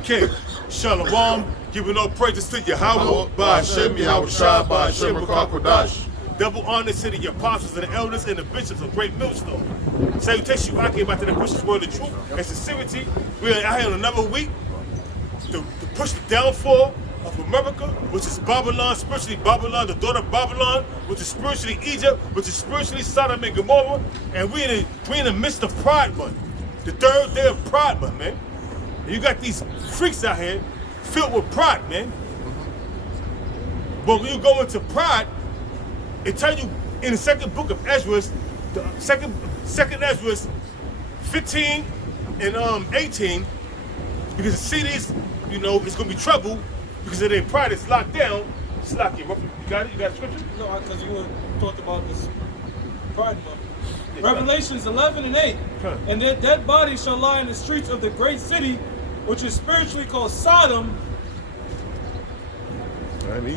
Okay, Shalom, giving all praises to Yahweh, by Hashem, Yahweh Shah, by Hashem, Kodash. Double honor to the apostles and the elders and the bishops of Great Millstone. Salutations, I came out to the precious word of truth and sincerity. We are out here on another week to push the downfall of America, which is Babylon, spiritually Babylon, the daughter of Babylon, which is spiritually Egypt, which is spiritually Sodom and Gomorrah, and we in the midst of Pride Month, the third day of Pride Month, man. And you got these freaks out here filled with pride, man. But when you go into pride, it tells you in the second book of Ezra, the second Ezra, 15 and 18, because the cities, you know, it's gonna be trouble because of their pride. It's locked down. It's locked in. You got it? You got a scripture? No, because you talked about this Pride Month. Revelations 11 and 8. Huh. And their dead bodies shall lie in the streets of the great city, which is spiritually called Sodom.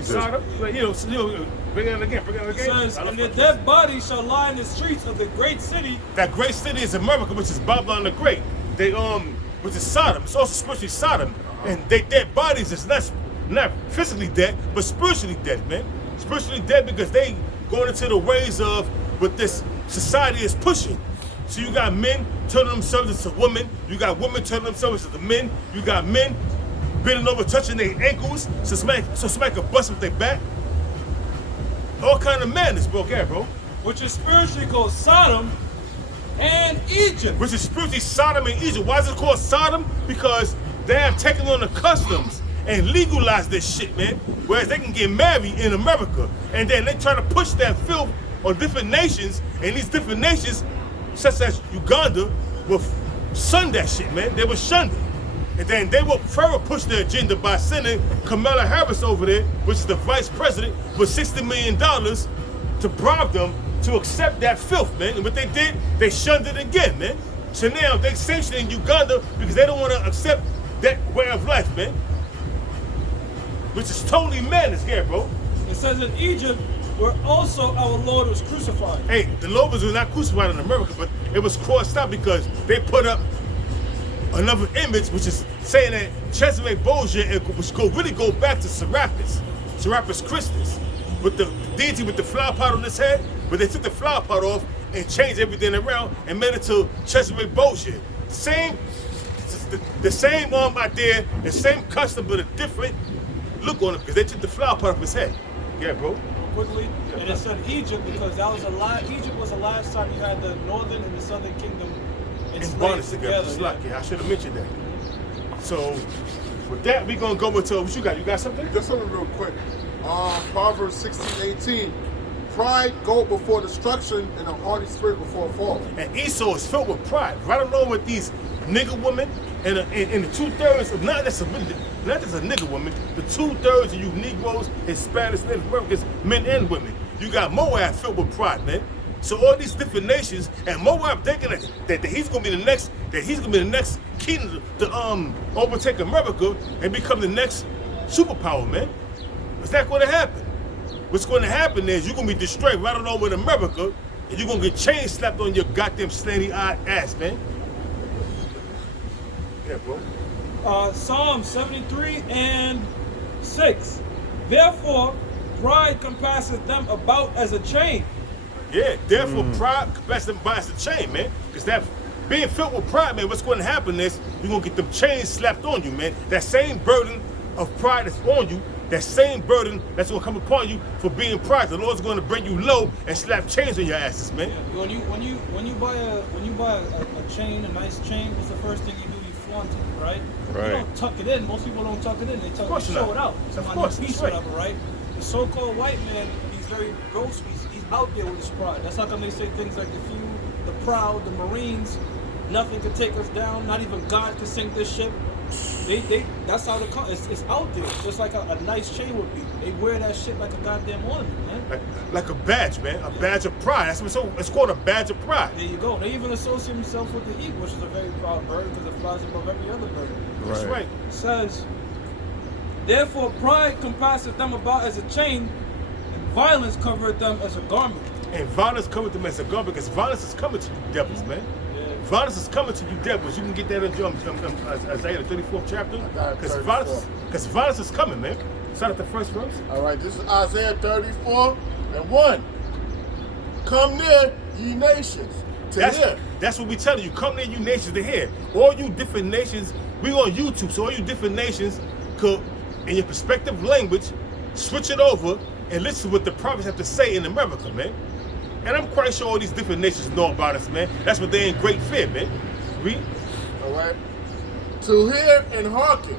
Sodom? You know, bring it again. It says, and their dead bodies shall lie in the streets of the great city. That great city is America, which is Babylon the Great. They which is Sodom. It's also spiritually Sodom. And they dead bodies is not physically dead, but spiritually dead, man. Spiritually dead because they going into the ways of what this society is pushing. So you got men turning themselves into women. You got women turning themselves into men. You got men bending over, touching their ankles, so somebody can bust with their back. All kind of madness, bro. Okay, bro. Which is spiritually called Sodom and Egypt. Which is spiritually Sodom and Egypt. Why is it called Sodom? Because they have taken on the customs and legalized this shit, man. Whereas they can get married in America. And then they try to push that filth on different nations. And these different nations, such as Uganda, will shun that shit, man. They will shun it. And then they will further push their agenda by sending Kamala Harris over there, which is the vice president, with $60 million to bribe them to accept that filth, man. And what they did, they shunned it again, man. So now they sanctioning Uganda because they don't want to accept that way of life, man. Which is totally madness here, bro. It says in Egypt, where also our Lord was crucified. Hey, the Lord was not crucified in America, but it was crossed out because they put up another image, which is saying that Cesare Borgia, which really go back to Serapis Christus, with the deity with the flower pot on his head, but they took the flower pot off and changed everything around and made it to Cesare Borgia. The same idea, the same custom, but a different look on it because they took the flower pot off his head. Yeah, bro. Quickly, and it said Egypt because that was Egypt was the last time you had the northern and the southern kingdom in bondage together. Yeah, I should have mentioned that. So with that, we're gonna go into what you got. You got something? Just something real quick. Proverbs 16:18. Pride go before destruction, and a haughty spirit before a fall. And Esau is filled with pride. Right along with these nigger women and the 2/3 of not just a nigger woman, the 2/3 of you Negroes, Hispanics, Native Americans, men and women. You got Moab filled with pride, man. So all these different nations, and Moab thinking that he's gonna be the next king to overtake America and become the next superpower, man. It's not gonna happen. What's gonna happen is you're gonna be destroyed right along with America, and you're gonna get chains slapped on your goddamn slanty-eyed ass, man. Yeah, bro. Psalm 73 and 6. Therefore, pride compasseth them about as a chain. Yeah, therefore pride compasseth them about as a chain, man. Because that being filled with pride, man, what's gonna happen is you're gonna get them chains slapped on you, man. That same burden of pride that's on you, that same burden that's gonna come upon you for being pride. The Lord's gonna bring you low and slap chains on your asses, man. Yeah, when you buy a chain, a nice chain, what's the first thing you do? You flaunt it, right? Right. You don't tuck it in. Most people don't tuck it in. They show it out. Of course, piece, right. Whatever, right? The so-called white man, he's very gross. He's out there with his pride. That's how come they say things like the few, the proud, the Marines. Nothing can take us down. Not even God can sink this ship. That's how it's out there. Just like a nice chain would be. They wear that shit like a goddamn ornament, man. Like a badge, man. A badge of pride. It's called a badge of pride. There you go. They even associate themselves with the eagle, which is a very proud bird because it flies above every other bird. That's right. It says, therefore pride compasseth them about as a chain, and violence covereth them as a garment. And violence covered them as a garment because violence is coming to you devils, man. Yeah, Violence is coming to you, devils. You can get that in Isaiah the 34th chapter. Because violence is coming, man. Start at the first verse. All right, this is Isaiah 34:1. Come near, ye nations, to hear. That's what we telling you. Come near, you nations, to hear. All you different nations, we on YouTube, so all you different nations could, in your respective language, switch it over and listen to what the prophets have to say in America, man. And I'm quite sure all these different nations know about us, man. That's what they in great fear, man. Read. All right. To hear and hearken,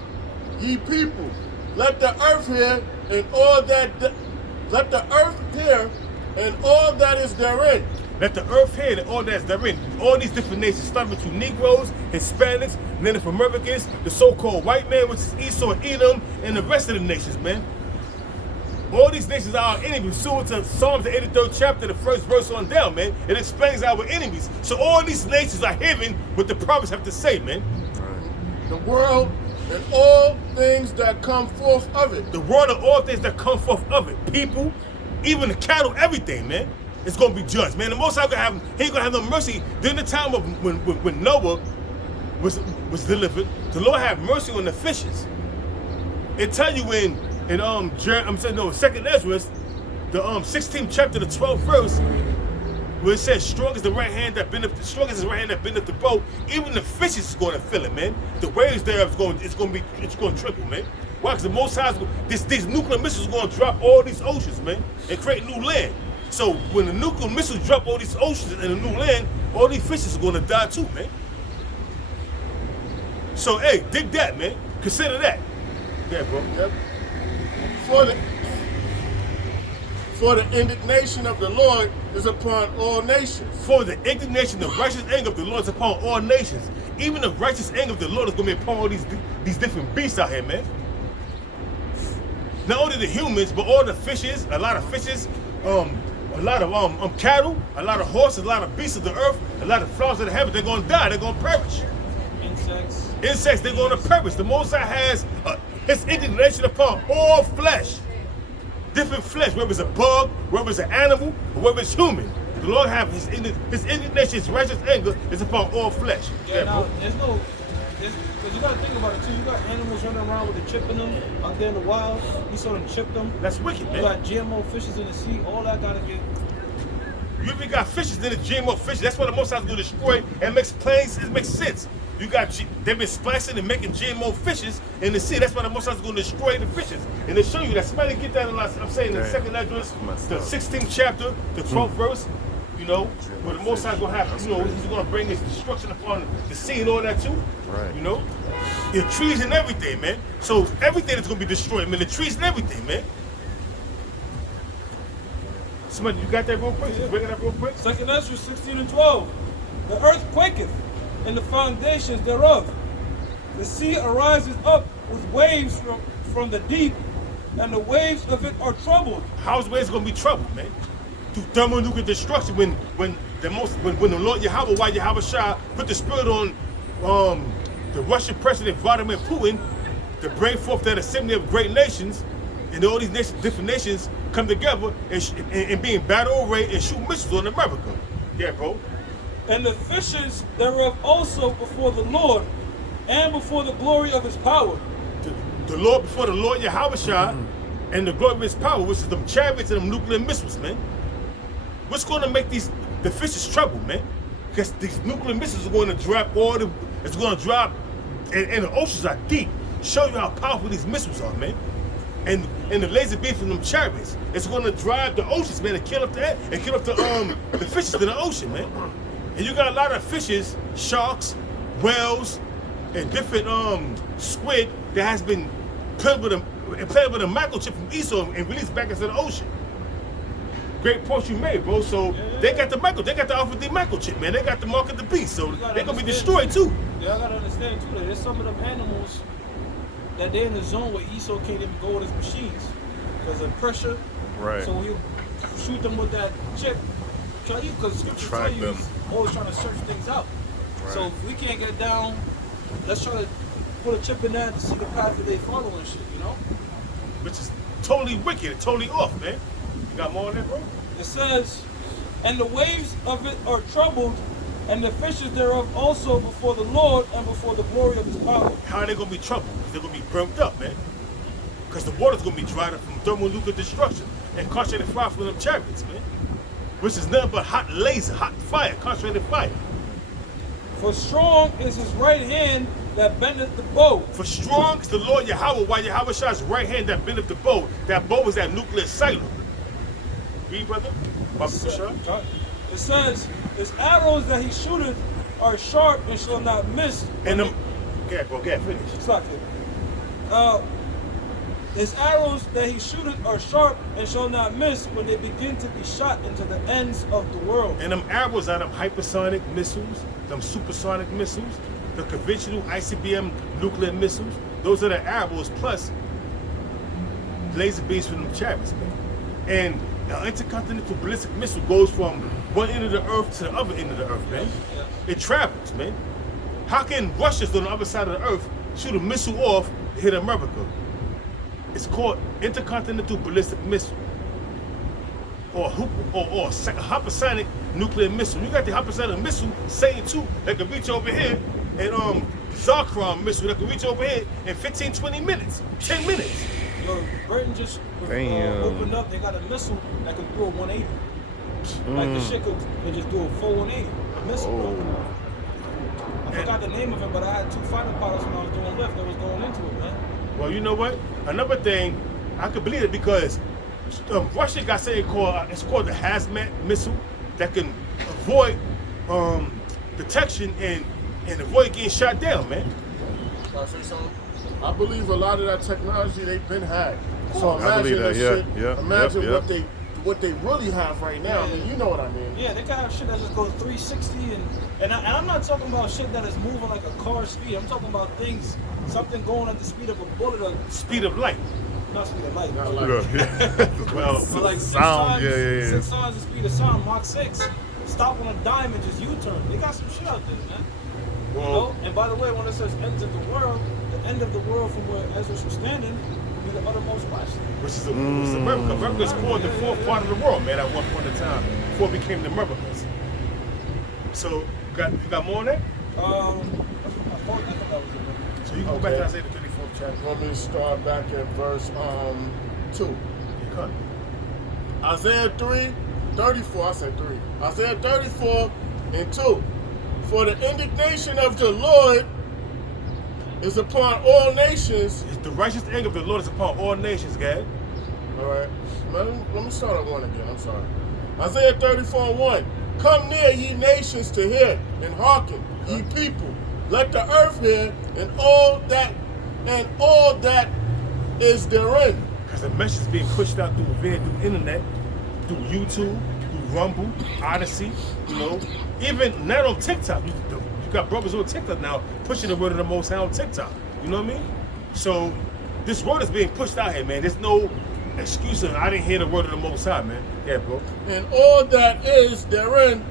ye people, let the earth hear and all that. Let the earth hear and all that is therein. Let the earth hear and all that is therein. All these different nations, starting with you Negroes, Hispanics, Native Americans, the so-called white man, which is Esau and Edom, and the rest of the nations, man. All these nations are our enemies. Pursuant to Psalms, the 83rd chapter, the first verse on down, man. It explains our enemies. So all these nations are hearing what the prophets have to say, man. The world and all things that come forth of it. The world and all things that come forth of it. People, even the cattle, everything, man. It's gonna be judged, man. The Most High he ain't gonna have no mercy. During the time of when Noah was delivered, the Lord had mercy on the fishes. It tell you in Second Ezra, the 16th chapter, the 12th verse, where it says, "Strong is the right hand that bendeth the boat." Even the fishes is going to feel it, man. The waves there it's going to triple, man. Why? Because the Most High, these nuclear missiles are going to drop all these oceans, man, and create new land. So when the nuclear missiles drop all these oceans and the new land, all these fishes are going to die too, man. So hey, dig that, man. Consider that. Yeah, bro. Yep. For the indignation of the Lord is upon all nations. For the indignation, the righteous anger of the Lord is upon all nations. Even the righteous anger of the Lord is going to be upon all these different beasts out here, man. Not only the humans, but all the fishes, a lot of fishes, a lot of cattle, a lot of horses, a lot of beasts of the earth, a lot of flowers of the heaven. They're going to die. They're going to perish. Insects, they're going to perish. The Most High has his indignation upon all flesh. Different flesh, whether it's a bug, whether it's an animal, or whether it's human. The Lord have his indignation, his righteous anger is upon all flesh. Yeah, now, because you got to think about it too. You got animals running around with a chip in them out there in the wild. You saw them chip them. That's wicked, man. You got GMO fishes in the sea. All that got to get. You even got fishes in the GMO fishes. That's what the Most High is going to destroy. And it makes sense. They've been splicing and making GMO fishes in the sea. That's why the Most High is going to destroy the fishes. And they show you that. Somebody get that in I'm saying in the second address, the 16th chapter, the 12th verse, you know, where the Most High is going to have, you know, he's going to bring his destruction upon the sea and all that too. Right. You know? The trees and everything, man. So everything is going to be destroyed, man. The trees and everything, man. Somebody, you got that real quick? Just bring it up real quick. Second Ezra 16:12. The earth quaketh, and the foundations thereof. The sea arises up with waves from the deep, and the waves of it are troubled. How's waves gonna be troubled, man? Through thermonuclear destruction. When the Lord Yahweh, why Yahweh Shah put the spirit on the Russian President Vladimir Putin to bring forth that assembly of great nations, and all these different nations come together and be in battle array and shoot missiles on America. Yeah, bro. And the fishes thereof also before the Lord, and before the glory of his power. The Lord, before the Lord Yahweh Shah, and the glory of his power, which is them chariots and them nuclear missiles, man. What's going to make the fishes trouble, man? Because these nuclear missiles are going to drop it's going to drop, and the oceans are deep. Show you how powerful these missiles are, man. And the laser beam from them chariots, it's going to drive the oceans, man, and kill up the fishes in the ocean, man. And you got a lot of fishes, sharks, whales, and different squid that has been planted with a microchip from Esau and released back into the ocean. Great point you made, bro. So they got the Alpha D microchip, man. They got the mark of the beast, so they're gonna be destroyed too. Yeah, I gotta understand too that there's some of them animals that they're in the zone where Esau can't even go with his machines because of pressure. Right. So he'll shoot them with that chip. Because scripture tell you he's always trying to search things out. Right. So if we can't get down, let's try to put a chip in there to see the path that they follow and shit, you know? Which is totally wicked, totally off, man. You got more on that, bro? It says, and the waves of it are troubled, and the fishes thereof also before the Lord and before the glory of his power. How are they going to be troubled? They're going to be burnt up, man. Because the water's going to be dried up from thermonuclear destruction and concentrated fire from them chariots, man. Which is nothing but hot laser, hot fire, concentrated fire. For strong is his right hand that bendeth the bow. For strong is the Lord Yahweh, while Yahweh Shah's right hand that bendeth the bow. That bow is that nuclear silo. Read, brother. It says, his arrows that he shooteth are sharp and shall not miss. And them, finish. It's not good. His arrows that he shooteth are sharp and shall not miss when they begin to be shot into the ends of the world. And them arrows are them hypersonic missiles, them supersonic missiles, the conventional ICBM nuclear missiles. Those are the arrows plus laser beams from them chariots, man. And the intercontinental ballistic missile goes from one end of the earth to the other end of the earth, man. It travels, man. How can Russians on the other side of the earth shoot a missile off and hit America? It's called intercontinental ballistic missile, or hypersonic nuclear missile. You got the hypersonic missile, Satan 2, that can reach over here, and Zarkron missile that can reach over here in 15, 20 minutes, 10 minutes. Yo, Britain just opened up. They got a missile that can do a 180. Like the shit could just do a full 180. A missile. Bro. I forgot the name of it, but I had 2 fighter pilots when I was doing lift that was going into it, man. Well, you know what? Another thing, I could believe it because Russia got something called, it's called the hazmat missile that can avoid detection and avoid getting shot down, man. Can I say something? I believe a lot of that technology they've been had. So imagine that, imagine what they really have right now. I mean, you know what I mean? Yeah, they can have shit that just goes 360 and I'm not talking about shit that is moving like a car speed. I'm talking about things, something going at the speed of a bullet or speed of light. Not speed of light. Not like Well, but like sound, six times the speed of sound, Mach 6. Stop on a dime and just U-turn. They got some shit out there, man. well, You know? And by the way, when it says ends of the world, the end of the world from where Ezra was standing will be the uttermost west. which is America. America is called the fourth part of the world, man, at one point in time, before it became the Americas. So, you got more on that? I thought that was it. So you can go back to Isaiah the 34th chapter. Want me to start back at verse 2. You cut. Isaiah 34, I said 3. Isaiah 34 and 2. For the indignation of the Lord is upon all nations. The righteous anger of the Lord is upon all nations, guys. All right. Let me start at 1 again. I'm sorry. Isaiah 34 and 1. Come near, ye nations, to hear, and hearken, ye people. Let the earth hear, and all that is therein. Because the message is being pushed out through internet, through YouTube, through Rumble, Odyssey, you know. Even not on TikTok. You got brothers on TikTok now pushing the word of the Most High on TikTok. You know what I mean? So this word is being pushed out here, man. There's no excuse. I didn't hear the word of the Most High, man. Yeah, bro. And all that is therein,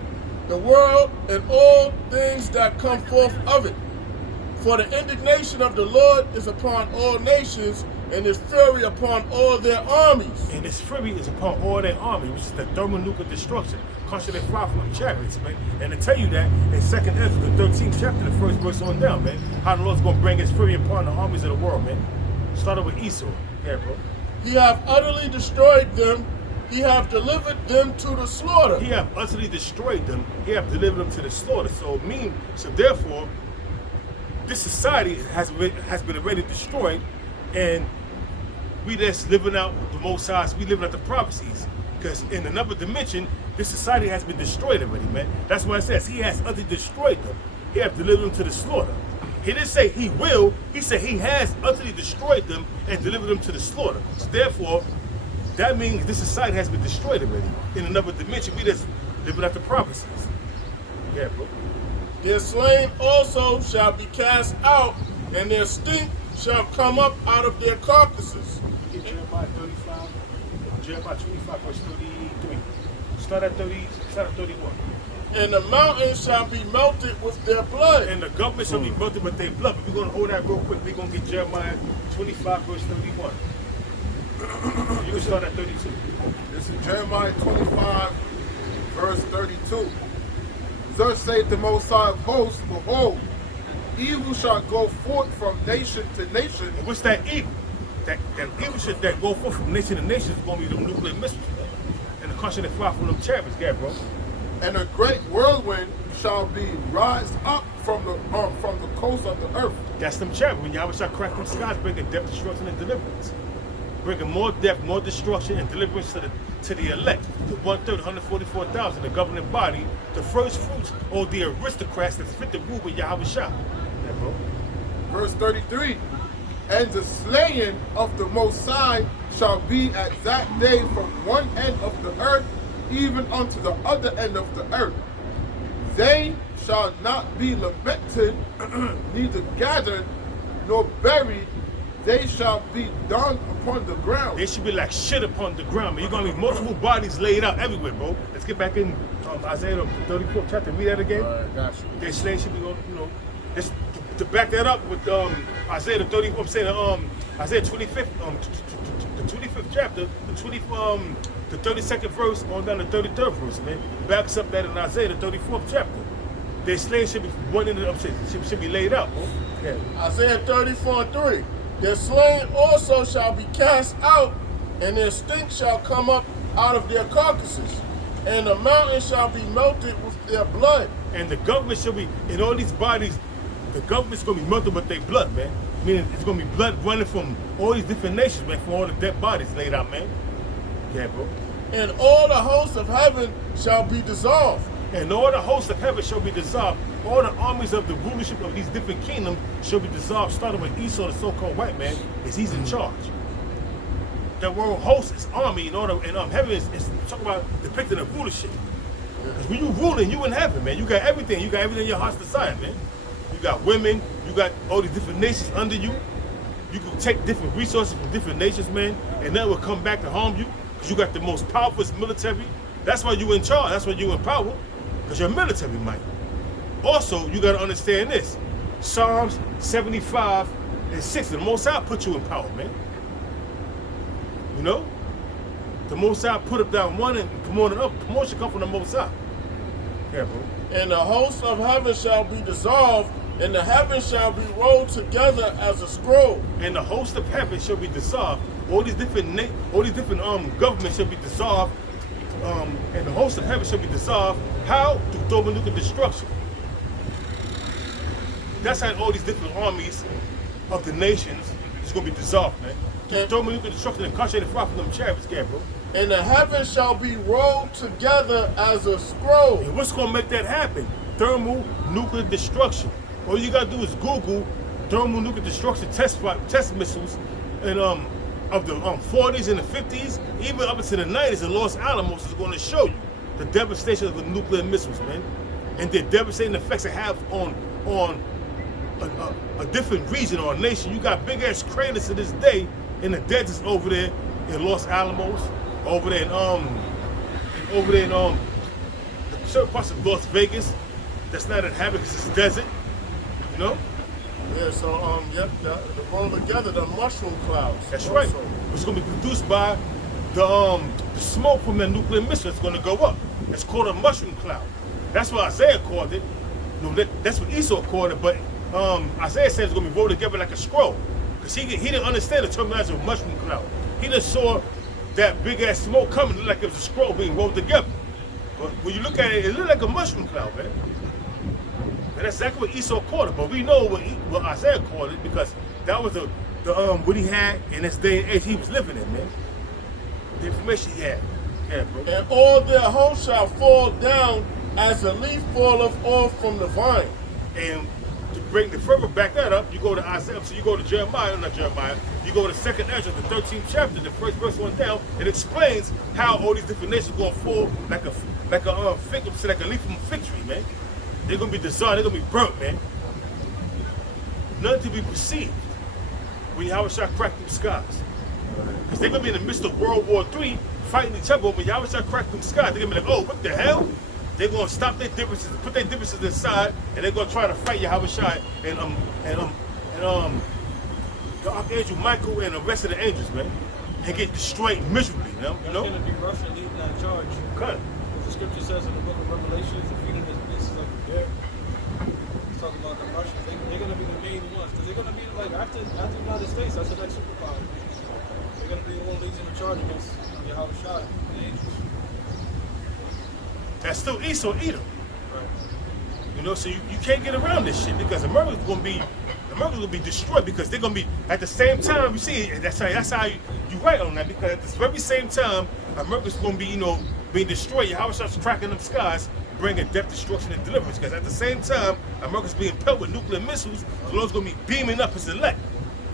the world and all things that come forth of it. For the indignation of the Lord is upon all nations, and his fury upon all their armies. And his fury is upon all their army, which is the thermonuclear destruction, constantly fly from the chariots, man. And to tell you that in 2nd Ezra, the 13th chapter, the first verse on down, man, how the Lord's going to bring his fury upon the armies of the world, man. Started with Esau. Yeah, bro. He hath utterly destroyed them. He hath delivered them to the slaughter. He hath utterly destroyed them. He hath delivered them to the slaughter. So therefore, this society has been already destroyed, and we just living out the Most High. We living out the prophecies. Because in another dimension, this society has been destroyed already, man. That's why it says he has utterly destroyed them. He hath delivered them to the slaughter. He didn't say he will. He said he has utterly destroyed them and delivered them to the slaughter. So therefore, that means this society has been destroyed already. In another dimension, we just living out the prophecies. Yeah, bro. Their slain also shall be cast out, and their stink shall come up out of their carcasses. Jeremiah 35, Jeremiah 25, verse 33. Start at 31. And the mountains shall be melted with their blood. And the government shall be melted with their blood. But we're going to hold that real quick. We're going to get Jeremiah 25, verse 31. You can start at 32. This is Jeremiah 25, verse 32. Thus saith the Most High of hosts, behold, evil shall go forth from nation to nation. And what's that evil? That evil shit that go forth from nation to nation is going to be the nuclear missiles, man. And the country that fly from them chariots, yeah, bro. And a great whirlwind shall be rise up from the coast of the earth. That's them chariots. When Yahweh shall crack them skies, bringing death, destruction, and deliverance. Bringing more death, more destruction, and deliverance to the elect. The 1/3, 144,000, the governing body, the first fruits, or the aristocrats that fit the rule with Yahweh Shah. Yeah, bro. Verse 33. And the slaying of the Most High shall be at that day from one end of the earth even unto the other end of the earth. They shall not be lamented, neither gathered nor buried. They shall be done upon the ground. They should be like shit upon the ground, man. You're gonna be multiple bodies laid out everywhere, bro. Let's get back in Isaiah the 34th chapter. Read that again. Got you. Their slain should be, just to back that up with Isaiah the 34th. I'm saying Isaiah 25th, the 25th chapter, the 32nd verse on down the 33rd verse, man. Backs up that in Isaiah the 34th chapter. Their slain should be one in the should be laid out, bro. Yeah. Isaiah 34:3. Their slain also shall be cast out, and their stink shall come up out of their carcasses, and the mountain shall be melted with their blood. And the government should be, in all these bodies, the government's going to be melted with their blood, man. Meaning it's going to be blood running from all these different nations, man, from all the dead bodies laid out, man. Yeah, bro. And all the hosts of heaven shall be dissolved. And all the hosts of heaven shall be dissolved. All the armies of the rulership of these different kingdoms shall be dissolved, starting with Esau, the so-called white man, as he's in charge. The word host is army, and heaven is talking about depicting the rulership. Because when you ruling, you in heaven, man. You got everything. You got everything your heart's desire, man. You got women. You got all these different nations under you. You can take different resources from different nations, man, and that will come back to harm you. Because you got the most powerful military. That's why you in charge. That's why you in power. Because you're military might. Also, you got to understand this. Psalms 75 and 60. The Most High put you in power, man. You know? The Most High put up down one and promote another. Promotion come from the Most High. Yeah, bro. And the hosts of heaven shall be dissolved, and the heavens shall be rolled together as a scroll. And the host of heaven shall be dissolved. All these different governments shall be dissolved. And the host of heaven shall be dissolved. How? Through thermonuclear destruction. That's how all these different armies of the nations is going to be dissolved, man. Through thermonuclear destruction and concentrated fire from them chariots, yeah, bro. And the heavens shall be rolled together as a scroll. And what's going to make that happen? Thermonuclear destruction. All you got to do is Google thermonuclear destruction test missiles and of the 40s and the 50s, even up into the 90s in Los Alamos is going to show you the devastation of the nuclear missiles, man, and the devastating effects it have on a different region or a nation. You got big ass craters to this day in the deserts over there in Los Alamos, over there in certain parts of Las Vegas that's not inhabited because it's desert, you know. Yeah, so yep, the roll together the mushroom clouds. That's right. It's going to be produced by the smoke from the nuclear missile that's going to go up. It's called a mushroom cloud. That's what Isaiah called it. That's what Esau called it. But Isaiah said it's going to be rolled together like a scroll, because he didn't understand the terminology of mushroom cloud. He just saw that big ass smoke coming like it was a scroll being rolled together. But when you look at it, it looked like a mushroom cloud, man. And that's exactly what Esau called it. But we know what Isaiah called it, because that was the what he had in this day and age he was living in, man. The information he had. Yeah, bro. And all their hosts shall fall down as a leaf falleth off from the vine. And to further back that up, you go to Isaiah, so you go to Jeremiah, not Jeremiah, you go to 2nd Ezra, the 13th chapter, the first verse on down, it explains how all these different nations are going to fall like a leaf from a fig tree, man. They're going to be dissolved, they're going to be burnt, man. Nothing to be perceived when Yahweh shall crack them skies. Because they're going to be in the midst of World War III fighting each other, but when Yahweh shall crack them skies, they're going to be like, oh, what the hell? They're going to stop their differences, put their differences aside, and they're going to try to fight Yahweh Shai and the Archangel Michael and the rest of the angels, man, and get destroyed miserably, you know? That's going to be Russia leading that charge. Okay. The scripture says in the book of Revelation, the feet of the beasts of Yeah. He's talking about the Russians. They're going to be the main ones. Because they're going to be, like, after the United States, that's the next superpower. They're going to be the one leading the charge against Yahweh Shai, the angels. That's still Esau, Edom. Right. You know, so you can't get around this shit because America's gonna be destroyed because they're gonna be at the same time. You see, that's how you right on that because at the very same time, America's gonna be being destroyed. How it starts cracking them skies, bringing death, destruction, and deliverance. Because at the same time, America's being pelted with nuclear missiles. The Lord's gonna be beaming up his elect,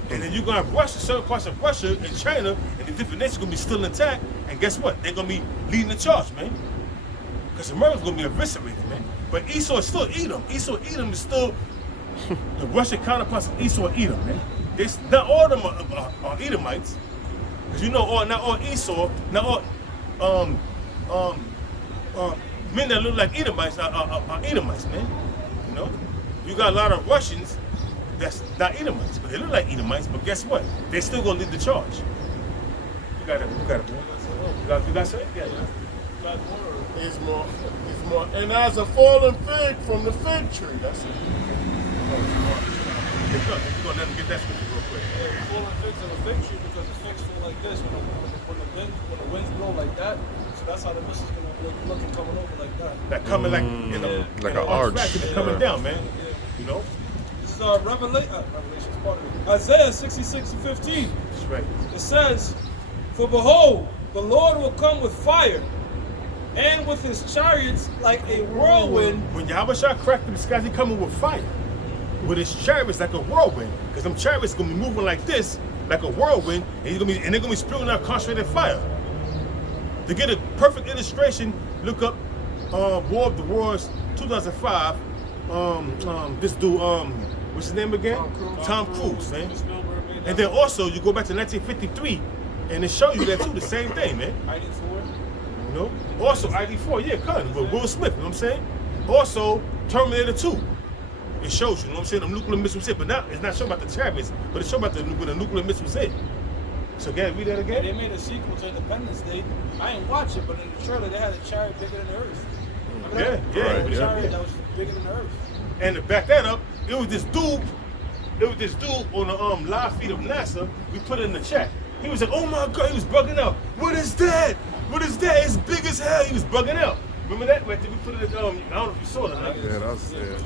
and then you're gonna have Russia, certain parts of Russia and China, and the different nations gonna be still intact. And guess what? They're gonna be leading the charge, man. Because America's gonna be eviscerated, man. But Esau is still Edom. Esau, Edom is still the Russian counterparts of Esau, Edom, man. Not all of them are Edomites, because not all Esau, not all men that look like Edomites are Edomites, man. You know, you got a lot of Russians that's not Edomites, but they look like Edomites. But guess what? They're still gonna lead the charge. You got it. You got something? Yeah. It's more. And as a fallen fig from the fig tree. That's it. You're gonna let them get that scripture real quick. Yeah, the fallen figs of the fig tree because the figs fall like this when the winds blow like that. So that's how the missile's gonna look looking coming over like that. That coming like like an arch. It's coming down, man. Yeah. You know. This is Revelation's part of it. Isaiah 66:15. That's right. It says, "For behold, the Lord will come with fire, and with his chariots like a whirlwind." When Yahweh Shah cracked the skies, he coming with fire. With his chariots like a whirlwind. Because them chariots gonna be moving like this, like a whirlwind, and they're gonna be spewing out concentrated fire. To get a perfect illustration, look up War of the Worlds 2005. This dude, what's his name again? Tom Cruise, man. And then also you go back to 1953, and it show you that too, the same thing, man. ID4. You know? Also, ID4, yeah, cutting, but Will Smith, you know what I'm saying? Also, Terminator 2. It shows you, know what I'm saying? The nuclear missiles hit, but now it's not showing about the chariots, but it's showing about when the nuclear missiles hit. So, again, read that again. They made a sequel to Independence Day. I didn't watch it, but in the trailer, they had a chariot bigger than the Earth. Remember that? Yeah, A yeah. chariot that was bigger than the Earth. And to back that up, it was this dude on the live feed of NASA. We put it in the chat. He was like, "Oh my God," he was bugging out. "What is that? What is that? It's big as hell." He was bugging out. Remember that? Right there, we put it in, I don't know if you saw it or not. Yeah, that's You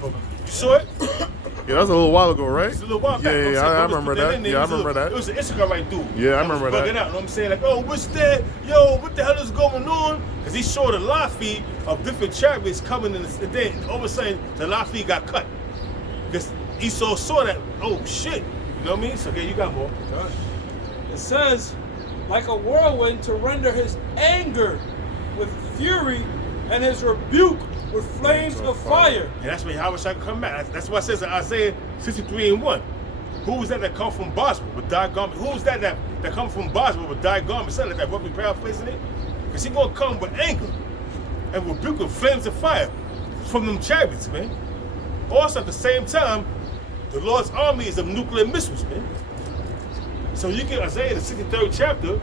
saw it? Yeah, that's a little while ago, right? It's a little while back. Yeah, I remember that. Yeah, I remember that. It was an Instagram right dude. Yeah, I was remember bugging that. out, you know what I'm saying? Like, "Oh, what's that? Yo, what the hell is going on?" Because he showed a live feed of different chariots coming in, and then all of a sudden the live feed got cut. Because Esau saw that, oh shit. You know what I mean? So, yeah, you got more. It says, like a whirlwind to render his anger with fury and his rebuke with flames of fire. And that's when Yahweh Shah come back. That's why it says in Isaiah 63:1. Who was that come from Bosra with dyed garments? Who was that come from Bosra with dyed garments? Something like that, roughly paraphrasing it. Because he's going to come with anger and rebuke with flames of fire from them chariots, man. Also, at the same time, the Lord's army is of nuclear missiles, man. So you get Isaiah, the 63rd chapter,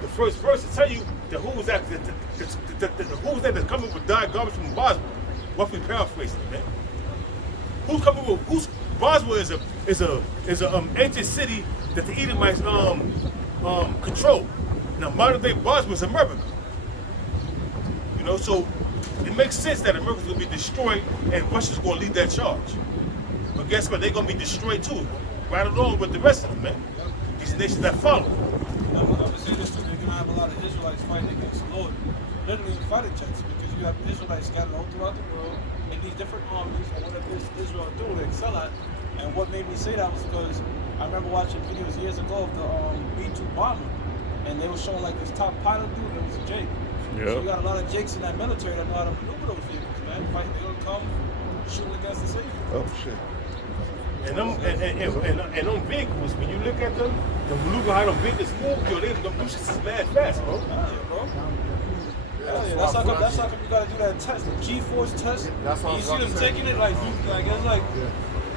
the first verse to tell you that who was that that's coming with dyed garments from Bosra, roughly paraphrasing it, man. Who's coming with? Bosra is a ancient city that the Edomites control. Now modern day Bosra is America. You know, so it makes sense that America's gonna be destroyed and Russia's gonna lead that charge. But guess what? They're gonna be destroyed too, right along with the rest of them, man. These nations that follow. I'm gonna say this too. You're gonna have a lot of Israelites fighting against the Lord, literally in fighter jets, because you have Israelites scattered all throughout the world in these different armies, and what Israel do to excel at. And what made me say that was because I remember watching videos years ago of the B-2 bomber, and they were showing like this top pilot dude that was a Jake. Yeah. So you got a lot of Jakes in that military that know how to maneuver those vehicles, man. They're gonna come shooting against the Savior. Oh shit. And them vehicles, when you look at them, the maneuver how them vehicles move, yo, them shits is mad fast, bro. Yeah, bro. Yeah, that's how come you gotta do that test, the G-force test. That's what You I see was them about to say. taking it like it's like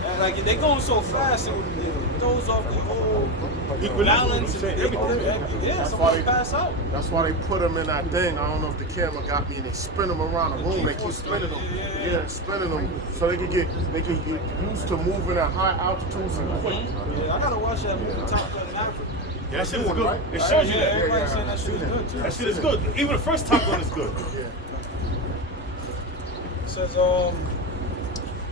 And like they going so fast, it throws off the whole balance and everything. Yeah, somebody pass out. That's why they put them in that thing. I don't know if the camera got me, and they spin them around the room. They keep spinning them. Yeah, spinning them so they can get used to moving at high altitudes and quick. Yeah, I gotta watch that movie Top Gun in Africa. Yeah, that shit is good. It shows you that. Everybody's saying that shit is good too. That shit is good. Even the first Top Gun is good. Yeah. It says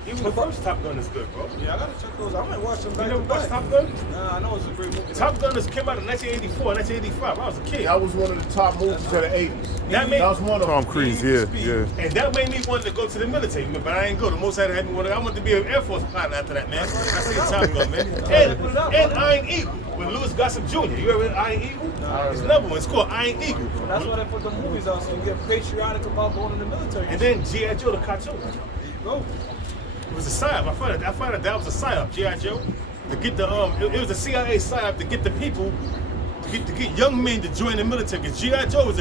Even the first Top Gun is good, bro. yeah, I gotta check those. I might watch them You back never to watched back. Top Gun? Nah, I know it's a great movie. Top Gun came out in 1984, 1985. I was a kid. That was one of the top movies of the 80s. That made, That was one of Tom them. Cruise, yeah. and that made me want to go to the military, but I ain't go. The most I had me I wanted to be an Air Force pilot after that, man. I seen Top Gun, man. And Iron Eagle with Louis Gossett Jr. You ever Iron Eagle? It's another one. It's called Iron Eagle. That's why they put the movies out, so you get patriotic about going in the military. And then G.I. Joe, the cartoon. There you go. It was a psyop. I found out that was a psyop, G.I. Joe. To get the it was a CIA psyop to get the people to get young men to join the military. Because G.I. Joe was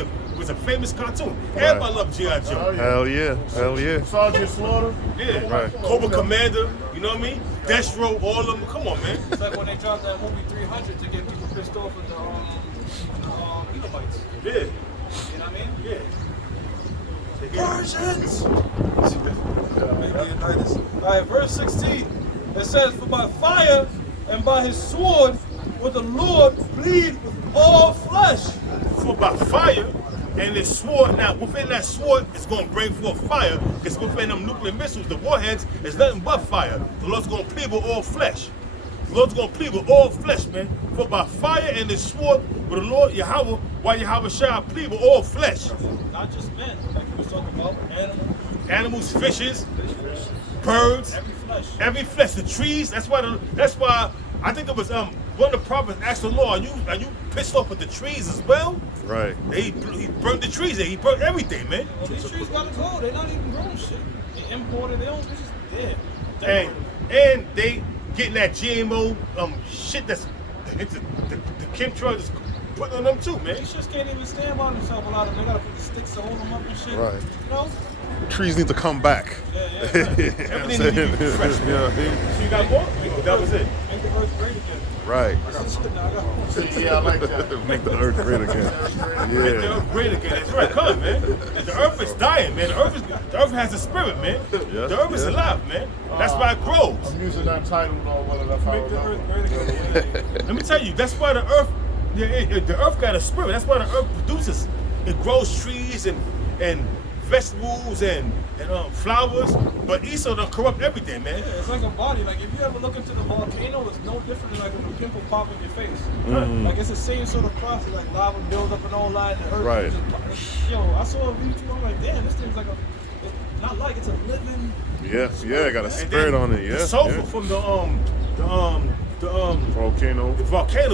a famous cartoon. Everybody loved G.I. Joe. Oh, yeah. Hell yeah. Sergeant Slaughter. Yeah. Right. Cobra Commander, you know what I mean? Destro, all of them. Come on, man. It's like when they dropped that movie 300 to get people pissed off with the Edomites. Yeah. You know what I mean? Yeah. Persians! Alright, verse 16. It says, for by fire and by his sword will the Lord plead with all flesh. For by fire and this sword, now within that sword, it's going to bring forth fire. Because within them nuclear missiles, the warheads, is nothing but fire. The Lord's going to plead with all flesh. The Lord's going to plead with all flesh, man. For by fire and this sword with the Lord Yahweh, while Yahweh shall plead with all flesh. Not just men, like we was talking about, Animals, fishes, birds, every flesh, the trees. That's why I think it was one of the prophets asked the Lord, are you pissed off with the trees as well? Right. He burned the trees there. He burned everything, man. Well, these trees gotta go. They're not even growing shit. They imported. They don't. It's just dead. And they getting that GMO shit that's the chemtrails is putting on them too, man. These shits can't even stand by themselves. A lot of them. They gotta put the sticks to hold them up and shit. Right. You know? Trees need to come back. Yeah. Everything needs to be fresh, man. So you got more? That was it. Make the earth great again. Right. Yeah, I like that. Make the earth great again. Make the Yeah. earth great again. That's right. Come on, man. The earth is dying, man. The earth has a spirit, man. The earth is alive, man. That's why it grows. I'm using that title on one of the Make the earth great again. Let me tell you, that's why the earth, the earth got a spirit. That's why the earth produces. It grows trees and vegetables and flowers, but Esau don't corrupt everything, man. Yeah, it's like a body. Like if you ever look into the volcano, it's no different than like when a pimple pop in your face. Like it's the same sort of process. Like lava builds up and all that, and the earth Right. just, yo, I saw a video. I'm like, damn, this thing's like not like it's a living. Yeah, got a And spirit then on it, yeah. The sulfur yeah. from the Volcano.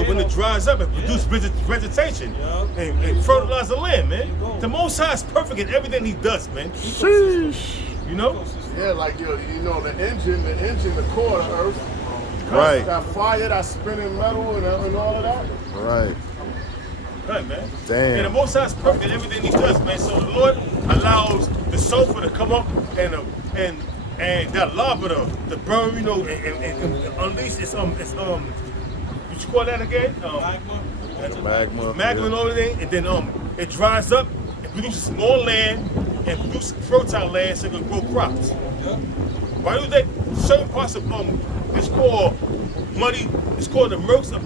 when it dries up, it produces vegetation Yeah. and fertilize the land, There you man. go. The Most High is perfect in everything He does, man. Sheesh. You know? Yeah, like the engine, the core of the earth. Right. That fire, that spinning metal, and all of that. Right. Right, man. Damn. And the Most High is perfect in everything He does, man. So the Lord allows the sulfur to come up and that lava to burn, you know, and unleash what you call that again? Magma. Magma and all of that, and then it dries up, it produces more land and produces fertile land so it can grow crops. Why do they certain parts of it's called muddy, it's called the murks of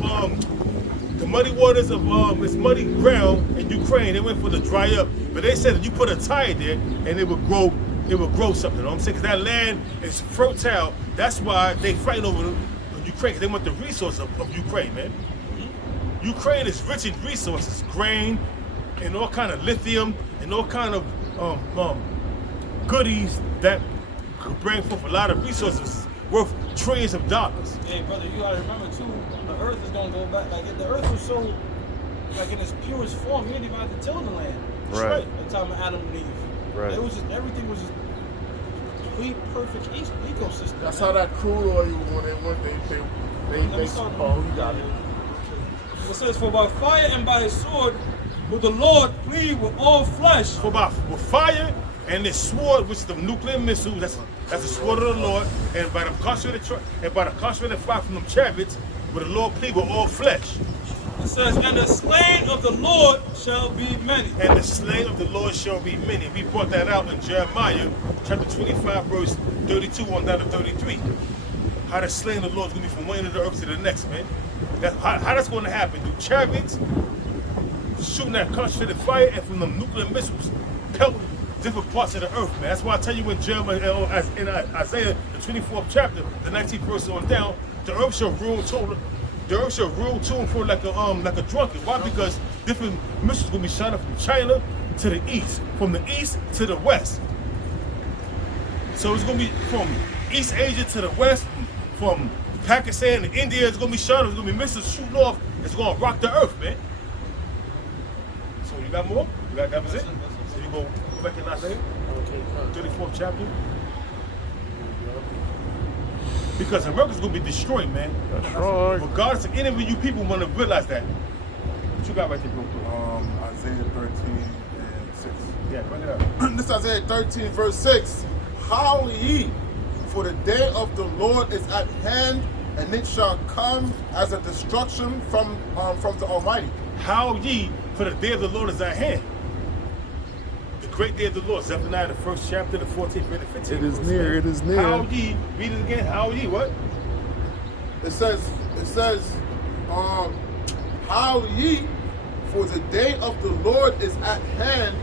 the muddy waters of it's muddy ground in Ukraine. They went for the dry up, but they said that you put a tire there and it would grow something. You know what I'm saying? Because that land is fertile. That's why they fight over Ukraine, because they want the resources of Ukraine, man. Ukraine is rich in resources, grain, and all kind of lithium, and all kind of goodies that could bring forth a lot of resources worth trillions of dollars. Hey, brother, you gotta remember too. The earth is gonna go back. Like if the earth was so, like in its purest form, you didn't even have to till the land. Right. At the time of Adam and Eve. Right. It was just everything was just complete perfect ecosystem. That's how that crude oil, when they went, they oh, you got it. It says, for by fire and by his sword will the Lord plead with all flesh. For with fire and this sword, which is the nuclear missile that's That's the sword of the Lord, and by the concentrated fire from them chariots, will the Lord plead with all flesh. It says, and the slain of the Lord shall be many. And the slain of the Lord shall be many. We brought that out in Jeremiah chapter 25, verse 32 on down to 33. How the slain of the Lord is going to be from one end of the earth to the next, man. How that's going to happen? Through chariots, shooting that concentrated fire, and from the nuclear missiles, pelt different parts of the earth, man. That's why I tell you in Jeremiah, in Isaiah, the 24th chapter, the 19th verse on down, the earth shall rule to and fro like a drunkard. Why? Because different missiles will be shot up from China to the east, from the east to the west. So it's going to be from East Asia to the west, from Pakistan to India. It's going to be shot up. It's going to be missiles shooting off. It's going to rock the earth, man. So you got more? That was it? So you go back in Isaiah, 34th chapter. Because America's going to be destroyed, man. That's right. Regardless of any of you people want to realize that. What you got right there, real quick? Isaiah 13 and 6. Yeah, bring it up. This is Isaiah 13, verse 6. Howl ye, for the day of the Lord is at hand, and it shall come as a destruction from the Almighty. Howl ye, for the day of the Lord is at hand. The great day of the Lord, Zephaniah, the 1st chapter, the 14th and the 15th. It is near, it is near. Howl ye, read it again, howl ye, what? It says, howl ye, for the day of the Lord is at hand,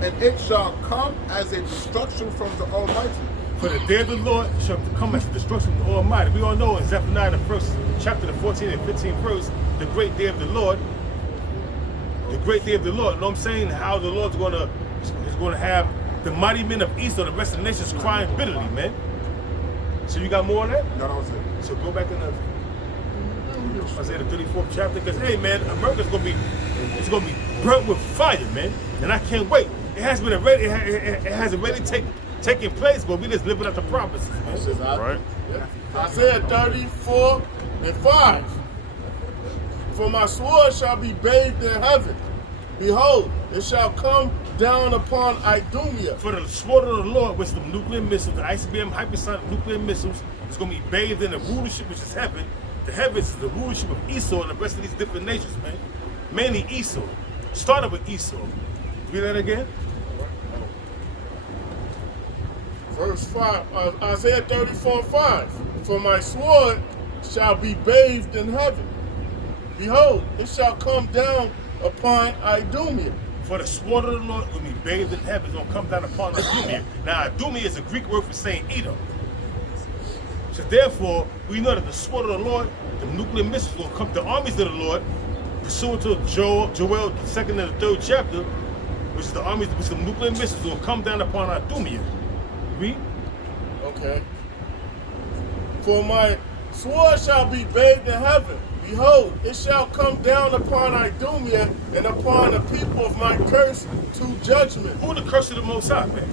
and it shall come as a destruction from the Almighty. For the day of the Lord shall come as a destruction from the Almighty. We all know in Zephaniah, the 1st chapter, the 14th and 15th verse, the great day of the Lord. The great day of the Lord. You know what I'm saying? How the Lord's going to have the mighty men of Esau, the rest of the nations crying bitterly, man. So you got more on that? No, that was it. So go back in Isaiah the 34th chapter, because hey man, America's gonna be burnt with fire, man. And I can't wait. It has already taken place, but we just living up the promises, man. Right. Isaiah 34 and 5. For my sword shall be bathed in heaven. Behold, it shall come down upon Idumea. For the sword of the Lord, which is the nuclear missiles, the ICBM hypersonic nuclear missiles, is going to be bathed in the rulership, which is heaven. The heavens is the rulership of Esau and the rest of these different nations, man. Mainly Esau. Started with Esau. Read that again. Verse 5, Isaiah 34:5. For my sword shall be bathed in heaven. Behold, it shall come down upon Idumea. For the sword of the Lord will be bathed in heaven. It's going to come down upon Idumea. Now, Idumea is a Greek word for saying Edom. So therefore, we know that the sword of the Lord, the nuclear missiles will come, the armies of the Lord, pursuant to Joel, the 2nd and the 3rd chapter, which is the armies, which the nuclear missiles will come down upon Idumea. Read? Okay. For my sword shall be bathed in heaven. Behold, it shall come down upon Idumea and upon the people of my curse to judgment. Who the curse of the Most High, man?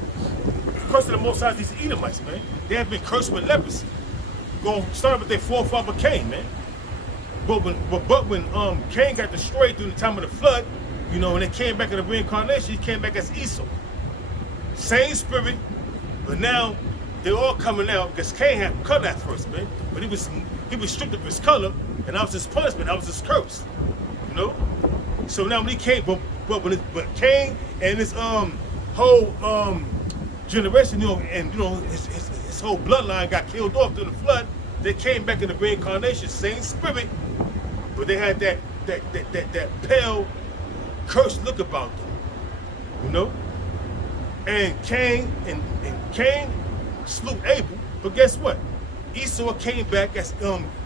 The curse of the Most High is these Edomites, man. They have been cursed with leprosy. Going to start with their forefather Cain, man. But when Cain got destroyed during the time of the flood, you know, when they came back in the reincarnation, he came back as Esau. Same spirit, but now they're all coming out because Cain had color at first, man. But he was stripped of his color, and that was his punishment. That was his curse, you know. So now when he came, but Cain and his whole generation, you know, and you know his whole bloodline got killed off during the flood. They came back in the reincarnation, same spirit, but they had that pale, cursed look about them, you know. And Cain slew Abel, but guess what? Esau came back as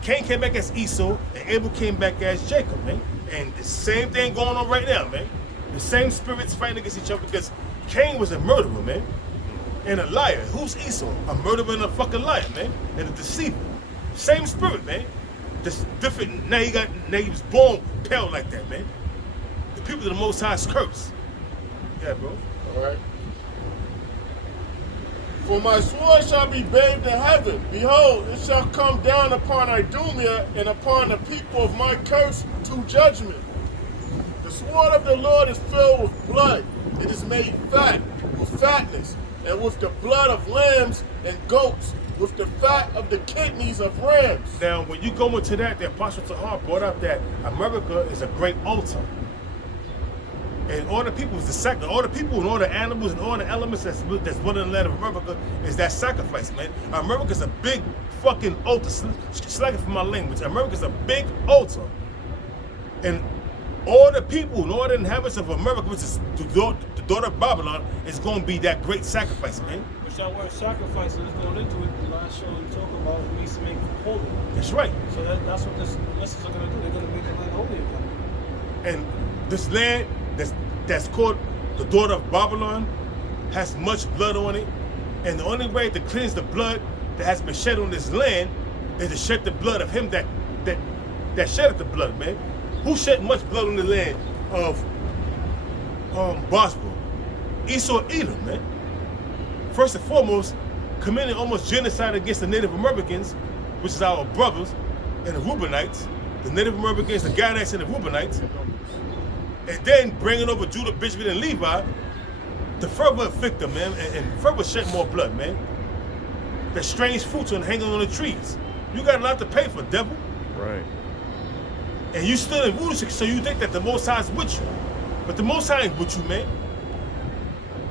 Cain came back as Esau, and Abel came back as Jacob, man. And the same thing going on right now, man. The same spirits fighting against each other because Cain was a murderer, man, and a liar. Who's Esau? A murderer and a fucking liar, man, and a deceiver. Same spirit, man. Just different. Now he was born pale like that, man. The people of the Most High's curse. Yeah, bro. All right. For my sword shall be bathed in heaven. Behold, it shall come down upon Idumea and upon the people of my curse to judgment. The sword of the Lord is filled with blood. It is made fat with fatness, and with the blood of lambs and goats, with the fat of the kidneys of rams. Now, when you go into that, the Apostle Tahar brought up that America is a great altar. And all the people is the sacrifice. All the people and all the animals and all the elements that's one in the land of America is that sacrifice, man. America's a big fucking altar. Slack it for my language. America's a big altar. And all the people and all the inhabitants of America, which is the daughter of Babylon, is going to be that great sacrifice, man. Which that word sacrifice is going into it. The last show we talk about it means to make holy. That's right. So that's what this message are going to do. They're going to make the land holy again. And this land that's called the daughter of Babylon has much blood on it. And the only way to cleanse the blood that has been shed on this land is to shed the blood of him that shedded the blood, man. Who shed much blood on the land of Boswell? Esau Edom, man. First and foremost, committing almost genocide against the Native Americans, which is our brothers, and the Reubenites, the Native Americans, the Gadites, and the Reubenites, and then bringing over Judah, Benjamin, and Levi to further afflict them, man, and further shed more blood, man. The strange fruits on hanging on the trees. You got a lot to pay for, devil. Right. And you still in rulership, so you think that the Most High is with you. But the Most High ain't with you, man.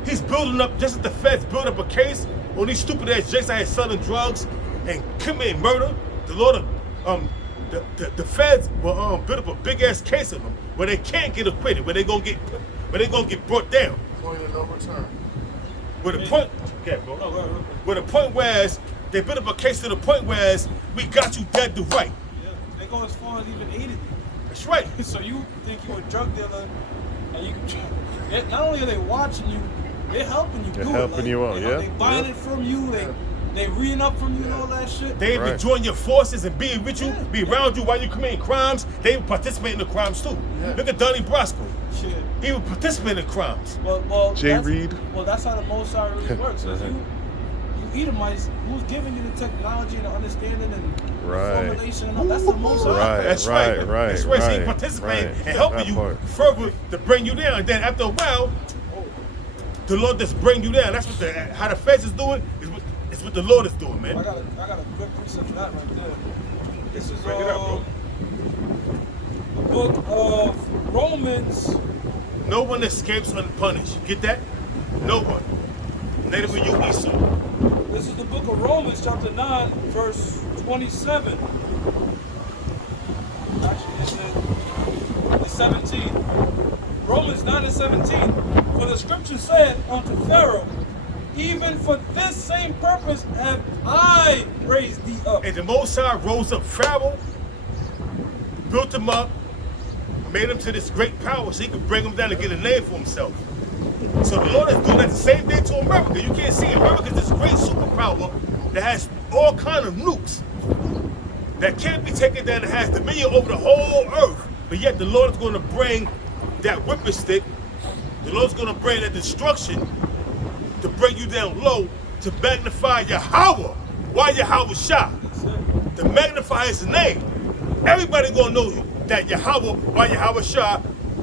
He's building up, just as the feds build up a case on these stupid ass jakes out here selling drugs and committing murder. The Lord of, the feds will build up a big ass case of them where they can't get acquitted, where they gonna get brought down. Point of no return. Where the point, yeah, bro. Oh, right. Where the point whereas they build up a case to the point whereas we got you dead to right. Yeah. They go as far as even aiding you. That's right. So you think you're a drug dealer, and not only are they watching you, they're helping you do it. They're helping you out, yeah. They buying it from you, they reading up from you and all that shit. They even join your forces and be with you, be around you while you're committing crimes. They even participate in the crimes too. Yeah. Look at Donnie Brasco. Shit. He would participate in crimes. Well, Jay Reed. Well, that's how the Most High really works. So you Edomites, who's giving you the technology and the understanding and formulation and all, that's the Most High. That's right. That's right. So he participating and helping you further to bring you down. And then after a while, the Lord just bring you down. That's what how the feds is doing is what the Lord is doing, man. I got a good precept for that right there. This is Bring it up, bro. The book of Romans. No one escapes unpunished. You get that? No one. Neither will you, Esau. This is the book of Romans, chapter 9, verse 27. Actually, it's 17. Romans 9 and 17. For the scripture said unto Pharaoh, even for this same purpose have I raised thee up. And the Most High rose up Pharaoh, built him up, made him to this great power so he could bring him down and get a name for himself. So the Lord is doing that the same thing to America. You can't see America is this great superpower that has all kind of nukes that can't be taken down and has dominion over the whole earth. But yet the Lord is going to bring that whipping stick, the Lord's going to bring that destruction to bring you down low to magnify Yahweh. Why Yahweh Shah? To magnify his name. Everybody going to know that Yahweh, why Yahweh Shah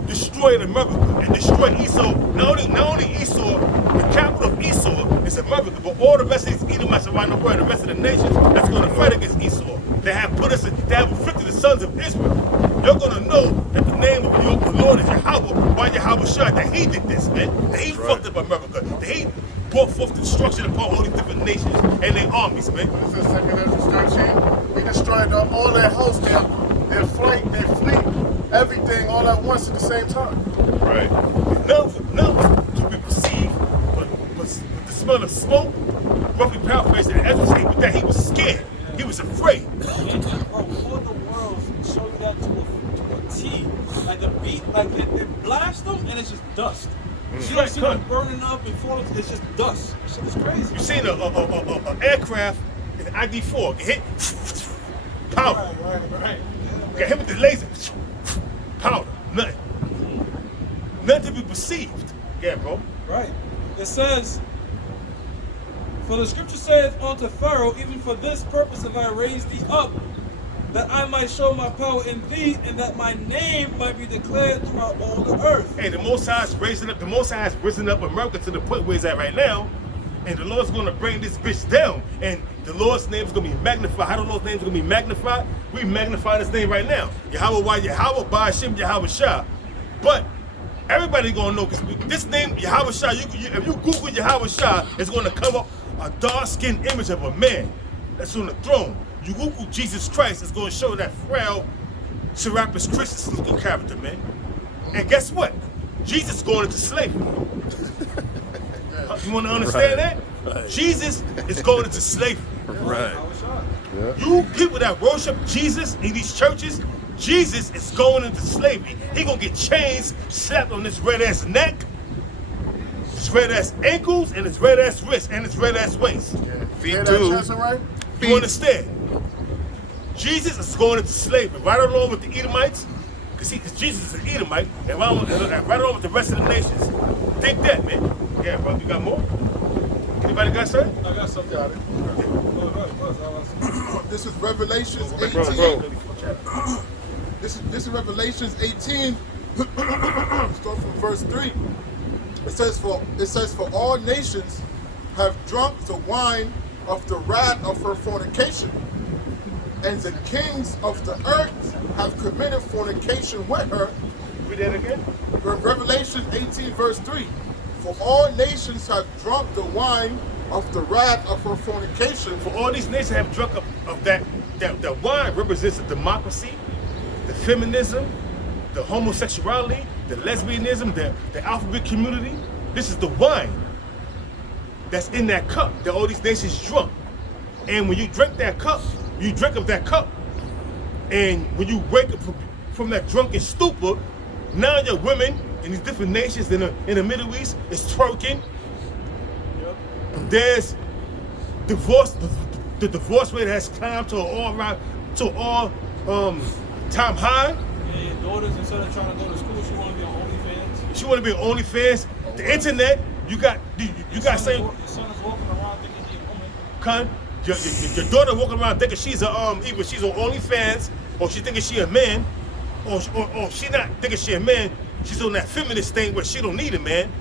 destroyed America and destroyed Esau. Not only Esau, the capital of Esau is America, but all the rest of these Edomites around the world, the rest of the nations that's going to fight against Esau. They have afflicted the sons of Israel. You're going to know that the name of the Lord is Yahweh, why Yahweh Shah, that he did this, man. That he fucked up America. That he brought forth destruction upon all these different nations and their armies, man. This is 2 Ezra 13. He destroyed all their hosts, their flight, their fleet, everything all at once at the same time. Right. None to be perceived, but with the smell of smoke, roughly paraphrasing, Ezra said with that he was scared. He was afraid. Bro, before the world show you that to a T, like the beat, like it blasts them and it's just dust. You don't see them burning up and falling, it's just dust. This shit is crazy. You seen an aircraft in ID4 get hit, powder. Right. Got hit with the laser, powder, nothing to be perceived. Yeah, bro. Right. It says, for the scripture says unto Pharaoh, even for this purpose have I raised thee up, that I might show my power in thee, and that my name might be declared throughout all the earth. Hey, the Most High is raising up. The Most High has risen up America to the point where it's at right now, And the Lord's going to bring this bitch down. And the Lord's name is going to be magnified. How the Lord's name is going to be magnified? We magnify this name right now. Yahweh, Yahweh, Ba'ashem, Yahweh Shah. But everybody going to know, because this name, Yahweh Shah, if you Google Yahweh Shah, it's going to come up a dark-skinned image of a man that's on the throne. You Google Jesus Christ, it's going to show that frail, Serapis Christus looking character, man. And guess what? Jesus is going into slavery. You want to understand that? Right. Jesus is going into slavery. Right. Yeah. You people that worship Jesus in these churches, Jesus is going into slavery. He gonna get chains slapped on his red ass neck, his red ass ankles, and his red ass wrist, and his red ass waist. Feet too. Right? You understand? Jesus is going into slavery, right along with the Edomites, because Jesus is an Edomite, and right along with the rest of the nations. Think that, man. Yeah, bro, you got more? Anybody got something? I got something. Got it. This is Revelations 18. Bro. This is Revelations 18. Start from verse 3. It says for all nations have drunk the wine of the wrath of her fornication, and the kings of the earth have committed fornication with her. Read that again. Revelation 18 verse 3. For all nations have drunk the wine of the wrath of her fornication. For all these nations have drunk of that wine represents the democracy, the feminism, the homosexuality, the lesbianism, the alphabet community. This is the wine that's in that cup that all these nations drunk. And when you drink that cup, you drink of that cup. And when you wake up from that drunken stupor, now your women in these different nations in the Middle East is twerking. Yep. There's divorce. The divorce rate has climbed to an all-time high. Yeah, your daughters, instead of trying to go to school, she want to be on OnlyFans. She want to be on OnlyFans. The internet. You got saying. Your son is walking around thinking he's a woman. Con, your daughter walking around thinking she's either she's on OnlyFans or she thinking she a man, or she not thinking she a man. She's on that feminist thing where she don't need a man.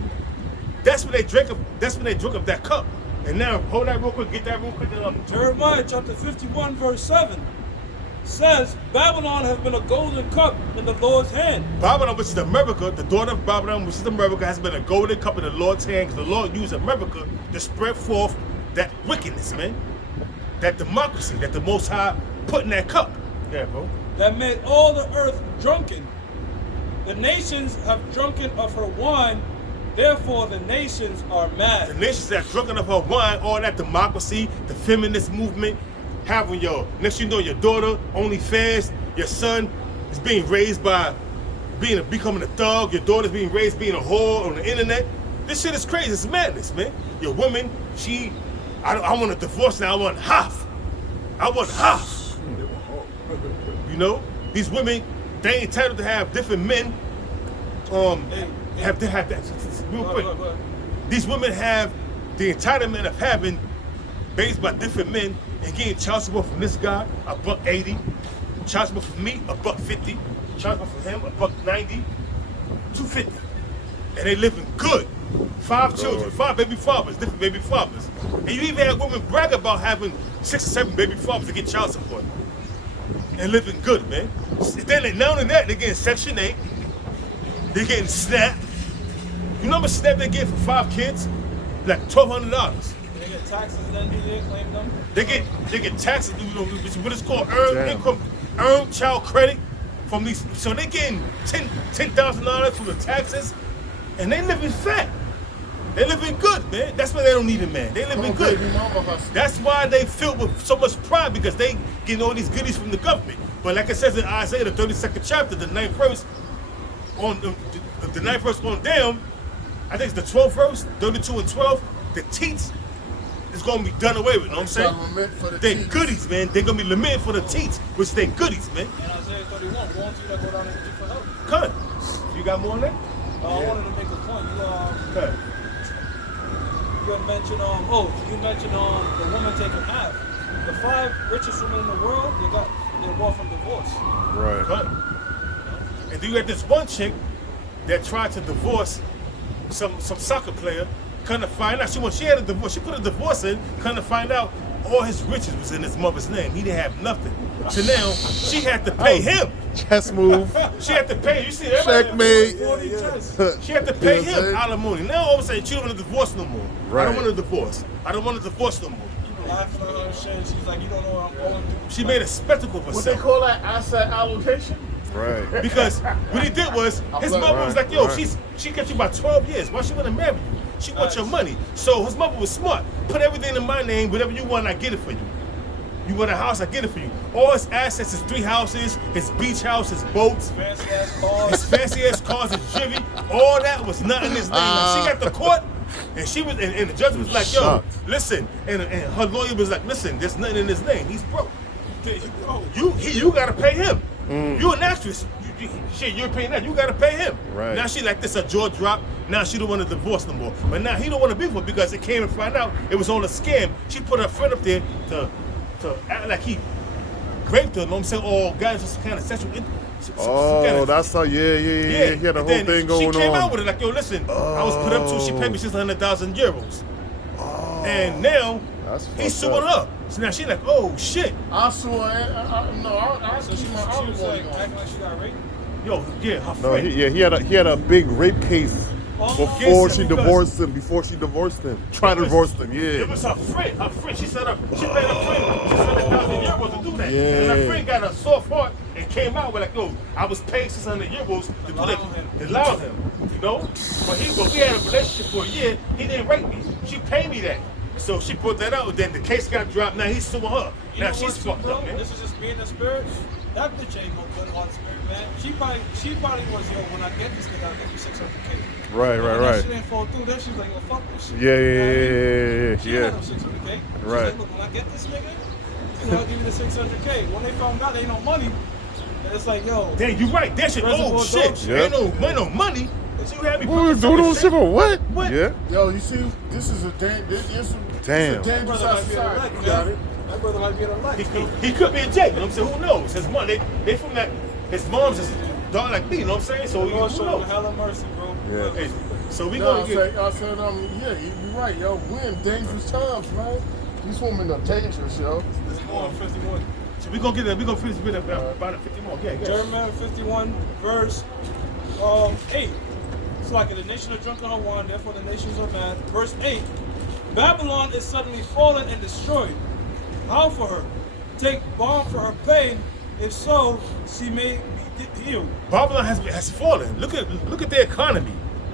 That's when they drink of. That's when they drink of that cup. And now, hold that real quick. Get that real quick. Jeremiah chapter 51 verse 7 says, Babylon has been a golden cup in the Lord's hand. Babylon, which is America, the daughter of Babylon, which is America, has been a golden cup in the Lord's hand, because the Lord used America to spread forth that wickedness, man. That democracy that the Most High put in that cup. Yeah, bro. That made all the earth drunken. The nations have drunken of her wine, therefore the nations are mad. The nations that drunken of her wine, all that democracy, the feminist movement, having next you know, your daughter, OnlyFans, your son is being raised by becoming a thug, your daughter's being raised being a whore on the internet. This shit is crazy, it's madness, man. Your woman, I want a divorce now, I want half. You know, these women, they ain't entitled to have different men. Have to have that. Real quick. These women have the entitlement of having babies by different men and getting child support from this guy, $180. Child support from me, $150. Child support from him, $190. $250. And they living good. 5 children, 5 baby fathers, different baby fathers. And you even have women brag about having 6 or 7 baby fathers to get child support. And living good, man. Then not only that, they're getting Section 8. They're getting SNAP. You know how much SNAP they get for 5 kids? Like $1,200. They get taxes then, do they claim them? They get taxes, what is called earned child credit from these. So they getting $10,000 from the taxes, and they living fat. They living good, man. That's why they don't need a man. They living good. That's why they filled with so much pride, because they getting all these goodies from the government. But like it says in Isaiah, the 32nd chapter, the 9th verse, on the 9th verse on down, I think it's the 12th verse, 32 and 12, the teats is going to be done away with, you know what I'm saying? They goodies, man. They're going to be lamented for the teats, which they goodies, man. And Isaiah 31, want you to go down and do for help. Cut. You got more on that? I wanted to make a point. Cut. You mentioned the woman taking half. The 5 richest women in the world, they got their wealth from divorce. Right. Cut. And then you had this one chick that tried to divorce some soccer player Come to find out, she had a divorce. She put a divorce in. Come to find out, all his riches was in his mother's name. He didn't have nothing. So now she had to pay him. Chess move. She had to pay. You see, everybody. Checkmate. She had to pay him alimony. Now all of a sudden she don't want a divorce no more. Right. I don't want a divorce. I don't want a divorce no more. Laughing at her and shit. She's like, you don't know what I'm going through. She made a spectacle of What they herself. call that asset allocation? Right. Because what he did was, his mother was like, yo, she kept you about 12 years. Why she want to marry you? She wants your money. So his mother was smart. Put everything in my name. Whatever you want, I get it for you. You want a house, I get it for you. All his assets, his 3 houses, his beach house, his boats, Fancy ass cars. his fancy ass cars, his jivvy, all that was not in his name. Like, she got the court, and she was, and the judge was like, yo, Shocked. listen, and her lawyer was like, listen, there's nothing in his name. He's broke. You gotta pay him. You're an actress. Shit, you're paying that. You gotta pay him. Right. Now she like this, her jaw dropped. Now she don't want to divorce no more. But now he don't want to be with her because it came and find out it was all a scam. She put her friend up there to act like he raped her. You know what I'm saying? All guys just kind of sexual. Oh, that's how. Yeah. He had a whole Then thing going on. She came out with it like, yo, listen, I was put up to. She paid me 600,000 euros. And now That's he's fucked suing up. her. So now she like, oh shit. I sue her. I So keep she my other was one like on. acting like she got raped. Yo, yeah, her No, friend. he had a big rape case before Yes, she because- divorced him. Before she divorced him, trying to divorce him. It Yeah. was her friend. Her friend. She paid her friend 600,000 euros to do that. Yeah. And her friend got a soft heart and came out with like, yo, I was paid 600 euros to do that. To allow him, you know. But we had a relationship for a year. He didn't rape me. She paid me that. So she put that out. Then the case got dropped. Now he's suing her. You Now know she's what, fucked bro? up, man. This is just being a spirit. That bitch ain't no good heart spirit, man. She probably was, yo, when I get this nigga, I'll give you 600K. Right. When that shit ain't fall through, then she's like, yo, fuck this shit. Yeah. She had no 600K. She's Right. like, look, when I get this nigga, I'll give you the 600K. When they found out there ain't no money, it's like, yo. Damn, you right. That shit, Reservoir oh shit. Dogs. Ain't no money. But you had me What was put doing this on shit for what? What? Yeah. Yo, you see, this is a dangerous Damn. That brother might be in the society. light, You got man. it? That brother might be in the light. He could be in jail, you know what I'm saying? Who knows? His mom, they from that, his mom's just dog like me, you know what I'm saying? So The who Lord showed him knows? hella mercy, bro. Yeah. Hey, so we No, gonna get, I said, yeah, you're right, yo. We're in dangerous times, man. These women are dangerous, yo. It's more than 51. so we gonna finish with about 50 more. Yeah. Jeremiah 51, verse 8. It's like the nation are drunk on her wine, therefore the nations are mad. Verse 8. Babylon is suddenly fallen and destroyed. How for her? Take balm for her pain. If so, she may be healed. Babylon has fallen. Look at their economy.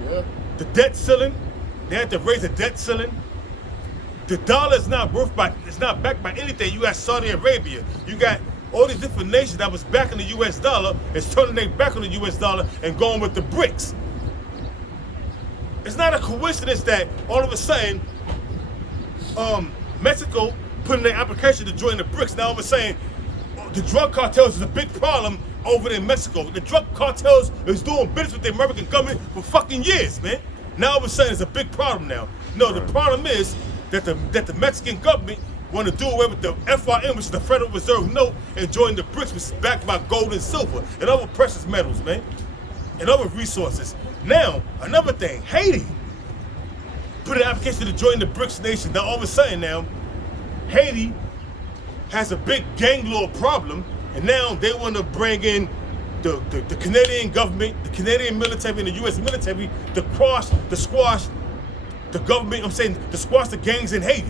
Yeah. The debt ceiling. They had to raise the debt ceiling. The dollar is not it's not backed by anything. You got Saudi Arabia. You got all these different nations that was backing the US dollar, is turning their back on the US dollar and going with the BRICS. It's not a coincidence that all of a sudden, Mexico put in their application to join the BRICS. Now all of a sudden, the drug cartels is a big problem over there in Mexico. The drug cartels is doing business with the American government for fucking years, man. Now all of a sudden it's a big problem now. No, the problem is that the Mexican government want to do away with the FRN, which is the Federal Reserve note, and join the BRICS, which is backed by gold and silver and other precious metals, man, and other resources. Now, another thing, Haiti put an application to join the BRICS nation. Now all of a sudden now, Haiti has a big gang law problem, and now they want to bring in the Canadian government, the Canadian military, and the U.S. military to squash the government. I'm saying to squash the gangs in Haiti.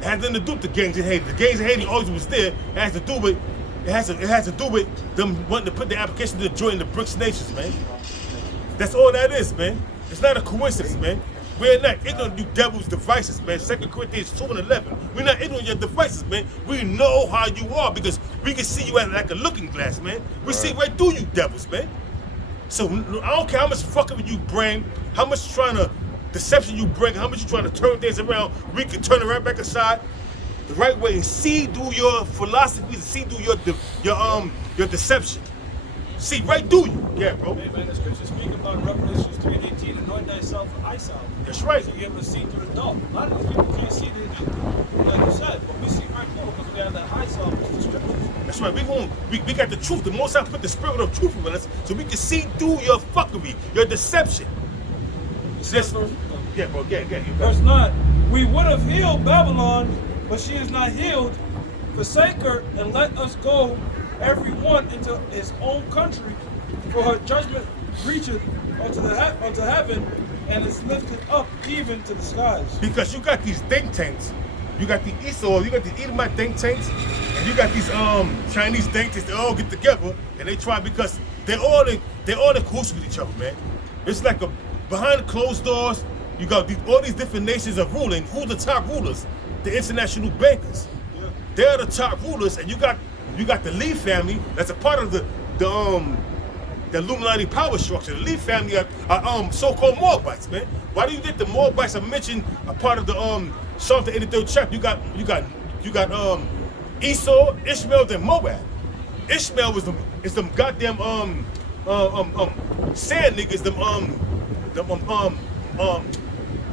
It has nothing to do with the gangs in Haiti. The gangs in Haiti always was there. It has to do with them wanting to put the application to join the BRICS nations, man. That's all that is, man. It's not a coincidence, man. We're not ignorant of you devil's devices, man. 2 Corinthians 2:11. We're not ignorant of your devices, man. We know how you are because we can see you at like a looking glass, man. We see right through you devils, man. So I don't care how much fucking you bring, how much deception you bring, how much you trying to turn things around, we can turn it right back aside the right way and see through your philosophy, see through your deception. See right through you. Yeah, bro. Hey, man, the scriptures speak about Revelations 3:18, anoint thyself with eye salve. That's right. So you're able to see through the dark. A lot of these people can't see like you said, but we see right through because we have that eye salve, which is the scriptures. That's right. We got the truth. The Most High put the spirit of truth in us so we can see through your fuckery, your deception. It says, verse Yeah, bro, yeah, you got Verse it. 9. We would have healed Babylon, but she is not healed. Forsake her and let us go, every one into his own country, for her judgment reacheth unto heaven, and is lifted up even to the skies. Because you got these think tanks. You got the Esau, you got the Edomite think tanks, and you got these Chinese think tanks. They all get together and they try because they're all in cahoots with each other, man. It's like behind closed doors. You got all these different nations are ruling. Who's the top rulers? The international bankers. Yeah. They're the top rulers, and you got the Lee family that's a part of the Illuminati power structure. The Lee family are so-called Moabites, man. Why do you think the Moabites are mentioned a part of the Psalm the 83rd chapter? You got Esau, Ishmael, then Moab. Ishmael is them goddamn sand niggas, them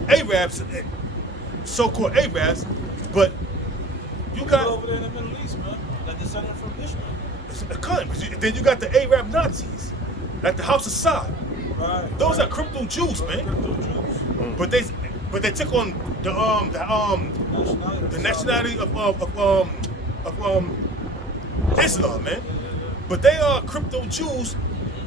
Arabs, so-called Arabs, but you got over there in the Middle East, man. That descended from Ishmael. Then you got the Arab Nazis, like the House of Saud. Right. Those are crypto Jews, man. Crypto Jews. But they took on the nationality of Islam, man. But they are crypto Jews.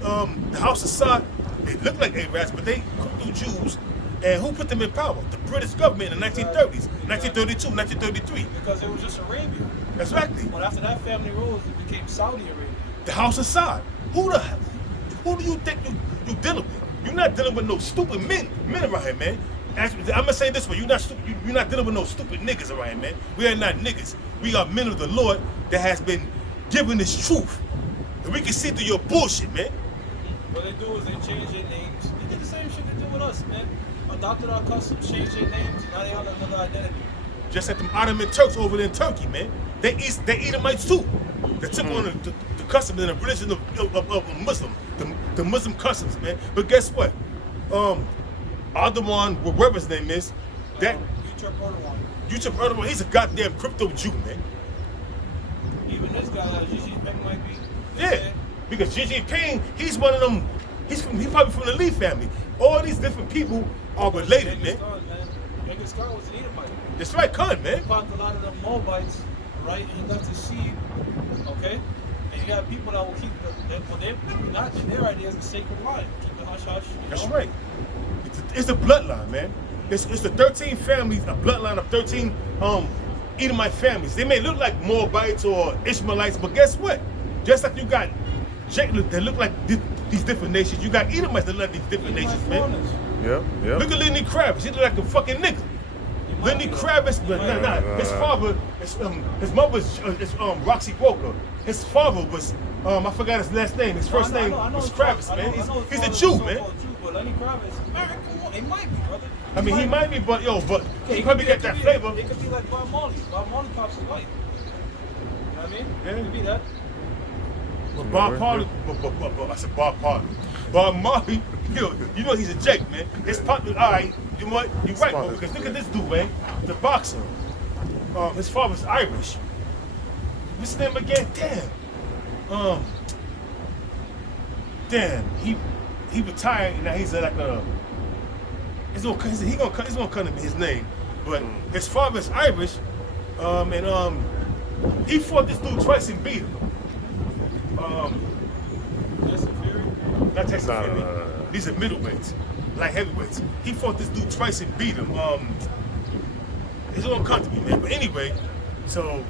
The House of Saud, they look like Arabs, but they crypto Jews. And who put them in power? The British government in the 1930s, 1932, 1933. Because it was just Arabia. Exactly. But after that family rose, it became Saudi Arabia. The House of Saud. Who do you think you dealing with? You're not dealing with no stupid men around here, man. I'm gonna say this way: you're not dealing with no stupid niggas around here, man. We are not niggas. We are men of the Lord that has been given this truth, and we can see through your bullshit, man. What they do is they change their names. They did the same shit they do with us, man. Adopted our customs, changed their names, now they have another identity. Just like them Ottoman Turks over there in Turkey, man. They Edomites too. They took on the customs and the religion of Muslim, the Muslim customs, man. But guess what? Ardaman, whatever his name is, that YouTube Erdogan, he's a goddamn crypto Jew, man. Even this guy, Xi Jinping might be. Yeah, because Xi Jinping, he's one of them. He's probably from the Lee family. All these different people are related, man. Genghis Khan was an Edomite. That's right, Khan, man. He popped a lot of the Moabites, right? And he left his seed, okay? And you got people that will keep not in their ideas, a sacred line. Keep the hush hush. That's right. It's a bloodline, man. It's the 13 families, a bloodline of 13 Edomite families. They may look like Moabites or Ishmaelites, but guess what? Just like you got Jacob that look like these different nations, you got Edomites that look like these different nations, man. Yeah. Look at Lenny Kravitz. He look like a fucking nigga. Lenny Kravitz, his father, his mother's Roxy Walker. His father was, I forgot his last name. His first name was Kravitz, man. He's a Jew, man. But Lenny Kravitz, man, come on, he might be, brother. I mean, he might be, but he probably got that flavor. It could be like Bob Marley. Bob Marley pops is white. You know what I mean? Yeah. It could be that. But Bob Marley, I said Bob Marley. Bob Marley, you know he's a Jake, man. His partner, all right, you know what? You're right, bro, because look at this dude, man. The boxer. His father's Irish. What's his name again? Damn. He retired, and now he's like a. He's gonna come to me his name, but his father's Irish, and he fought this dude twice and beat him. Not Tyson Fury. No. These are middleweights, like heavyweights. He fought this dude twice and beat him. It's gonna come to me, man. But anyway, so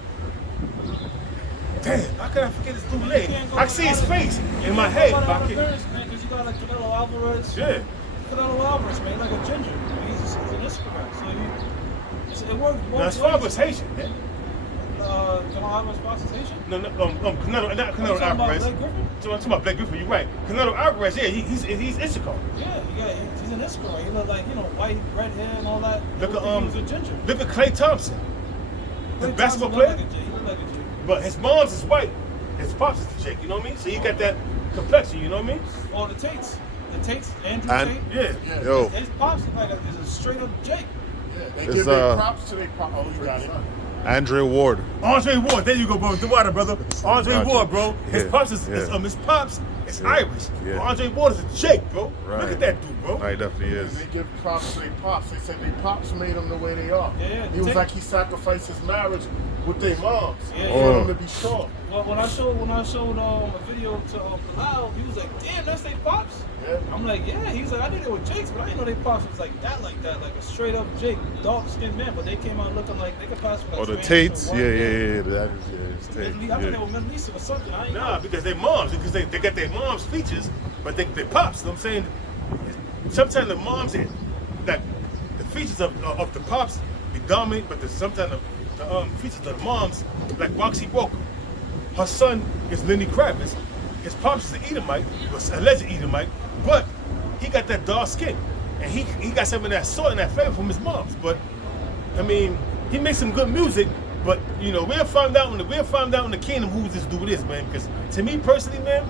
damn, how can I forget this dude's name? I see his face in my head. But I can't. Because you got like Canelo Alvarez. Yeah. Canelo Alvarez, man, like a ginger. He's an Instagram, so it works. Now his father's Haitian, man. Canelo Alvarez father's Haitian? No, Canelo, not Canelo Alvarez. Blake Griffin? I'm talking about Blake Griffin. You're right. Canelo Alvarez, yeah, he's Ishikar. Yeah, he's an Instagram. He look like, white, red hair and all that. Look he was a ginger. Look at Klay Thompson, the Klay basketball Thompson player. He look like a G. But his mom's is white. His pops is the Jake. You know what I mean? So you got that complexion. You know what I mean? Oh, the Tates, Andrew And- Tate. Yeah. Yo, His pops is like a straight up Jake. Yeah, they It's, give their props to their pop. Oh, you got it. Andre Ward. Andre Ward, there you go, bro. The water, brother. Andre Gotcha. Ward, bro. His Yeah, pops is yeah. his pops is Yeah, Irish. yeah. Andre Ward is a Jake, bro. Right. Look at that dude, bro. No, he definitely is. They give props to their pops. They said their pops made them the way they are. Yeah, He was like he sacrificed his marriage with their moms Yeah, for them to be strong. Well, when I showed a video to Bilal, he was like, "Damn, that's their pops." Yeah. I'm like, "Yeah." He's like, "I knew they were Jakes, but I didn't know their pops was like that, like a straight up Jake, dark skinned man." But they came out looking like they could pass for like. Oh, the Spanish Tates. or Yeah, white. that is, it's Tate. I think they were Middle Eastern or something. I ain't Nah, know. because they moms, because they got their moms' features, but they pops. You know what I'm saying? Sometimes the moms, that the features of the pops be dominant, but sometimes the features of the moms, like Roxy Broker, her son is Lenny Kravitz. His pops is an Edomite, was alleged Edomite, but he got that dark skin, and he got some of that salt and that flavor from his moms. But I mean, he makes some good music. But you know, we'll find out in the kingdom who this dude is, man. Because to me personally, man,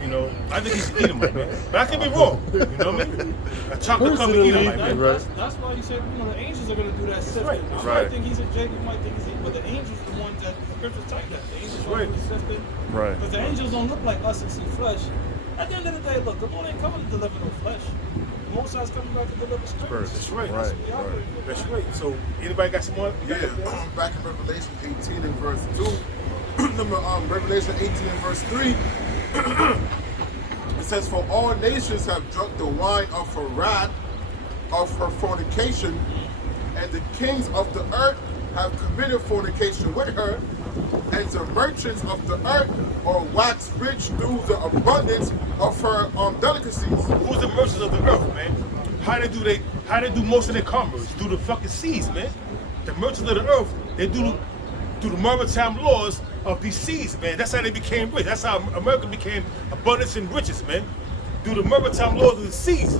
you know, I think he's an Edomite, man. But I could be wrong. You know what I mean? A chocolate covered Edomite, man. That's why you said, the angels are going to do that sifting. right. You might think he's a Jake, you might think he's a, but the angels are the ones that the scriptures tell you that. The angels are Right. the sifting. Right. Because the angels don't look like us and see flesh. At the end of the day, look, the Lord ain't coming to deliver no flesh. The Most High's coming back to deliver spirits. That's right. Right. We operate with. That's right. So anybody got some more? Yeah, back in Revelation 18 and verse 2. Number Revelation 18 and verse 3. It says, "For all nations have drunk the wine of her wrath, of her fornication, and the kings of the earth have committed fornication with her, and the merchants of the earth are waxed rich through the abundance of her delicacies." Who's the merchants of the earth, man? How they do most of their commerce? Through the fucking seas, man. The merchants of the earth, they do through the maritime laws of these seas, man. That's how they became rich. That's how America became abundance and riches, man. Through the maritime laws of the seas.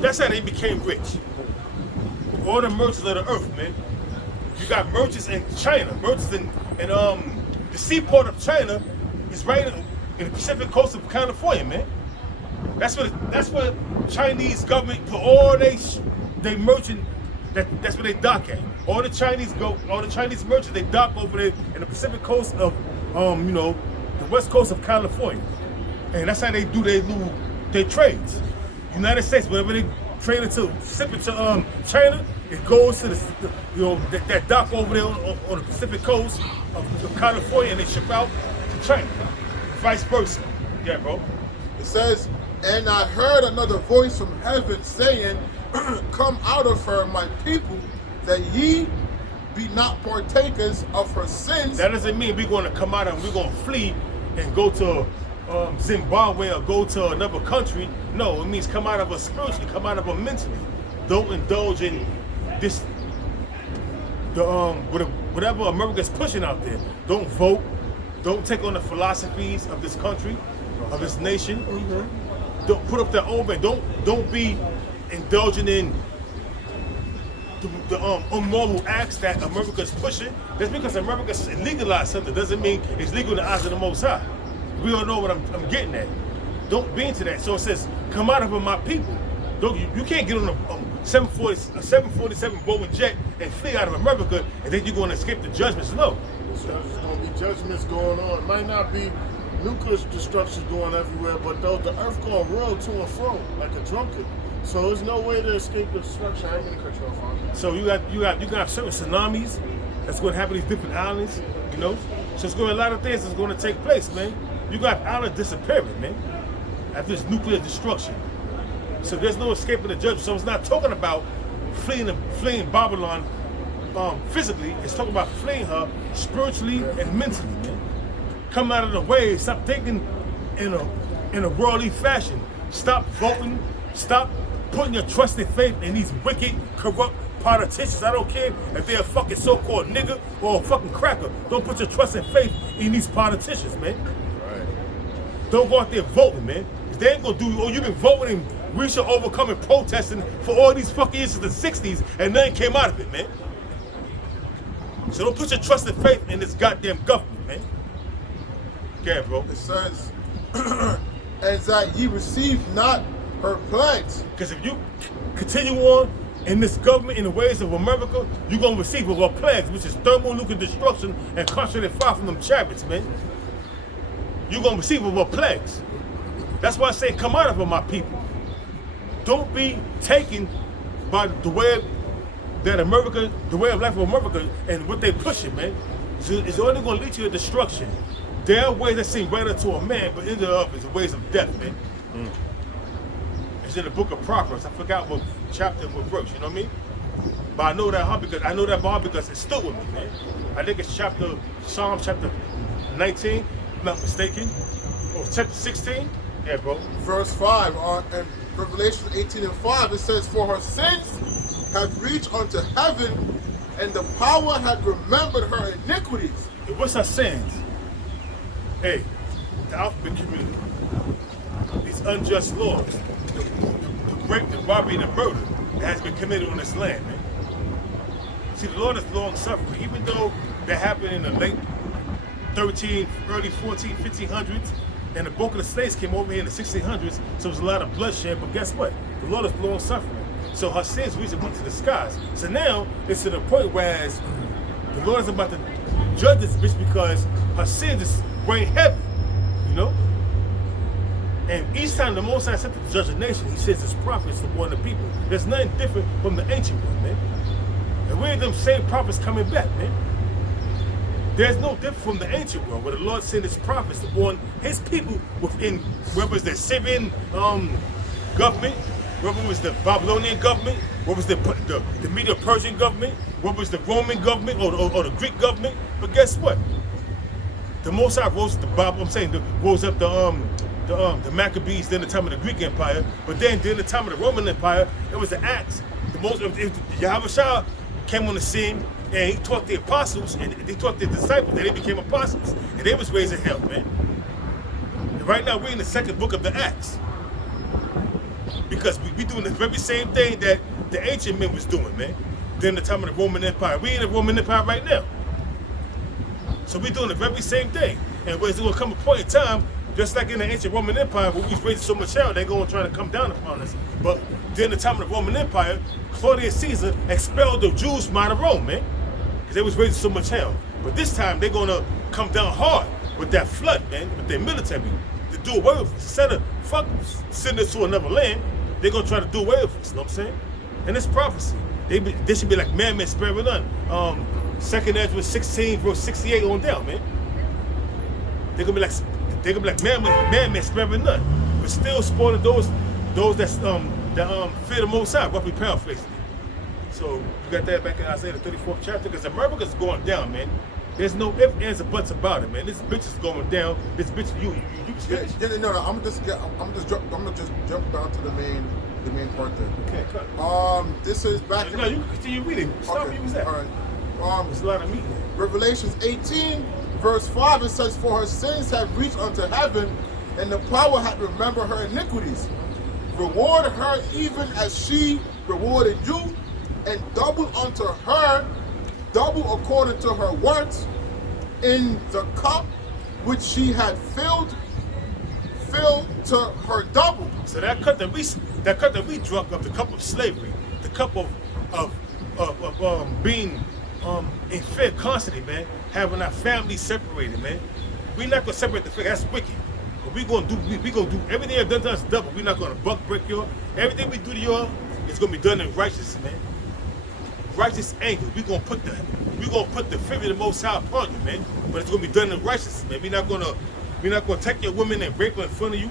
That's how they became rich. All the merchants of the earth, man. You got merchants in China. Merchants in the seaport of China is right in the Pacific coast of California, man. That's what Chinese government put all they merchant. That's where they dock at. All the Chinese merchants, they dock over there in the Pacific coast of the west coast of California, and that's how they do their trades. United States, whatever they trade it to, ship it to China, it goes to that dock over there on the Pacific coast of California, and they ship out to China, vice versa. Yeah, bro. It says, "And I heard another voice from heaven saying, Come out of her, my people, that ye be not partakers of her sins." That doesn't mean we're going to come out and we're going to flee and go to Zimbabwe or go to another country. No, it means come out of us spiritually, come out of us mentally. Don't indulge in this, whatever America's pushing out there. Don't vote. Don't take on the philosophies of this country, of this nation. Don't put up their own man. Don't be indulging in the unmoral acts that America's pushing. Just because America's legalized something doesn't mean it's legal in the eyes of the Most High. We don't know what I'm getting at. Don't be into that. So it says, "Come out of her, my people." You can't get on a 747 Boeing jet and flee out of America and then you're going to escape the judgments. No. There's going to be judgments going on. It might not be nuclear destruction going everywhere, but though the earth going to roll to and fro like a drunkard. So there's no way to escape the destruction. I ain't going to cut you off on that. So you got certain tsunamis that's going to happen in these different islands, you know. So it's going a lot of things that's going to take place, man. You got islands disappearing, man, after this nuclear destruction. So there's no escaping the judgment. So it's not talking about fleeing Babylon physically. It's talking about fleeing her spiritually and mentally, man. Come out of the way. Stop thinking in a worldly fashion. Stop voting. Stop putting your trust and faith in these wicked, corrupt politicians. I don't care if they're a fucking so-called nigger or a fucking cracker. Don't put your trust and faith in these politicians, man. Right. Don't go out there voting, man. If they ain't gonna do, you've been voting and we should overcome and protesting for all these fucking years since the 60s and nothing came out of it, man. So don't put your trust and faith in this goddamn government, man. Yeah, bro. It says, "And that ye receive not her plagues." Because if you continue on in this government, in the ways of America, you're going to receive what plagues, which is thermonuclear destruction and concentrated fire from them chariots, man. You're going to receive what plagues. That's why I say, come out of it, my people. Don't be taken by the way that America, the way of life of America, and what they pushing, man. It's only going to lead you to destruction. There are ways that seem right unto a man, but in the other is the ways of death, man. It's in the book of Proverbs. I forgot what chapter and what verse, you know what I mean? But I know that because it's still with me, man. I think it's Psalm chapter 19, if I'm not mistaken. Or chapter 16. Yeah, bro. Verse 5, and Revelation 18:5, it says, "For her sins have reached unto heaven, and the power had remembered her iniquities." And what's her sins? Hey, the alphabet community. These unjust laws, the rape, the robbery, and the murder that has been committed on this land, man. See, the Lord is long suffering, even though that happened in the late 13, early 14, 1500s, and the bulk of the slaves came over here in the 1600s, so it was a lot of bloodshed, but guess what? The Lord is long suffering. So her sins reached up into the skies. So now it's to the point where the Lord is about to judge this bitch because her sins is weighing heavy, you know? And each time the Most High sent to judge a nation, he sends his prophets to warn the people. There's nothing different from the ancient one, man. And we're them same prophets coming back, man. There's no different from the ancient world where the Lord sent his prophets to warn his people within, whether it's the Syrian government, whether it was the Babylonian government, whether it was the Medo-Persian government, whether it was the Roman government or the Greek government. But guess what? The Most High rose the Bible. Rose up the Maccabees during the time of the Greek Empire, but then during the time of the Roman Empire, it was the Acts. Yahweh Shah came on the scene and he taught the apostles and he taught the disciples, and they became apostles, and they was raising hell, man. And right now we're in the second book of the Acts because we doing the very same thing that the ancient men was doing, man. During the time of the Roman Empire, we in the Roman Empire right now. So we're doing the very same thing, and there's going to come a point in time. Just like in the ancient Roman Empire, where we was raising so much hell, they're going to try to come down upon us. But during the time of the Roman Empire, Claudius Caesar expelled the Jews from out of Rome, man. Because they was raising so much hell. But this time, they're going to come down hard with that flood, man, with their military, to do away with us. Instead of sending us to another land, they're going to try to do away with us, you know what I'm saying? And it's prophecy. They should be like man, sparing none. 2nd Ezra 16, verse 68 on down, man. They're going to be like man, sparing none. But still spoiling those that fear the Most High, roughly paraphrasing it. So you got that back in Isaiah the 34th chapter, because America's going down, man. There's no ifs, ands, or buts about it, man. This bitch is going down. This bitch, you can finish. No. I'm gonna just jump down to the main part there. Okay, cut. This is back. No, you can continue reading. Stop me with that. All right. There's a lot of meat. Revelations 18, verse 5. It says, "For her sins have reached unto heaven, and the power hath remembered her iniquities. Reward her even as she rewarded you, and double unto her, double according to her works, in the cup which she had filled to her double." So that cup that we drunk of, the cup of slavery, the cup of being in fear constantly, man, having our family separated, man. We're not gonna separate the fear. That's wicked. But we gonna do everything that done to us double. We're not gonna buck break y'all. Everything we do to y'all is gonna be done in righteousness, man. Righteous anger. We're gonna put the fear of the Most High upon you, man. But it's gonna be done in righteousness, man. We're not gonna take your women and rape her in front of you.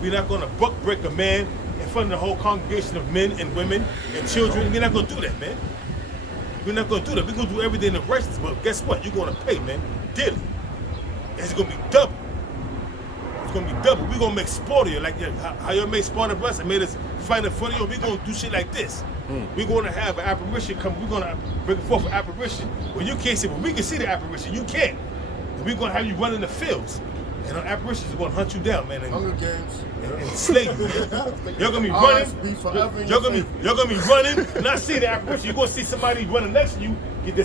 We're not gonna buck break a man in front of the whole congregation of men and women and children. We're not gonna do that, man. We're not gonna do that. We're gonna do everything in righteousness. But guess what? You're gonna pay, man, dearly. And it's gonna be double. It's gonna be double. We're gonna make sport of you, like how y'all made sport of us and made us fight in front of you. We're gonna do shit like this. We're gonna have an apparition come. We're gonna bring forth an apparition. Well, you can't see, but we can see the apparition. You can't. And we're gonna have you run in the fields. And our apparitions are gonna hunt you down, man. Hunger Games. And slay you. You're gonna be running. You're gonna be running, not see the apparition. You're gonna see somebody running next to you, get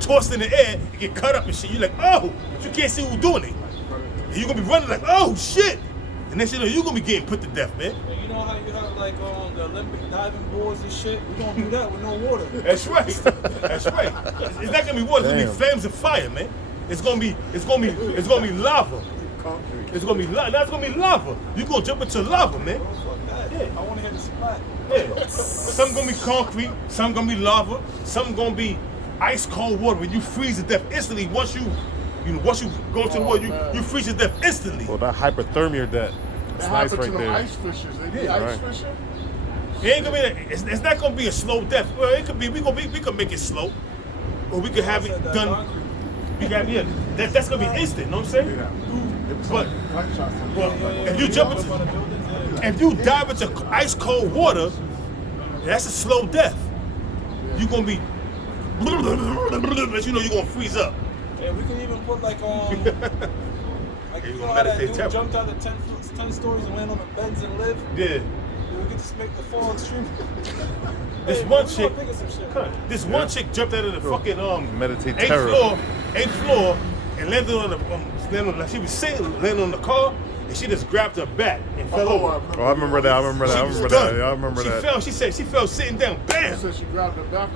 tossed in the air, and get cut up and shit. You're like, oh, but you can't see who's doing it. And you're gonna be running like, oh shit. And And next thing you know, you're gonna be getting put to death, man. And you know how you have like the Olympic diving boards and shit? We're gonna do that with no water. That's right. That's right. It's not gonna be water. It's gonna be flames of fire, man. It's gonna be lava. It's gonna be lava. That's gonna be lava. You gonna jump into lava, man. Yeah. I want to hear the splat. Yeah. Some gonna be concrete. Some gonna be lava. Some gonna be ice cold water when you freeze to death instantly. Once you go into the water, you freeze to death instantly. Well, that hypothermia, that's nice right there. Ice fishers. They be ice fishing. It ain't gonna be. It's not gonna be a slow death. Well, it could be. We could make it slow, or we could have it done. We got that's gonna be instant. Know what I'm saying? But if you dive into ice cold water, that's a slow death. You're gonna be, but you know you're gonna freeze up. Yeah, we can even put like like you know how that dude jumped out of 10 stories and landed on the beds and lived. Yeah. We could just make the fall extreme. This one chick jumped out of the fucking meditate eighth floor and landed on like she was sitting, landed on the car, and she just grabbed her back and fell over. Oh, I remember that. Yeah, I remember that. Fell. She said she fell sitting down. Bam. So she grabbed her back.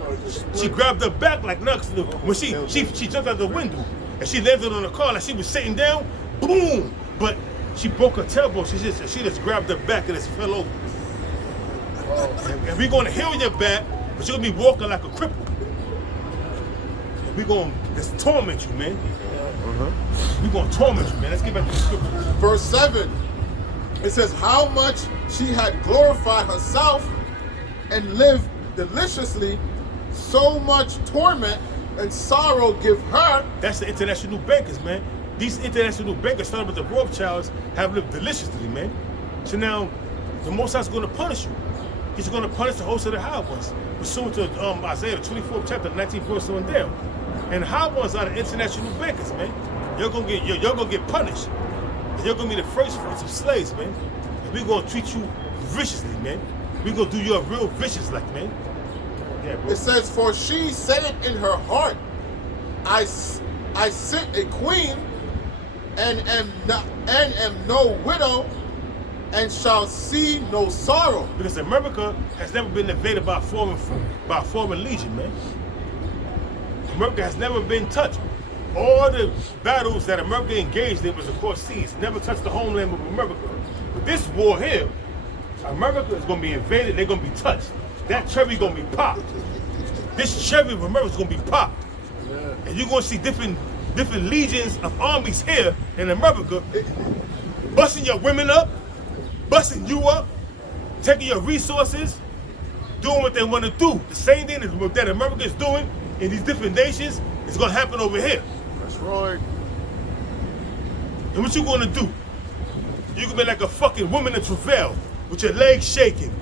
She grabbed her back like nuts. When she jumped out the window and she landed on the car like she was sitting down. Boom. But she broke her tailbone. She just grabbed her back and just fell over. And we're gonna heal your back, but you're gonna be walking like a cripple. And we're gonna just torment you, man. We're gonna torment you, man. Let's get back to the scripture. Verse 7, it says, how much she had glorified herself and lived deliciously, so much torment and sorrow give her. That's the international bankers, man. These international bankers started with the Rothschilds have lived deliciously, man. So now, the Most High's gonna punish you. He's going to punish the host of the high ones, pursuant to Isaiah, the 24th chapter, 19th verse on down. And high ones are the international bankers, man. You're gonna get punished. And you're gonna be the first fruits of slaves, man. And we're gonna treat you viciously, man. We're gonna do you real vicious, like, man. Yeah, bro. It says, for she said in her heart, I sit a queen, and am no widow, and shall see no sorrow. Because America has never been invaded by a foreign legion, man. America has never been touched. All the battles that America engaged in was across seas. Never touched the homeland of America. But this war here, America is going to be invaded. They're going to be touched. That cherry going to be popped. This cherry of America is going to be popped. And you're going to see different legions of armies here in America busting your women up, busting you up, taking your resources, doing what they want to do. The same thing that America is doing in these different nations is going to happen over here. That's right. And what you going to do? You can be like a fucking woman in travail with your legs shaking.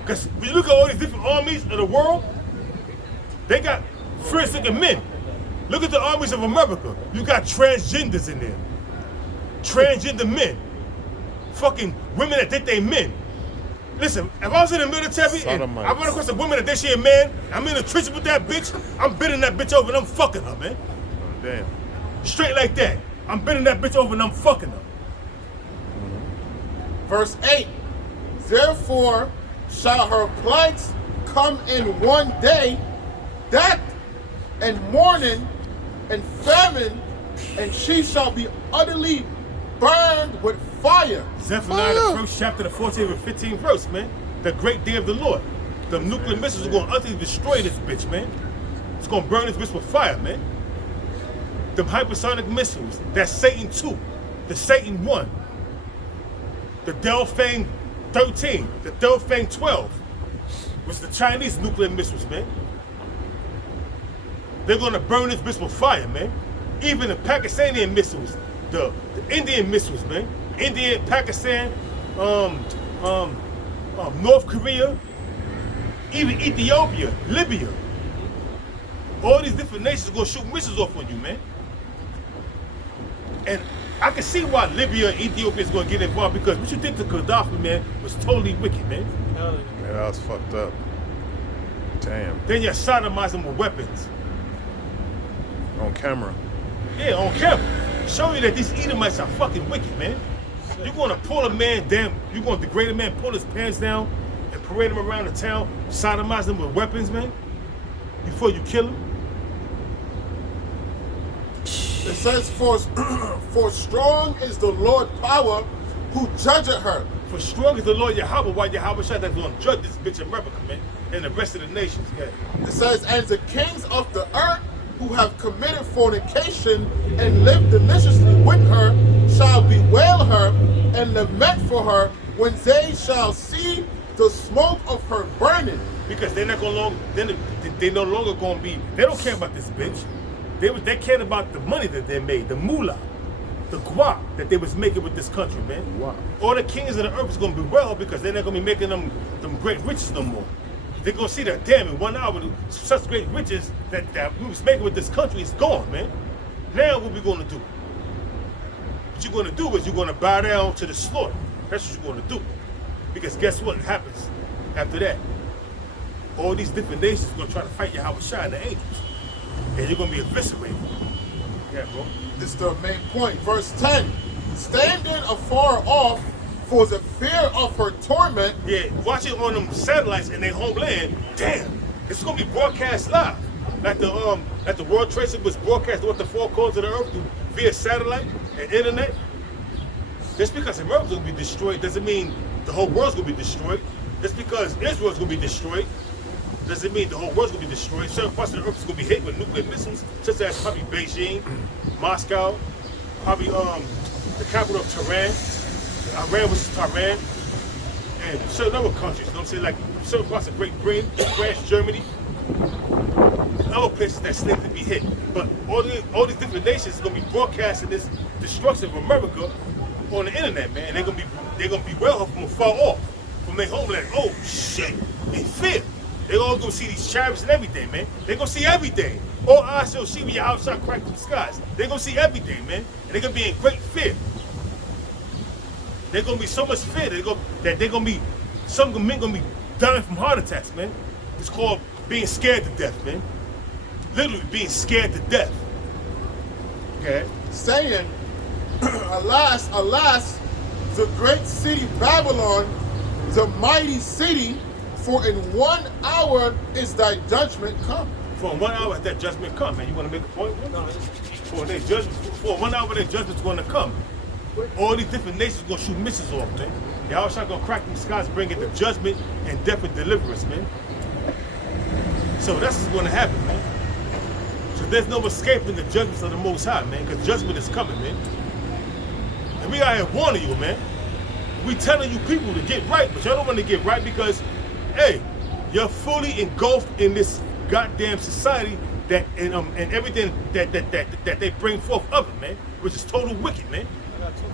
Because when you look at all these different armies of the world, they got first-looking men. Look at the armies of America. You got transgenders in there. Transgender men. Fucking women that think they men. Listen, if I was in the military and I run across a woman that thinks she a man, I'm in the trenches with that bitch, I'm bending that bitch over and I'm fucking her, man. Damn. Straight like that. I'm bending that bitch over and I'm fucking her. Verse 8, therefore shall her plagues come in one day, death and mourning and famine, and she shall be utterly burned with fire. Zephaniah, the first chapter, the 14th and 15th verse, man. The great day of the Lord. The nuclear missiles are going to utterly destroy this bitch, man. It's going to burn this bitch with fire, man. The hypersonic missiles, that's Satan 2, the Satan 1, the Delphine 13, the Delphine 12, which is the Chinese nuclear missiles, man. They're going to burn this bitch with fire, man. Even the Pakistani missiles, the Indian missiles, man. India, Pakistan, North Korea, even Ethiopia, Libya. All these different nations are going to shoot missiles off on you, man. And I can see why Libya and Ethiopia is going to get involved, because what you think to Gaddafi, man, was totally wicked, man. Yeah, that was fucked up. Damn. Then you sodomize them with weapons. On camera. Yeah, on camera. Show you that these Edomites are fucking wicked, man. sick. You're gonna pull a man down. You're gonna degrade a man, pull his pants down, and parade him around the town, sodomize him with weapons, man, before you kill him. It says, for strong is the Lord power who judgeth her. For strong is the Lord Yahweh, while Yahweh shall that's gonna judge this bitch in America, man, and the rest of the nations. Yeah. It says, and the kings of the earth who have committed fornication and lived deliciously with her shall bewail her and lament for her when they shall see the smoke of her burning. Because they're not gonna they no longer gonna be. They don't care about this bitch. They cared about the money that they made, the moolah, the guap that they was making with this country, man. Wow. All the kings of the earth is gonna be well because they're not gonna be making them great riches no more. They're gonna see that damn in 1 hour such great riches that we was making with this country is gone, man. Now what we gonna do? What you're gonna do is you're gonna bow down to the slaughter. That's what you're gonna do. Because guess what happens after that? All these different nations are gonna try to fight Yahweh Shai and the angels. And you're gonna be eviscerated. Yeah, bro. This is the main point. Verse 10. Standing afar off for the fear of her torment. Yeah, watch it on them satellites in their homeland. Damn, it's gonna be broadcast live. Like the World Trade Center was broadcast with the four corners of the earth via satellite and internet. Just because America's gonna be destroyed doesn't mean the whole world's gonna be destroyed. Just because Israel's gonna be destroyed doesn't mean the whole world's gonna be destroyed. Certain parts of the earth is gonna be hit with nuclear missiles, such as probably Beijing, Moscow, probably the capital of Tehran, Iran, which is Tehran, and certain other countries. You know what I'm saying? Like certain parts of Great Britain, France, Germany, and other places that slated to be hit. But all these different nations are gonna be broadcasting this destruction of America on the internet, man. And they're gonna be well from afar off, from their homeland. Oh shit, in fear. They're all gonna see these chariots and everything, man. They're gonna see everything. All eyes shall see when you're outside cracking the skies. They're gonna see everything, man. And they're gonna be in great fear. They're gonna be so much fear that they're gonna be, some men gonna be dying from heart attacks, man. It's called being scared to death, man. Literally being scared to death. Okay? Saying, alas, alas, the great city Babylon, the mighty city, for in 1 hour is thy judgment come. For 1 hour that judgment come, man. You want to make a point? No, For 1 hour that judgment's going to come. All these different nations going to shoot missiles off, man. Y'all not going to crack them skies, bring it the judgment and death and deliverance, man. So that's what's going to happen, man. So there's no escaping the judgments of the Most High, man, because judgment is coming, man. And we out here warning you, man. We telling you people to get right, but y'all don't want to get right because, hey, you're fully engulfed in this goddamn society that and everything that they bring forth of it, man, which is total wicked, man. I got two.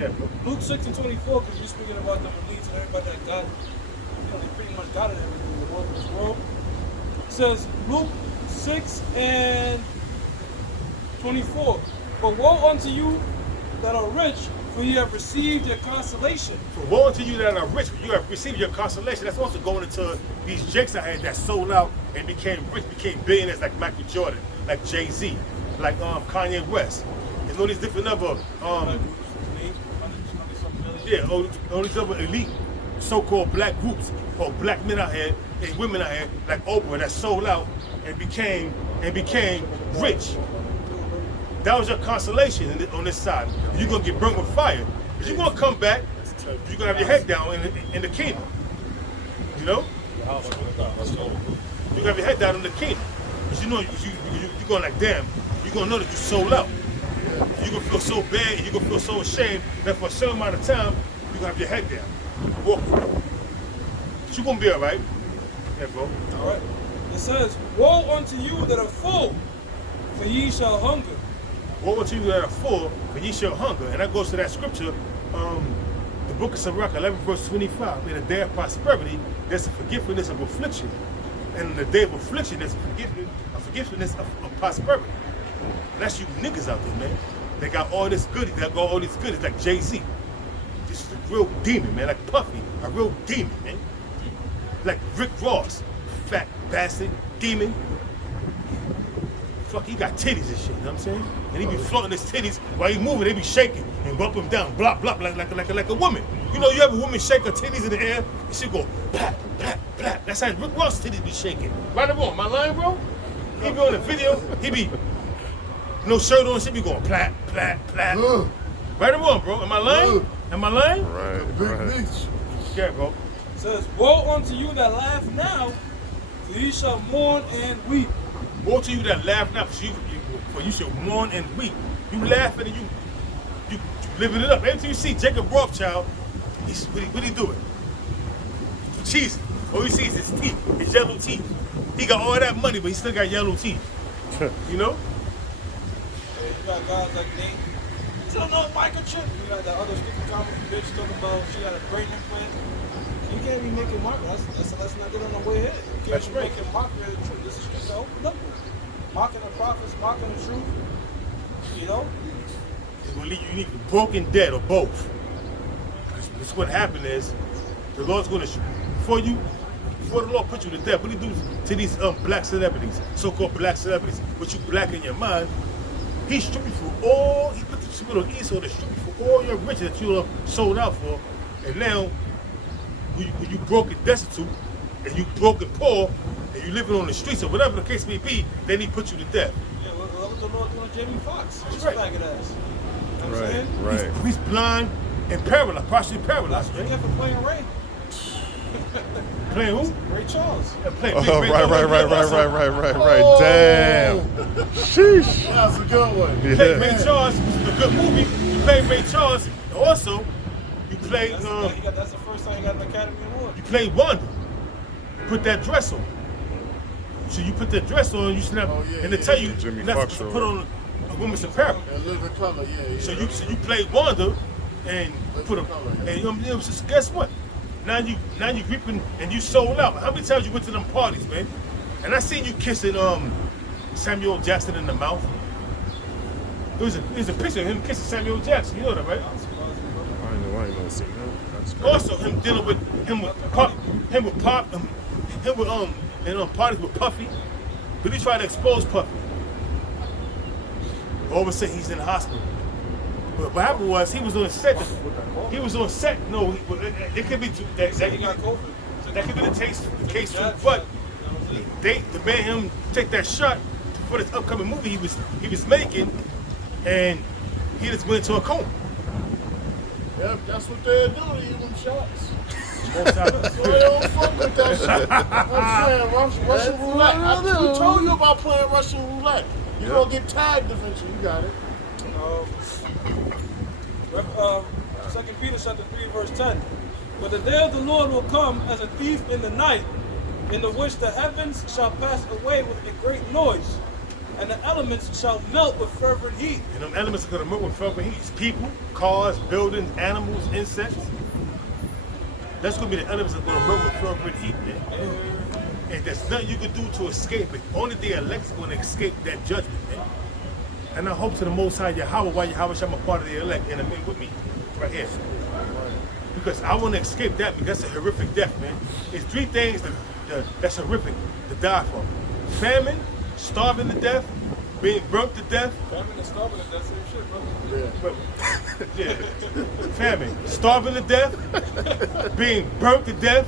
Yeah, bro. Luke 6 and 24, because you're speaking about the elites and everybody that got, they pretty much got it everything in the world in this world. It says, Luke 6 and 24, but woe unto you that are rich, for you have received your consolation. For woe unto you that are rich, you have received your consolation. That's also going into these jakes out here that sold out and became rich, became billionaires like Michael Jordan, like Jay-Z, like Kanye West. And all these different other all these other elite so-called black groups or black men out here and women out here like Oprah that sold out and became rich. That was your consolation on this side. You're gonna get burnt with fire, but you're gonna come back. You're gonna have your head down in the kingdom. You know? You're gonna have your head down in the kingdom, but you know you're going like, damn. You're gonna know that you sold out. You're gonna feel so bad and you're gonna feel so ashamed that for a certain amount of time you're gonna have your head down, walk. But you're gonna be all right. Yeah, bro. All right. It says, woe unto you that are full, for ye shall hunger. Woe unto you that are full, for ye shall hunger. And that goes to that scripture, the book of Sirach 11 verse 25. In the day of prosperity, there's a forgiveness of affliction. And in the day of affliction, there's a forgiveness of prosperity. And that's you niggas out there, man. They got all this goodies, like Jay-Z. This is a real demon, man, like Puffy, a real demon, man. Like Rick Ross, fat bastard, demon. fuck, he got titties and shit, you know what I'm saying? And he be flaunting his titties while he moving, they be shaking and bump him down, blop, blop, like a woman. You know, you have a woman shake her titties in the air, and she go, plap, plap, plap. That's how Rick Ross titties be shaking. Right or wrong, am I lying, bro? He be on the video, he be, no shirt on, she be going, plap, plap, plap. Right or wrong, bro? Am I lying? Am I lying? Right, Big right. beach. Yeah, bro. It says, woe unto you that laugh now, for ye shall mourn and weep. Woe to you that laugh now, for you shall mourn and weep. You laughing and you living it up. Every time you see Jacob Rothschild, what he doing? Cheesy. All you see is his teeth, his yellow teeth. He got all that money, but he still got yellow teeth. You know? You got guys like Nate. You don't know microchip. You got that other stupid comedy bitch talking about she got a brain implant. You can't be making mockery. Let's not get on the way ahead. You can't be making mockery of the truth. This is just open up. Mocking the prophets, mocking the truth. You know? It's gonna leave you either broken, dead, or both. Because what happened is, the Lord's gonna before the Lord put you to death, what he do to these black celebrities, so-called black celebrities, what you black in your mind, he stripped you for all, he put the spirit on Esau to strip you for all your riches that you have sold out for, and now, when you broke and destitute, and you broke and poor, and you living on the streets, or whatever the case may be, then he put you to death. Yeah, what was the Lord doing to Jamie Foxx? His right. faggot ass. You know what I'm Right, saying? right. He's blind and paralyzed, partially paralyzed, That's what you man. get for playing Ray. Playing who? Ray Charles. Yeah, playing Oh, Big Ray. right. Oh. Damn. Sheesh. That's a good one. You played Ray Charles, which is a good movie. You played Ray Charles, and also, you played, That's the first time he got an Academy Award. you played Wanda. You put that dress on. So you put that dress on, you snap, and they tell you Jimmy you're not Fox supposed to show. put on a woman's apparel. And live in color, yeah. So you played Wanda, and put a, and just guess what? Now you reaping and you sold out. How many times you went to them parties, man? And I seen you kissing Samuel Jackson in the mouth. There's a picture of him kissing Samuel Jackson. You know that, right? I ain't never seen that. That's crazy. Also, him dealing with him with Pop, and parties with Puffy. But he tried to expose Puffy. All of a sudden, he's in the hospital. But what happened was he was on set. He was on set. No, it could be that He got COVID. that could be the case too. But they made him take that shot for this upcoming movie he was making, and he just went into a coma. Yep, that's what they do. They give them shots. All the time. So they don't fuck with that shit. I'm saying Russian roulette. We told you about playing Russian roulette. You're gonna get tagged eventually. You got it. 2 Peter chapter 3 verse 10. But the day of the Lord will come as a thief in the night, in the which the heavens shall pass away with a great noise, and the elements shall melt with fervent heat. And them elements are gonna move with fervent heat. It's people, cars, buildings, animals, insects. That's gonna be the elements that are gonna move with fervent heat, man. And there's nothing you can do to escape it. Only the elect's gonna escape that judgment, man. And I hope to the Most High Yahweh, why Yahweh I'm a part of the elect, and I'm with me right here. Because I want to escape that, because that's a horrific death, man. It's three things that's horrific to die from: famine, starving to death, being burnt to death. Famine and starving, that's the same shit, bro. Yeah. Famine, starving to death, being burnt to death,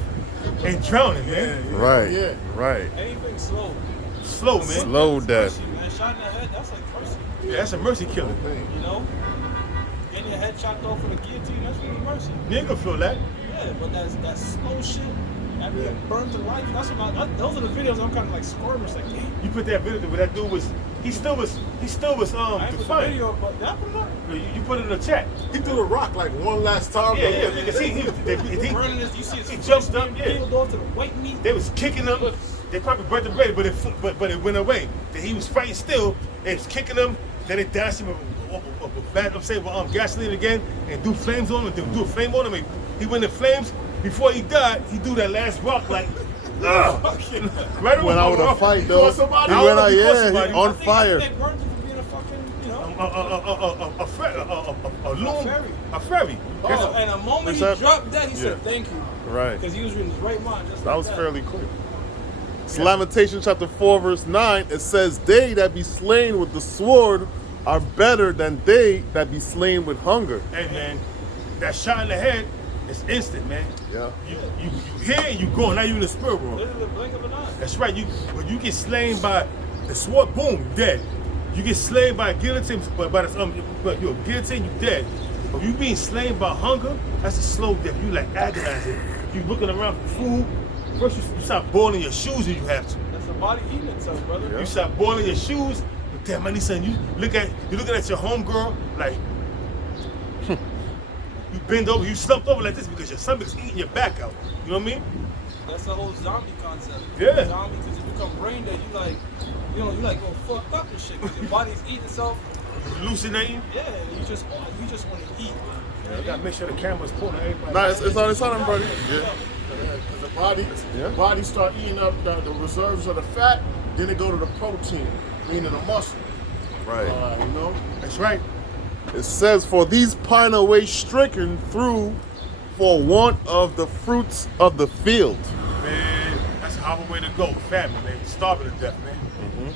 and drowning, man. Right, Yeah. right. Anything slow. Slow, man. Slow death. Mercy, man. Shot in the head, that's like mercy. Yeah, that's a mercy killing. You know? Getting your head chopped off with a guillotine, that's really mercy. You ain't gonna feel that. Yeah, but that slow shit, that being burned to life, those are the videos I'm kind of like squirming. It's like, damn. You put that video where that dude was, he still was I ain't put the defiant. video, but did I put it up? You put it in the chat. He threw the rock like one last time. Yeah, because he Burning this, you see his he face jumped up, being yeah. peeled off to the white meat. They was kicking him. They probably burnt the bread, but it went away. Then he was fighting still. They was kicking him. Then they dashed him with gasoline again and do flames on him. And do a flame on him. He went in flames. Before he died, he do that last rock like, right Went out with a fight, though. He went out, yeah, on fire. They burned him for being a fucking, you know, a ferry. and the moment he What's that? dropped that, he said, Yeah. thank you. Right. Because he was in his right mind. Just That like was fairly quick. It's Lamentation chapter 4, verse 9. It says, they that be slain with the sword are better than they that be slain with hunger. Hey, man, that shot in the head is instant, man. Yeah. You hear and you go. Now you in the spirit world. Literally the blink of an eye. That's right. When you get slain by the sword, boom, you dead. You get slain by guillotine, but you're guillotine, you dead. But you being slain by hunger, that's a slow death. You like agonizing. You looking around for food. First, you stop boiling your shoes if you have to. That's the body eating itself, brother. You stop boiling your shoes. But damn, I need something. You're looking at your homegirl like you bend over, you slumped over like this because your stomach's eating your back out. You know what I mean? That's the whole zombie concept. Yeah. Zombie, because you become brain dead, you like go fucked up and shit. 'Cause your body's eating itself. Hallucinating. Yeah, you just want to eat. Yeah, you gotta make sure the camera's pulling everybody. Nah, it's on its time, buddy. Yeah. Because the body start eating up the reserves of the fat, then it go to the protein, meaning the muscle. Right. You know? That's right. It says, for these pine away stricken through for want of the fruits of the field. Man, that's a horrible way to go. Famine, man. Starving to death, man.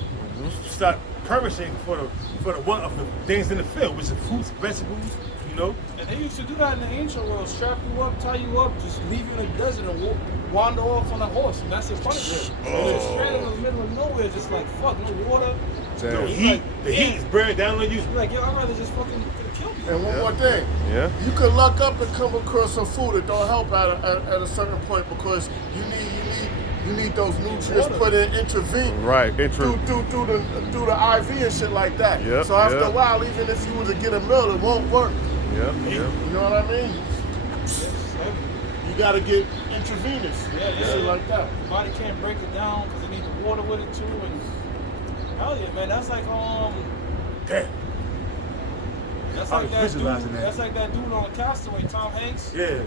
Start perishing for the want of the things in the field, which is fruits, vegetables, you know. And they used to do that in the ancient world. Strap you up, tie you up, just leave you in the desert and wander off on a horse. And that's your punishment. And you're stranded in the middle of nowhere, just like, fuck, no water. The heat is bearing down on you. You're like, yo, I'd rather just fucking kill me. And one more thing. Yeah. You could luck up and come across some food that don't help at a certain point because you need those nutrients put in intravenous. Right. Through the IV and shit like that. Yep, So after yep. a while, even if you were to get a meal, it won't work. Yeah. You know what I mean? You gotta get intravenous. Shit like that. Your body can't break it down because it needs water with it too. And hell yeah, man, that's like Damn. That's I like was that dude. visualizing that. That's like that dude on Castaway, Tom Hanks. Yeah.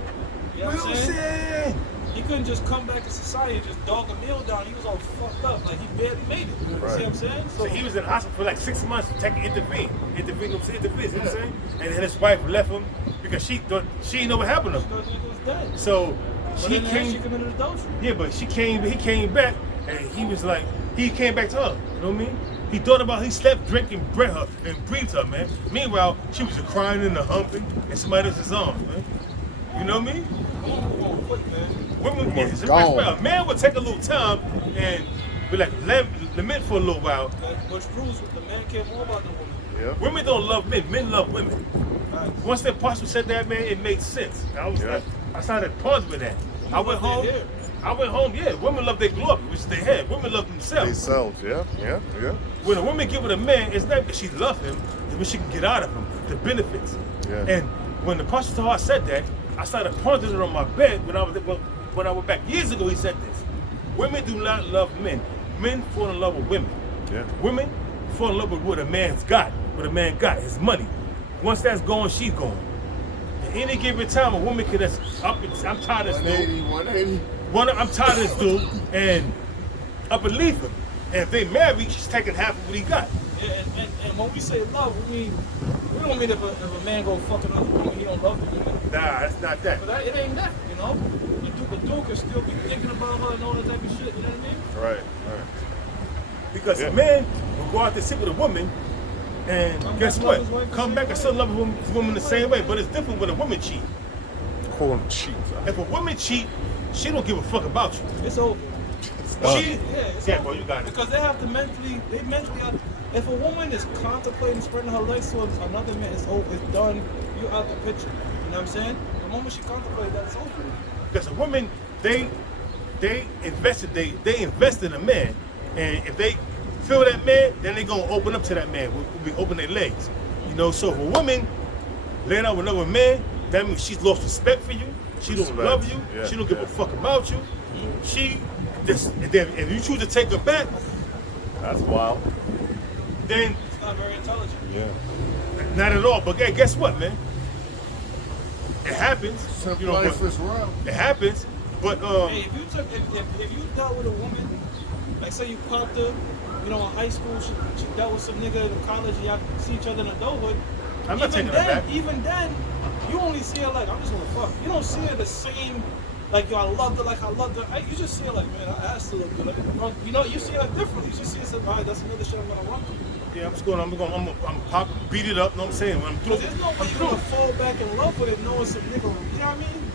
You know what I'm saying? He couldn't just come back to society and just dog a meal down. He was all fucked up, like he barely made it. You see what I'm saying? So he was in the hospital for like 6 months taking intervene, you know what I'm saying? And then his wife left him because she didn't know what happened to him. Because he was dead. So But she then she came. committed adultery. Yeah, but he came back and he was like, he came back to her. You know what I mean? He thought about, he slept, drank, and breathed her and breathed her, man. Meanwhile, she was crying in the humping and somebody else's arms, man. You know what I mean? Quick, man. Women, a man would take a little time and be like, lament for a little while. Which proves the man care more about the woman. Yeah. Women don't love men, men love women. Right. Once that apostle said that, man, it made sense. I was like, I started pondering that. I went home, women love their glory, which is their head. Women love themselves. Themselves, yeah. When a woman get with a man, it's not because she loves him, it's what she can get out of him, the benefits. Yeah. And when the apostle Tahar said that, I started pondering it on my bed when I went back years ago. He said this: women do not love men. Men fall in love with women. Yeah. Women fall in love with what a man's got. What a man got, his money. Once that's gone, she's gone. At any given time, a woman can just I'm tired of this dude. 180. I'm tired of this dude, and up and leave him. And if they marry, she's taking half of what he got. Yeah, and when we say love, we don't mean if a man go fuck another woman, he don't love the woman. Nah, that's not that. But it ain't that, you know? The dude can still be thinking about her and all that type of shit, you know what I mean? Right. Because a man will go out there sit with a woman, and guess what? Come back and still love a woman the same way. But it's different when a woman cheat. Call them cheats. If a woman cheat, she don't give a fuck about you. It's over. It's over. bro, you got it. Because they have to mentally if a woman is contemplating spreading her legs to another man, it's over, it's done, you out the picture. You know what I'm saying? The moment she contemplates that, it's over. Because a woman, they invest in a man, and if they feel that man, then they gonna open up to that man. We open their legs, you know. So if a woman laying out with another man, that means she's lost respect for you. She don't love you. Yeah. She don't give a fuck about you. She just, and then if you choose to take her back, That's wild. It's then not very intelligent. Yeah. not at all. But guess what, man? It happens. Simple life is real. It happens. But Hey, if you dealt with a woman, like say you popped her, you know, in high school, she dealt with some nigga in college, and y'all see each other in adulthood. I'm not taking her back. Even then, you only see her like, I'm just gonna fuck. You don't see her the same like yo, I loved her, like I loved her. You just see her like, man, her ass still look good. Like, you know, you see her differently. You just see her, all right, that's another shit I'm gonna run through. Yeah, I'm pop, beat it up. Know what I'm saying? When I'm through. Because there's no way you're gonna fall back in love with it knowing some nigga, you know what I mean?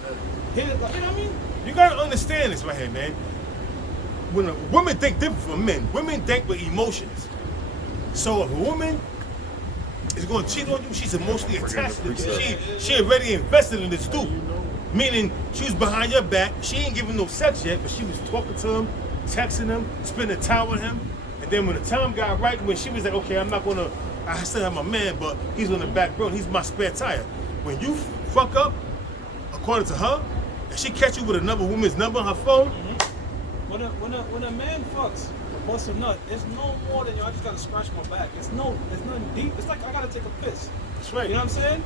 Hit it, like, you know what I mean? You gotta understand this right here, man. When women think different from men, women think with emotions. So if a woman is gonna cheat on you, she's emotionally attached to you. She already invested in this too. Meaning she was behind your back. She ain't giving no sex yet, but she was talking to him, texting him, spending time with him. And then when the time got right, when she was like, okay, I still have my man, but he's on the back row. He's my spare tire. When you fuck up, according to her, and she catch you with another woman's number on her phone. When a man fucks or busts a nut, it's no more than yo, I just gotta scratch my back. It's nothing deep. It's like I gotta take a piss. That's right. You know what I'm saying?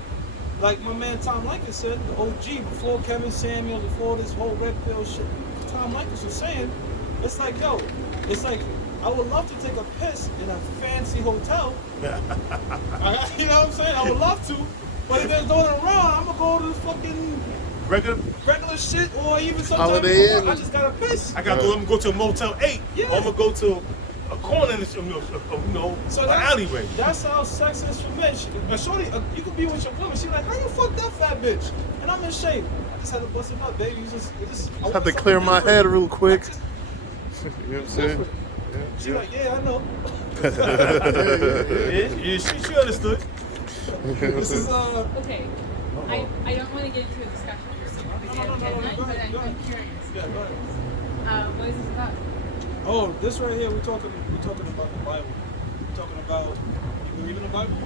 Like my man Tom Likas said, the OG, before Kevin Samuels, before this whole red pill shit, Tom Likas was saying, it's like, yo, it's like, I would love to take a piss in a fancy hotel. You know what I'm saying? I would love to, but if there's no one around, I'm gonna go to the fucking regular shit, or even sometimes Holiday Inn. I just gotta piss. I gotta go to a Motel 8. Yeah. Or I'm gonna go to a corner in this, So an alleyway. That's how sex is for men. Shorty, you could be with your woman. She like, how you fuck that fat bitch? And I'm in shape. I just had to bust him up, baby. I Have to clear my head real quick. You know what I'm saying? She like, yeah, I know. Yeah, she understood. This is Okay. I don't want to get into a discussion with you, but I'm curious. Yeah, go ahead. What is this about? Oh, this right here, we're talking about the Bible. We're talking about, you believe in the Bible?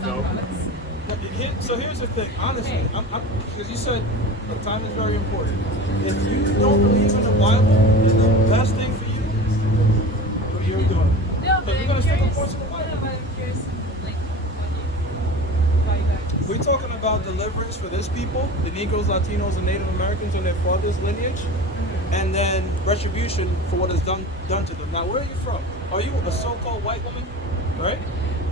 Some parts. So here's the thing, honestly, because you said time is very important. If you don't believe in the Bible, it's the best thing for you. What you're doing. No, but you're I'm gonna stick curious. on parts of the Bible. No, but I'm curious, like, why you got this? We're talking about deliverance for this people, the Negroes, Latinos, and Native Americans and their father's lineage, and then retribution for what is done to them. Now, where are you from? Are you a so-called white woman, right?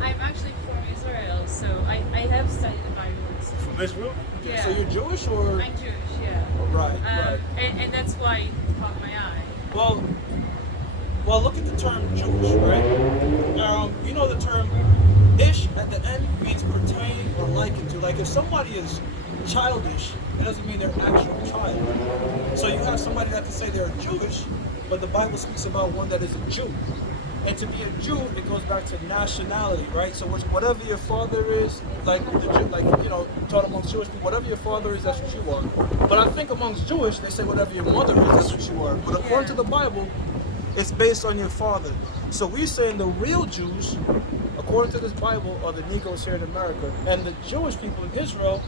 I'm actually from Israel, so I have studied the Bible. From Israel? Yeah. So you're Jewish, or? I'm Jewish, yeah. Right. And that's why it caught my eye. Well, look at the term Jewish, right? You know the term ish at the end means pertaining or likened to. Like if somebody is childish, it doesn't mean they're actual child. So you have somebody that can say they're Jewish, but the Bible speaks about one that is a Jew. And to be a Jew, it goes back to nationality, right? So whatever your father is, taught amongst Jewish people, whatever your father is, that's what you are. But I think amongst Jewish, they say whatever your mother is, that's what you are. But according to the Bible, it's based on your father. So we're saying the real Jews, according to this Bible, are the Negroes here in America. And the Jewish people in Israel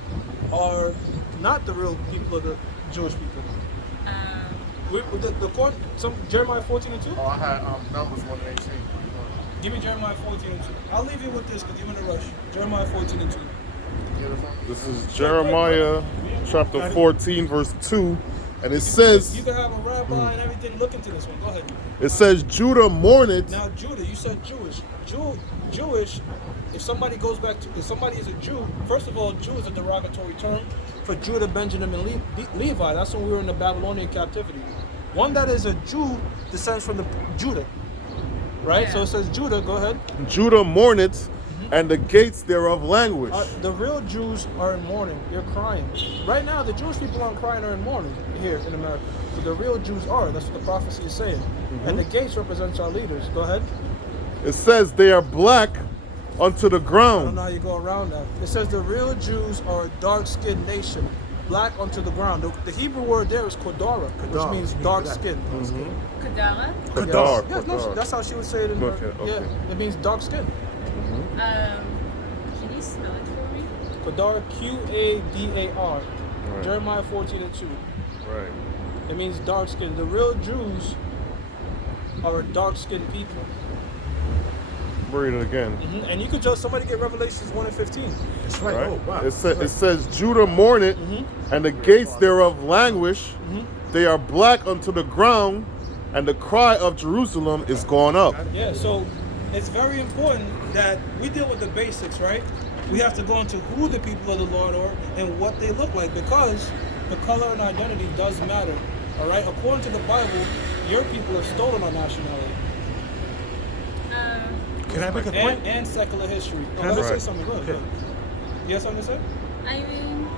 are not the real people of the Jewish people. Jeremiah 14:2? Oh, I had Numbers 1:18. Give me Jeremiah 14:2. I'll leave you with this because you're in a rush. Jeremiah 14:2. This is Jeremiah chapter 14, verse 2. And it says, You can have a rabbi and everything look into this one. Go ahead. it says, Judah mourneth. Now, Judah, you said Jewish. Jewish, if somebody is a Jew, first of all, Jew is a derogatory term for Judah, Benjamin, and Levi. That's when we were in the Babylonian captivity. One that is a Jew descends from the Judah, right? Yeah. So it says Judah, go ahead. Judah mourneth, and the gates thereof languish. The real Jews are in mourning. They're crying. Right now, the Jewish people aren't crying or in mourning here in America. But the real Jews are. That's what the prophecy is saying. And the gates represents our leaders. Go ahead. It says they are black unto the I don't ground. know how you go around that. It says the real Jews are a dark-skinned nation, black unto the ground. The Hebrew word there is kodara, which means dark skin. Kadara? Kadar. Yes, no, that's how she would say it in her. Okay. Yeah, it means dark skin. Can you spell it for me? Kodar, Qadar. Right. Jeremiah 14:2. Right. It means dark skin. The real Jews are a dark-skinned people. Read it again. And you could just, somebody get Revelations 1:15. That's right. Right? Oh, wow. It says Judah mourneth, and the gates thereof languish. They are black unto the ground, and the cry of Jerusalem is gone up. Yeah, so it's very important that we deal with the basics, right? We have to go into who the people of the Lord are and what they look like, because the color and identity does matter. All right. According to the Bible, your people have stolen our nationality Can I make a point? and secular history. Oh, Can I let me say Right. something. Go ahead. Go ahead. You have something to say? I mean,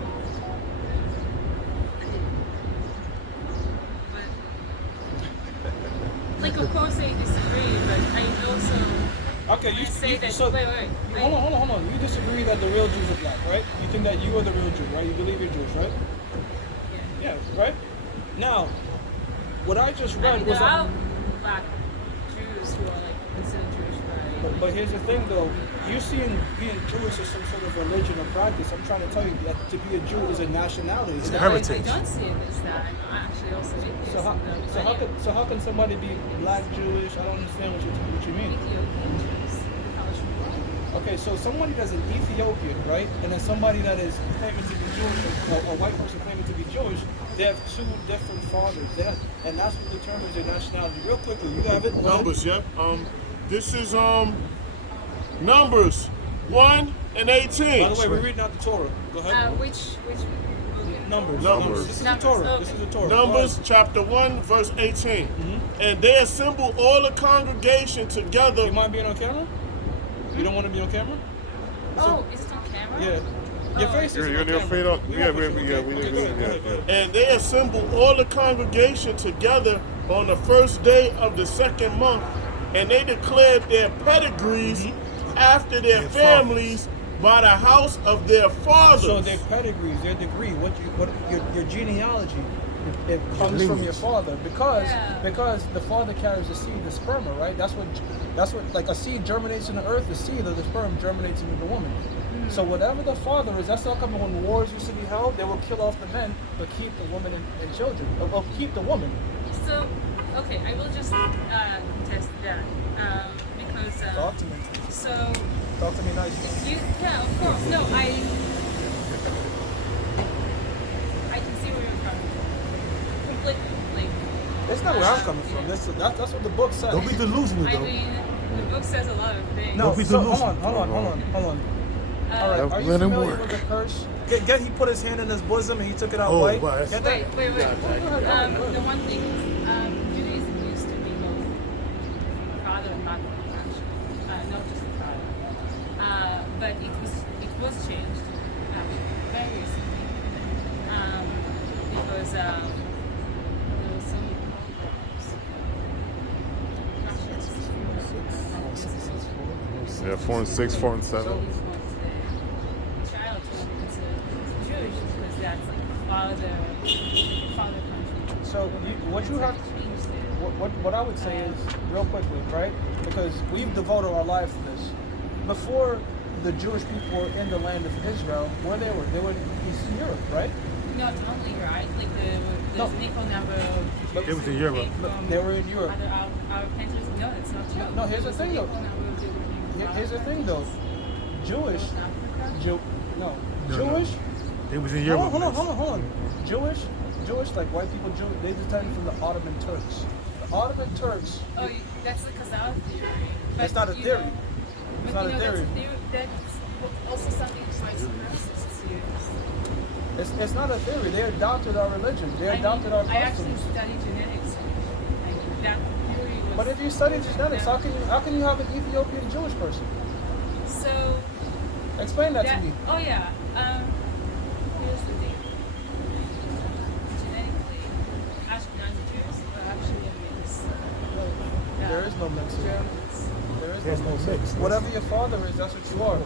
like of course I disagree, but I also Okay, you say that. so, wait. Hold on. You disagree that the real Jews are black, right? You think that you are the real Jew, right? You believe you're Jewish, right? Yeah. Yeah, right? Now, what I just I read mean, was there that, are black Jews who are like considered Jewish, but here's the thing though, you're seeing being Jewish as some sort of religion or practice. I'm trying to tell you that to be a Jew is a nationality. It's not- heritage. I don't see it as that. I'm actually also atheist. So how can somebody be black Jewish? I don't understand what you mean. Ethiopian Jews? How much more? Okay, so somebody that's an Ethiopian, right, and then somebody that is claiming to be Jewish, a white person claiming to be Jewish, they have two different fathers. And that's what determines their nationality. Real quickly, you have it. Go ahead. Numbers, yeah. This is Numbers 1 and 18. By the way, we're reading out the Torah. Go ahead. Which Numbers. Numbers. This is the Numbers, Torah. okay. This is the Torah. Numbers Go chapter 1, verse 18. Mm-hmm. And they assembled all the congregation ahead. together. You mind being on camera? You don't want to be on camera? Oh, is it on camera? Yeah. Your face is You're on your camera. feet up. We Yeah, won't put you on we camera. did. Okay, go ahead, go ahead. And they assembled all the congregation together on the first day of the second month. And they declared their pedigrees after their families by the house of their fathers. So their pedigrees, their degree, your genealogy, it comes from your father because the father carries the seed, the sperma, right? That's what like a seed germinates in the earth, the seed of the sperm germinates into the woman. So whatever the father is, that's how come when wars used to be held, they will kill off the men but keep the woman and children, or keep the woman. So, okay, I will just test that because. Talk to me. So. Talk to me nicely. Yeah, of course. No, I can see where you're coming from. Completely. Like, That's not where I'm coming from. That's what the book says. Don't be delusional, I though. mean, the book says a lot of things. No, Don't be so delusional. hold on. All right, Let are you him familiar work. with the curse? He put his hand in his bosom and he took it out Oh, white. wow, that's- Get that? Wait. Go ahead. The one thing is, Judaism used to be both father and mother, actually, not just the father. But it was changed very recently because there was some Yeah, 4 and 6, 4 and 7. the child to be considered Jewish because that's like father country. So what you have, Changed it. what I would say is real quickly, right? Because we've devoted our life to this. Before the Jewish people were in the land of Israel, where they were in Eastern Europe, right? Not only, right? Like the No. significant number of But It was in Europe. They were in Europe. Other Arab countries. No, that's not true. No, here's the thing, though. Significant number of Jews came from Here's the thing though, Jewish, No. Jewish. It was in Europe. Hold on. Jewish, like white people, they descended from the Ottoman Turks. The Ottoman Turks. Oh, that's the Khazar theory. But It's not a you theory. know- It's but not you a know, theory. That's also something white supremacists use. It's not a theory. They adopted our religion. They adopted our I actually customs. studied genetics. Like, that theory was. But if you study genetics, how can you have an Ethiopian Jewish person? So. Explain that to me. Oh yeah. Here's the thing. Genetically, Ashkenazi Jews are actually a mix. There is no mix. There's no mix. Whatever your father is, that's what you are.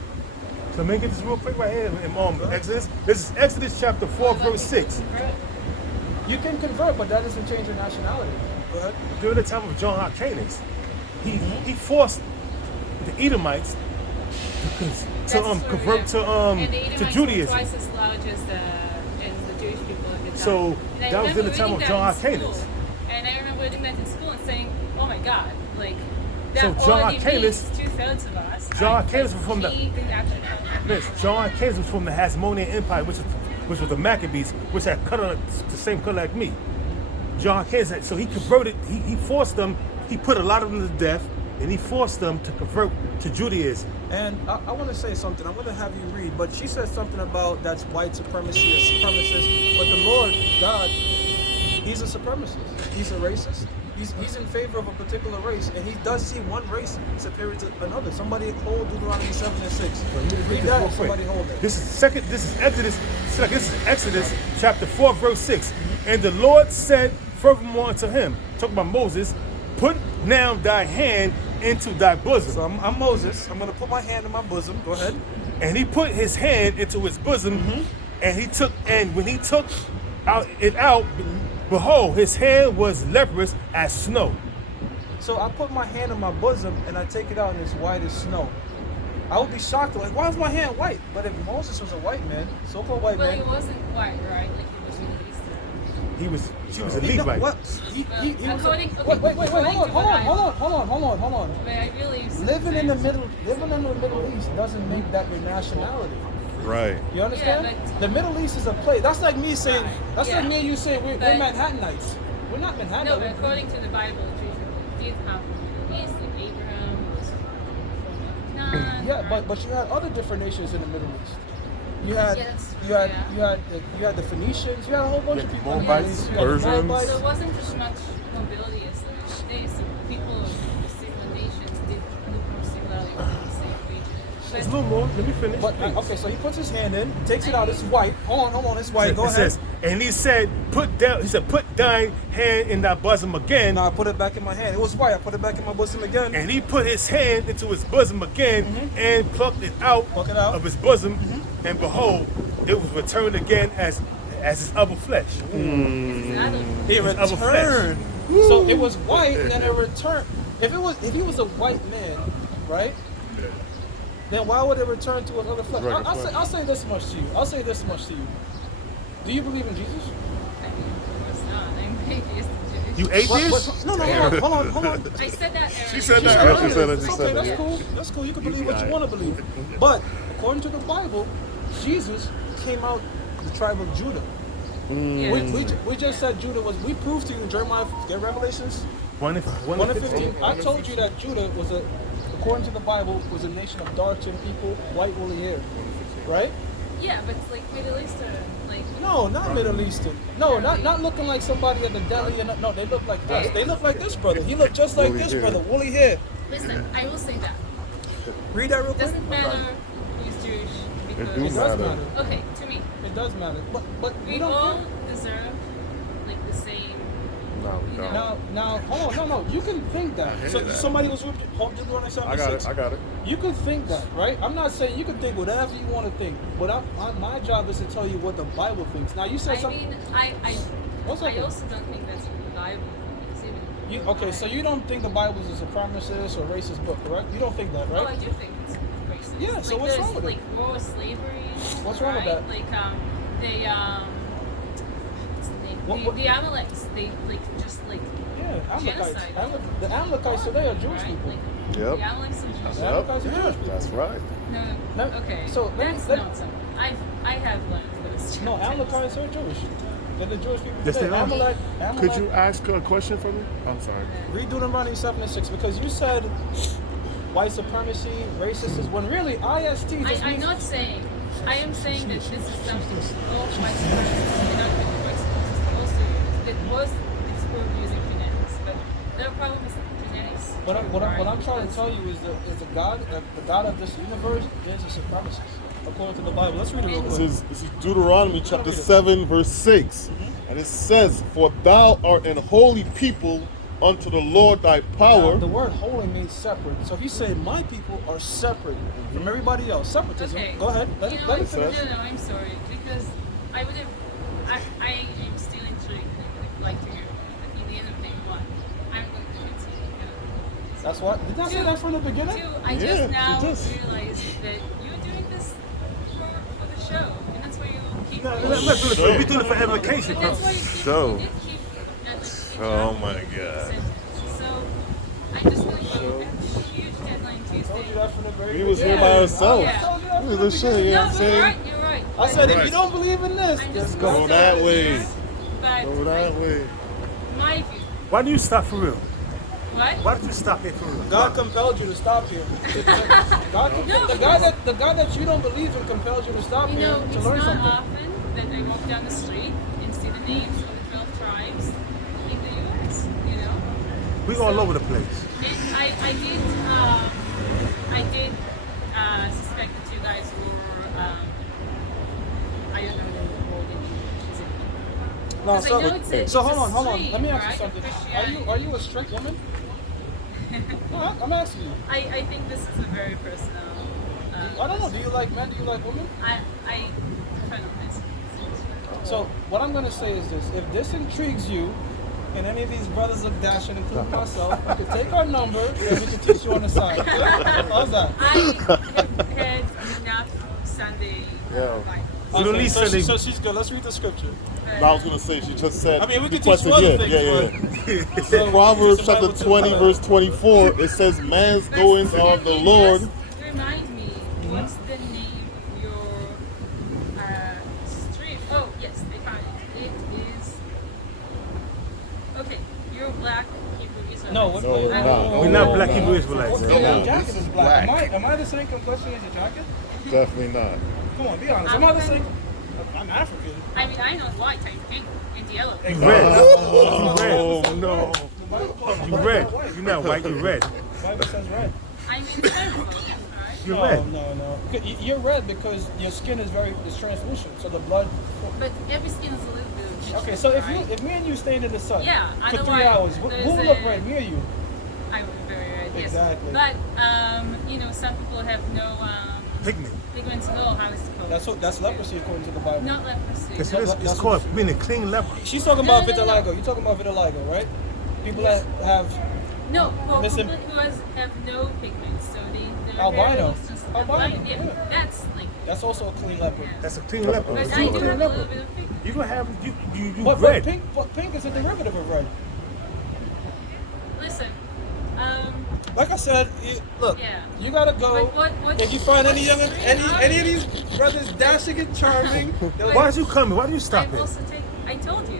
So let me get this real quick right here in Exodus. This is Exodus chapter 4, verse 6. You can convert, but that doesn't change your nationality. Go ahead. During the time of John Hyrcanus, he forced the Edomites to convert to Judaism. Twice as large as the Jewish people at the time. So And I that was in the remember time of reading John that in Hyrcanus. school. And I remember reading that in school and saying, "Oh my God, like that So John already Hyrcanus- means 2/3 of us." John And Hyrcanus was from the- he didn't actually know that. This John Hyrcanus was from the Hasmonean Empire, which was the Maccabees, which had color the same color like me. John Hyrcanus, so he converted. He forced them. He put a lot of them to death, and he forced them to convert to Judaism. And I want to say something. I'm going to have you read, but she said something about that's white supremacy or supremacist. But the Lord God, he's a supremacist. He's a racist. He's in favor of a particular race, and he does see one race superior to another. Somebody hold Deuteronomy 7 and 6. Read that. And somebody hold it. This is Exodus chapter 4, verse 6. And the Lord said furthermore unto him, talking about Moses, put now thy hand into thy bosom. So I'm Moses. I'm going to put my hand in my bosom. Go ahead. And he put his hand into his bosom, and when he took it out, behold, his hand was leprous as snow. So I put my hand in my bosom and I take it out and it's white as snow. I would be shocked, like, why is my hand white? But if Moses was a white man, so-called white Well, man, he wasn't white, right? Like he was Middle Eastern. She was a he, no, Levite. what? He was According- wait, hold on. But I really Living in the Middle East doesn't make that your nationality. Right. You understand? Yeah, but- The Middle East is a place. That's like me saying. That's Yeah. like me and you saying we're But- Manhattanites. We're not No, Manhattanites. but according to the Bible, Jews did have Middle East, like Abraham was from Canaan. Yeah, right? but you had other different nations in the Middle East. You had Yeah, that's true, you had the Phoenicians. You had a whole bunch of people in the Moabites, Middle East. You had the Persians. Moabites. There wasn't as much mobility as there is today, so people of similar nations did look more similarly within the same region. There's a little more. Let me finish. But please. okay, so he puts his hand in, takes it out. It's white. Hold on, it's white. Go It ahead. says, and he said, put thine hand in thy bosom again. No, I put it back in my hand. It was white. I put it back in my bosom again. And he put his hand into his bosom again and plucked it out, Pluck it out. of his bosom, and behold, it was returned again as his other flesh. It His other flesh. returned. So it was white, and then it returned. If he was a white man, right? Then why would it return to another flesh? Right, I'll say this much to you. Do you believe in Jesus? I mean, of course not. I'm atheist and Jewish. You atheist? No, hold on. I said that earlier. She said that. Okay, She said that. She said that's that. cool. That's cool. You can believe what you want to believe. But according to the Bible, Jesus came out the tribe of Judah. Yeah. We just said Judah was. We proved to you in Jeremiah, get Revelations 1 and 15. I told you that Judah was according to the Bible, was a nation of dark-skinned people, white woolly hair, right? Yeah, but it's like Middle Eastern, like. No, not Middle Eastern. No, not looking like somebody at the deli. No, they look like this. They look like this brother. He looked just like Woolly this hair. brother, woolly hair. Listen, I will say that. Read that real It quick. doesn't matter who's Jewish because. do It does matter. matter. Okay, to me, It does matter. But we we don't all care. deserve like the same. No, You no. know. Now, hold on, no. You can think that. So that. somebody was with you. I got it. You can think that, right? I'm not saying you can think whatever you want to think, but my job is to tell you what the Bible thinks. Now you said I something. mean, What's I that? also don't think that's reliable. It's even. Okay, so you don't think the Bible is a supremacist or racist book, correct? You don't think that, Oh, I right? do think it's racist. Yeah, so like, what's there's, wrong with it? like raw slavery. What's wrong with right? that? Like they what's the name? What- The Amalekites, they like just like Yeah, Amalekites. genocide. The Amalekites today are Jewish right? people. Like, Yep. the Amalekites and Jews. The Amalekites are Jewish people. That's right. No, No, okay. so that's let- not something. I have learned those. No, terms. Amalekites are Jewish. They're the Jewish people Yes, today. they are. Amalek, Could you ask a question for me? I'm sorry. read Deuteronomy 7 and 6 because you said white supremacy, racist, when really IST just I'm means... not saying. I am saying that this is something all white supremacists and not the white supremacists also use. That was explored using genetics, but there are problems with genetics. What I'm trying to Because- tell you is the God of this universe is a supremacist, according to the Bible. Let's read it real This quick. is Deuteronomy chapter 7, verse 6. And it says, For thou art an holy people unto the Lord thy Now, power. the word holy means separate. So if you say my people are separate from everybody else, separatism. Okay. Go ahead. Let You know it what? finish. No, I'm sorry. Because I would have. I am still intrigued and would have liked to hear more. But in the end of day one, I'm going to admit to you. That's what. Did I say that from the beginning? Two, I Yeah, just now she does. realized that you're doing this for the show. And that's why you keep. No, we're doing it for edification, But bro. that's why you keep. Show. You did keep Oh my God. So I'm just going to go a huge deadline I told you Tuesday. that from the very He was here beginning. by himself. Yeah. He was a shit, you know what I'm No, saying? you're right. I said, if Right. you don't believe in this, I'm just just go Go that way. But Go that way. my view. Why do you stop for real? What? Why did you stop here for real? God compelled you to stop here. The guy that you don't believe in compels you to stop You here know, to it's learn not something. often that I walk down the street and see the names of the 12 tribes in the U.S. You know. We all over the place. And I did suspect that you guys were, I don't know the word in English. Is it? No, Because I know it's so a hold on. stream, Let me ask you right, something. of Christianity. Are you a strict woman? No, I'm asking you. I think this is a very personal. I don't know. Do you like men? Do you like women? I kind of miss. So what I'm gonna say is this: if this intrigues you, and any of these brothers look dashing, including myself, you can take our number and we can teach you on the side. How's that? I have had enough Sunday Bible. We don't need Sunday. So she's good. Let's read the scripture. I was gonna say she just said. I mean, we can requested, teach you other yeah, things, yeah. So, Proverbs teach the chapter Bible too. 20 verse 24. It says, "Man's goings are of the Lord." Just remind me, what's the name of your stream? Oh, yes, they found it. It is. Okay, you're black Hebrew Israelite. No, we're not. We're not black Hebrew Israelites. Your No, jacket this is is black. black. Am I the same complexion as your jacket? Definitely not. Come on, be honest. Am I the same? I'm African. I mean, I know white, I'm pink, and yellow. You red. Oh no. The Bible calls me You red. You're not white, you red. The Bible says red. I mean, it's kind of alright. You're No, red. no. You're red because your skin is translucent, so the blood. But every skin is a little bit. Okay, so right? if me and you stand in the sun Yeah, for I know 3 why hours, who there's will a- look red, me or you? I would be very red, yes. Exactly. But, you know, some people have no Pigment. pigments at all. How is it called? That's leprosy according to the Bible. Not leprosy. It's called being a clean leper. She's talking No, about no, no, no. vitiligo. You're talking about vitiligo, right? People that have No, for Listen. people who have no pigments, so they're Albino. very just Albino, Yeah, yeah. that's like. that's also a clean leopard. Yeah. That's a clean leper. But It's I a do clean have a little leper. bit of pigment. You gonna have you But red. pink is a derivative of red. Listen, Like I said, look, Yeah. you gotta go. But what- If you find any what's young, really any of obvious- these brothers dashing and charming, Why did you come here? Why did you stop I it? also take. I told you,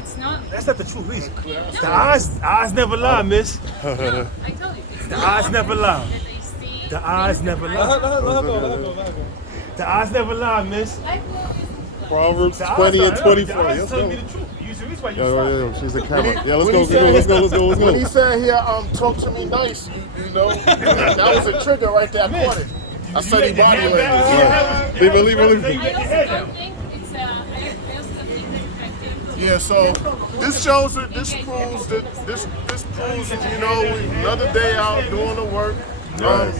it's not. That's not the true reason. No, The eyes never lie, miss. no, I told you. It's The not eyes never lie. that they see The eyes things never that lie. let her go. The eyes never lie, miss. I will use it. Proverbs The eyes 20 and are- 24. The eyes Let's telling go. me the truth. You the reason why you Yeah, stopped. yeah, she's the camera. Yeah, When he let's said- go. When he said here, talk to me nice, you know, that was a trigger right there. I caught it. I said he body language. Leave it. I also don't think it's. I also don't think that effective. Yeah, so this shows it. This proves that this proves that, you know, another day out doing the work.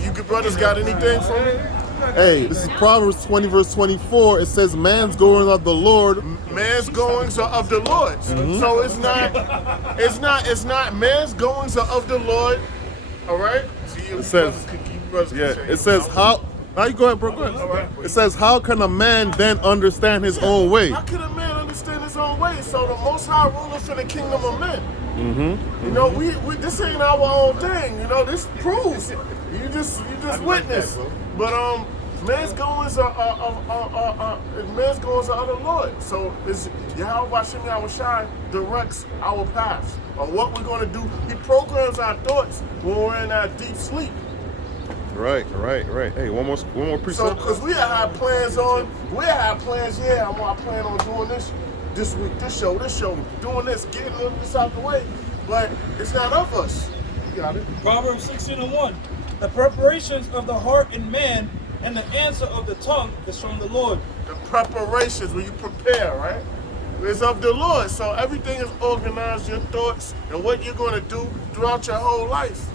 You good brothers got anything for me? Hey, this is Proverbs 20 verse 24. It says, "Man's goings of the Lord." Man's goings are of the Lord. So it's not man's goings are of the Lord. All right. See, you says- brothers can Yeah, say it says how. Now you go ahead, bro. Go ahead. It says, "How can a man then understand his own way?" How can a man understand his own way? So the Most High ruler for the kingdom of men. You know, we this ain't our own thing. You know, this proves. You just witness. But man's goings are of the Lord. So it's Yahweh Hashem Yahweh Shai directs our paths or what we're gonna do. He programs our thoughts when we're in our deep sleep. Right. Hey, one more So, precept. because we had plans on, yeah, I plan on doing this week, this show, doing this, getting this out the way, but it's not of us. You got it? Proverbs 16:1. The preparations of the heart in man and the answer of the tongue is from the Lord. The preparations, when you prepare, right? It's of the Lord, so everything is organized, your thoughts, and what you're going to do throughout your whole life.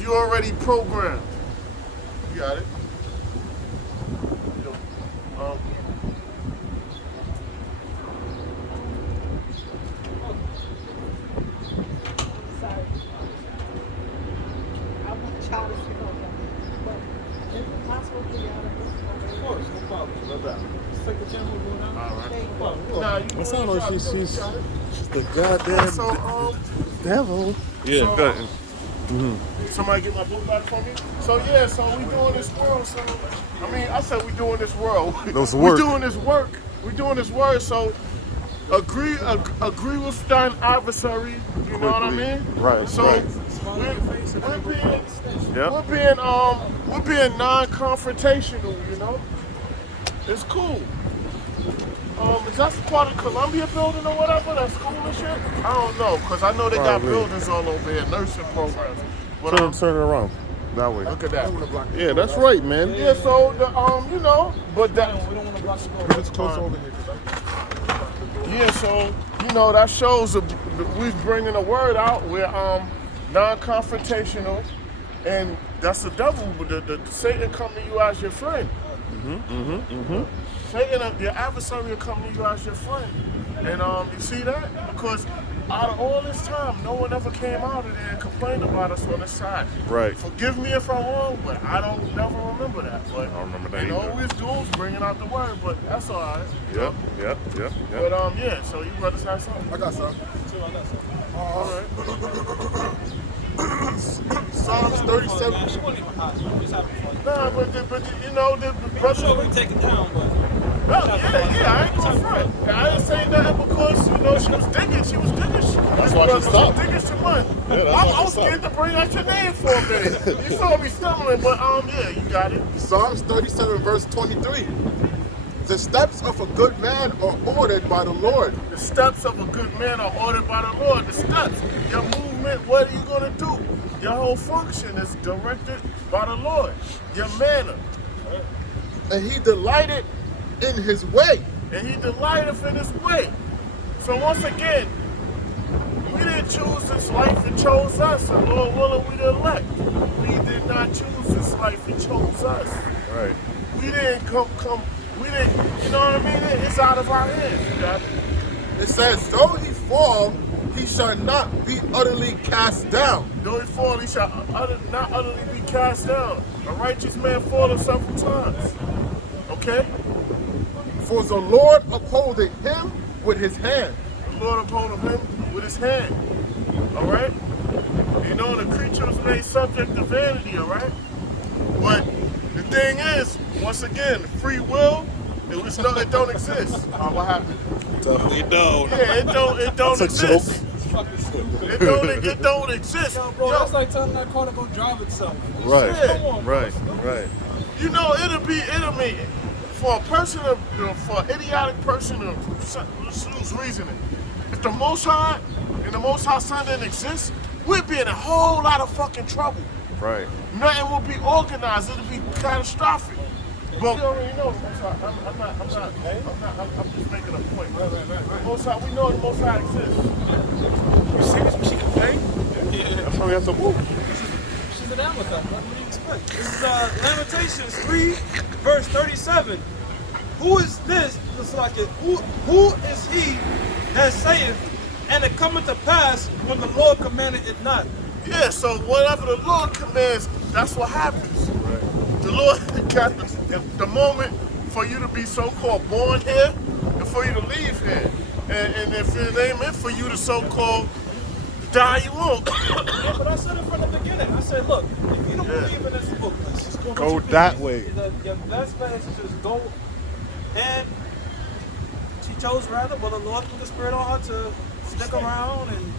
You already programmed. You got it? Sorry. I want y'all to sit on that. But is it possible for y'all to Of course, no problem. No doubt. Let's take the camera and go now. All right. No problem. Nah, you What's doing on? your job, She's you got it. the goddamn So, devil. Yeah. So- go ahead. somebody get my book back for me? So yeah, so we doing this world. So I mean, I said we doing this world. Those we work. doing this work. We doing this work. So agree with thine adversary. You know what I mean? Right, So right. we're being non-confrontational. You know, it's cool. Is that part of Columbia building or whatever? That school and shit? I don't know, because I know they got Probably. buildings all over here, nursing programs. But, Turn it around. That way. look at that. Yeah, that's right, man. Yeah, so, the, you know, but We that, don't want to block the door. it's close over here. Yeah, so, you know, that shows we bringing the word out. We're non-confrontational, and that's the devil. But the Satan come to you as your friend. Satan, your adversary will come to you as your friend. And you see that? Because out of all this time, no one ever came out of there and complained about us on this side. Right. Forgive me if I'm wrong, but I don't never remember that. But I don't remember that and either. always dudes bringing out the word, but that's all right. Yep. But yeah, so you brothers have something? I got something. All right. Psalms 37. She wasn't even hot. Just having fun. Nah, but you know the I'm brothers. sure we take it down, but Oh, yeah, I ain't gonna front. I didn't say nothing because, you know, she was digging. That's why she stopped. Digging some money. Yeah, that's I why she was scared to bring out your name for a minute. You saw me stumbling, but yeah, you got it. Psalms 37 verse 23. The steps of a good man are ordered by the Lord. The steps of a good man are ordered by the Lord. The steps, your movement, what are you gonna do? Your whole function is directed by the Lord. Your manner. And he delighted in his way. And he delighteth in his way. So once again, we didn't choose this life, it chose us. And Lord willing, we the elect. We did not choose this life, it chose us. Right. We didn't we didn't, you know what I mean? It's out of our hands, you got it? It says, though he fall, he shall not be utterly cast down. Though he fall, he shall not utterly be cast down. A righteous man falleth several times. Okay? For the Lord upholding him with his hand. The Lord upholdeth him with his hand. Alright? You know, the creature was made subject to vanity, alright? But the thing is, once again, free will, it don't exist. What happened? Definitely don't. Yeah, it don't That's a exist. joke. it's fucking stupid. It don't exist. Yo, bro, that's like telling that car to go drive itself. Right. Yeah. Come on, bro. Right. You know, it'll be for a person, for an idiotic person to lose reasoning. If the Most High and the Most High Son didn't exist, we'd be in a whole lot of fucking trouble. Right. Nothing would be organized. It'd be catastrophic. But you already know the Most High. I'm just making a point. The Most High, we know the Most High exists. You serious? She can pay? Yeah. That's why we have to move. She's an Amazon. What do you expect? This is Lamentations 3, verse 37. Who is this? It's like it. Who is he that saith, and it cometh to pass when the Lord commanded it not? Yeah, so whatever the Lord commands, that's what happens. The Lord got the moment for you to be so-called born here and for you to leave here. And if it ain't meant for you to so-called die, you won't. Yeah, but I said it from the beginning. I said, look, if you don't believe in this book, let's just Go that way. Your best bet is to just go. And she chose rather, but the Lord put the spirit on her to stick around. And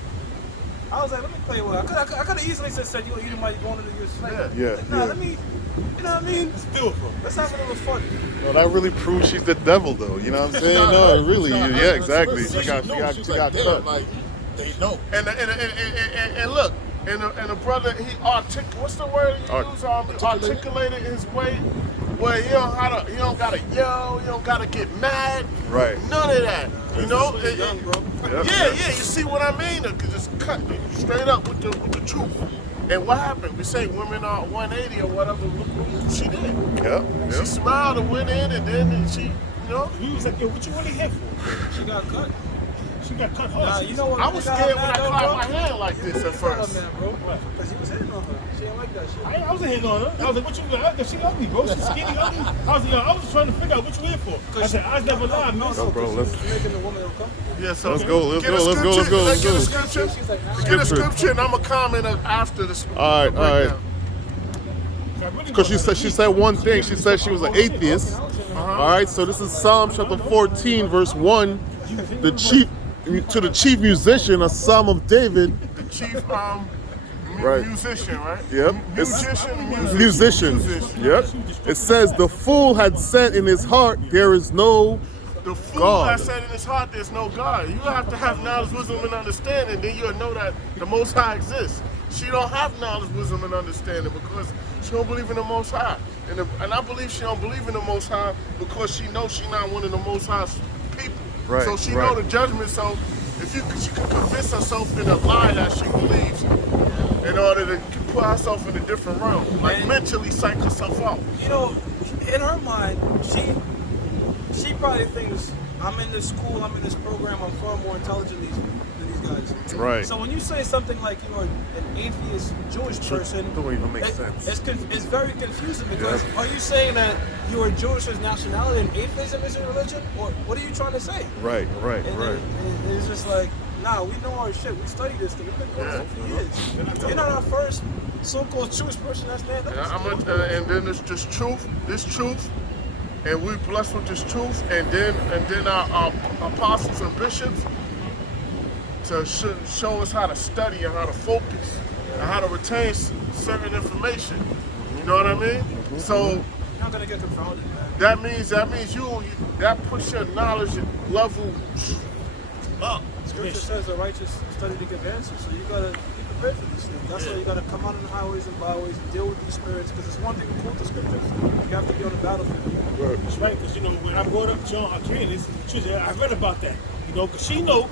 I was like, let me play with her. I could have easily said, you might go into your slave. Yeah. Nah, let me, you know what I mean? Let's do it for him. Let's have a little fun. Well, that really proves she's the devil, though. You know what I'm saying? No, really. Yeah, exactly. She got damn, cut. like, they know. And look, and the brother, he what's the word he used? Articulated his way where he don't gotta yell, he don't gotta get mad. Right. None of that. You know? Young, bro. Yep. Yeah, you see what I mean? Just cut straight up with the truth. And what happened? We say women are 180 or whatever. Look what she did. Yep. She smiled and went in, and then she, We was like, yo, what you really here for? She got cut. She got cut Nah, hard. you know what? I was scared when I clapped my hand like this at first. Man, bro. Because you was hitting on her. She didn't like that shit. I wasn't hitting on her. I was like, what you got? She ugly, bro. She's skinny, ugly. I was like, yo, I was just trying to figure out what you here for. I said, I never lied, man. No, bro, let's Making the woman uncomfortable. Yeah, so Let's go. Get a scripture. She's like, nah. Get a scripture, and I'm a comment after this. All right. Because she said one thing. She said she was an atheist. All right. So this is Psalm chapter 14, verse 1. The chief musician, a psalm of David. The chief musician, right? Yep. Musician. Musician. Yep. It says the fool had said in his heart, there is no The fool God. that said in his heart there's no God. You have to have knowledge, wisdom, and understanding. Then you'll know that the Most High exists. She don't have knowledge, wisdom, and understanding because she don't believe in the Most High. And I believe she don't believe in the Most High because she knows she not one of the Most High's people. Right, So she right. know the judgment. So if she can convince herself in a lie that she believes in order to put herself in a different realm, like And- mentally psych herself out. You know, in her mind, she probably thinks, I'm in this school, I'm in this program, I'm far more intelligent than these guys. Right. So when you say something like you're an atheist Jewish person, Don't even make sense. It's very confusing because are you saying that you're Jewish as nationality and atheism is your religion, or what are you trying to say? Right, right, And right. it's just like, nah, we know our shit. We study this. We've been doing this for years. You're not our first so-called Jewish person that's stand up. And then it's just truth, this truth, and we blessed with this truth, and then our apostles and bishops to show us how to study and how to focus and how to retain certain information. You know what I mean? So You're not gonna get confounded, man. that means you that puts your knowledge level up. Scripture says the righteous study to give answers, so you gotta be prepared for these things. That's why you gotta come out on the highways and byways, deal with these spirits, because it's one thing to quote the scriptures. You have to be on the battlefield. That's right, because, you know, when I brought up John Arcanus, she said, I read about that, you know, because she know,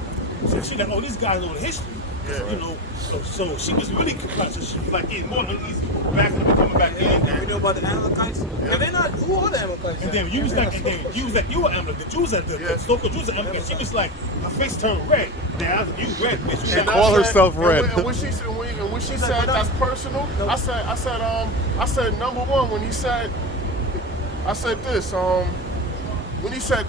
so she like, oh, these guys know the history. Yeah. You know, so she was really confused. So she was like getting more uneasy, backing up and coming back in. You And know about the Amalekites? And they're not, who are the Amalekites? then you was like, you were Amalek. The Jews, the so-called Jews are Amalek. She was like, her face turned red. Now, you red, bitch. You And like, I call said- herself and red. when she said that's personal, I said number one when he said, I said this when he said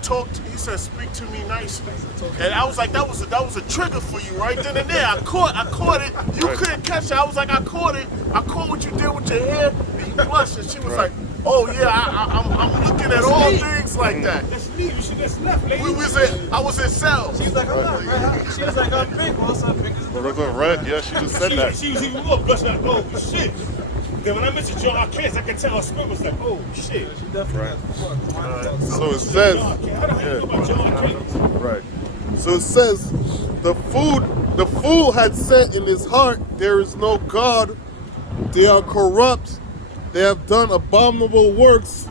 he said speak to me nicely, and I was like that was a trigger for you right then and there. I caught it. You couldn't catch it. I was like I caught it. I caught what you did with your hair. And you blushed, and she was like, oh yeah, I'm looking at all things like that. Let's leave. You should just left, lady. I was in cells. She's like, I'm not red. She was like, I'm pink. Also, pink is the Regular red, yeah, she just said that. She was even more blushing like, oh shit. Then when I mentioned John Arcanus, I could tell her spirit was like, oh shit. She definitely got So it says, John Arcanus. How the hell you know about John Arcanus? right. So it says, the fool had said in his heart, there is no God. They are corrupt. They have done abominable works.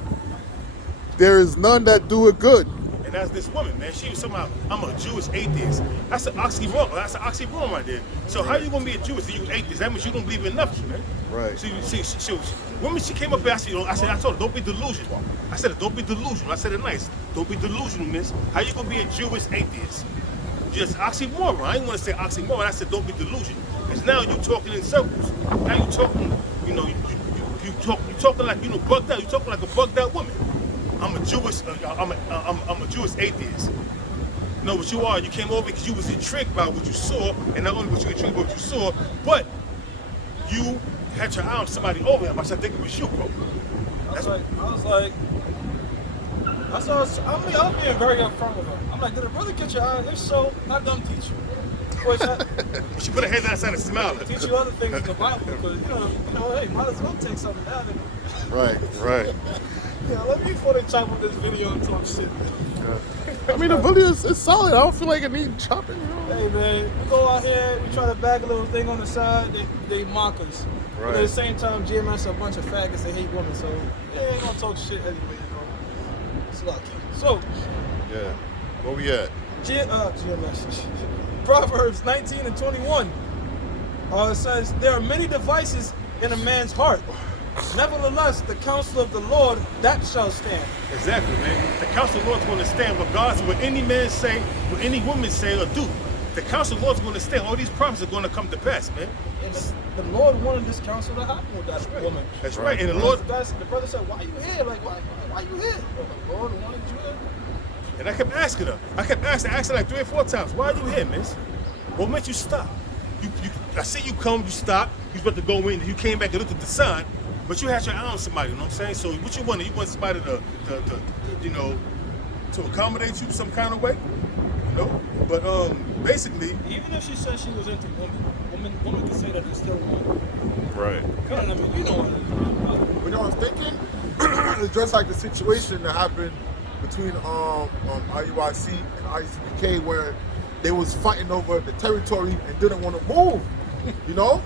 There is none that do it good. And that's this woman, man. She was somehow, I'm a Jewish atheist. That's an oxymoron. That's an oxymoron right there. So how you gonna be a Jewish if you atheist? That means you don't believe in nothing, man. Right. When she came up here, I told her, don't be delusional. I said, don't be delusional. I said it nice. Don't be delusional, miss. How you gonna be a Jewish atheist? Just oxymoron. I didn't want to say oxymoron. I said, don't be delusional. Because now you're talking in circles. Now you're talking, you know, you talking like, you know, bugged out. You're talking like a bugged out woman. I'm a Jewish atheist. No, what you are, you came over because you was intrigued by what you saw, and not only was you intrigued by what you saw, but you had your eye on somebody over him. I said, I think it was you, bro. I was like, I was being very upfront with her. I'm like, did a brother get your eye? If so, not them teach you. Which She put her head outside and smiled. teach you other things in the Bible because you know, hey, might as well take something out of it. Right, right. Yeah, let me before they chop up this video and talk shit. I mean, the video is solid. I don't feel like it needs chopping. You know? Hey man, we go out here, we try to bag a little thing on the side, they mock us. But at the Right. same time, GMS are a bunch of faggots, they hate women, so they ain't gonna talk shit anyway, you know. It's lucky. So, Yeah. Where we at? GMS. Proverbs 19 and 21. It says, there are many devices in a man's heart. Nevertheless, the counsel of the Lord, that shall stand. Exactly, man. The counsel of the Lord's going to stand regardless of what any man say, what any woman say or do. The counsel of the Lord's going to stand. All these promises are going to come to pass, man. And the Lord wanted this counsel to happen with that woman. That's right. And the Lord, The brother said, why you here? Like, why you here? The Lord wanted you here. and I kept asking her. I asked her like 3 or 4 times, why are you here, miss? What made you stop? I see you come, you stop, you was about to go in, you came back and looked at the sign, but you had your eye on somebody, you know what I'm saying? So what you wanted? You want somebody to you know, to accommodate you some kind of way? You know? But basically, Even if she said she was into woman can say that it's still wrong. Right. I mean, you know what it is. You know what I'm thinking? It's just like the situation that happened between IUIC and ICBK where they was fighting over the territory and didn't want to move. You know,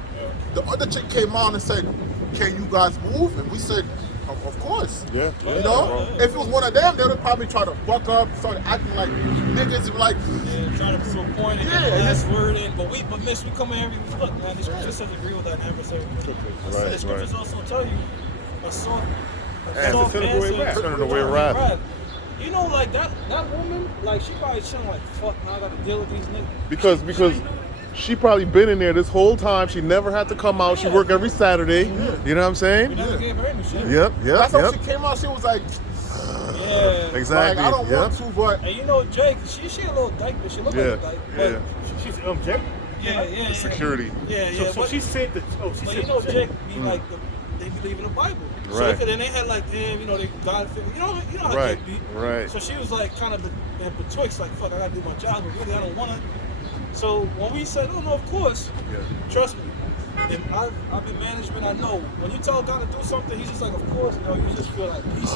the other chick came on and said, "Can you guys move?" And we said, "Of course." Yeah. You know, if it was one of them, they would probably try to buck up, start acting like niggas, and like, Yeah, trying to prove a point and Yeah, get the and last it's- word in. But miss, we come in here, look, man, the scripture says agree with that adversary. Right, The scriptures right. also tell you a soft turn away wrath. Turn away wrath. You know, like that woman, like she probably chilling like, fuck, now I gotta deal with these niggas. Because she probably been in there this whole time. She never had to come out. She worked every Saturday. You know what I'm We saying? never gave her any shit. Yep, that's yep, how yep. she came out. She was like, Yeah. Exactly. like I don't want Yep. to, but And you know, Jake, she a little dyke, but she look Yeah, like a dyke. But yeah. She's Jake. yeah. Security. Yeah, yeah. So she said that. Oh, she But said. you know, Jake be like, they believe in the Bible. So Right. then they had like, damn, you know, they God figure. You know how Right, Jake be. right. So she was like, kind of betwixt, like, fuck, I gotta do my job, but really, I don't want to. So when we said, oh no, of course, trust me. And I've been management. I know when you tell God to do something, he's just like, of course. No, you just feel like peace.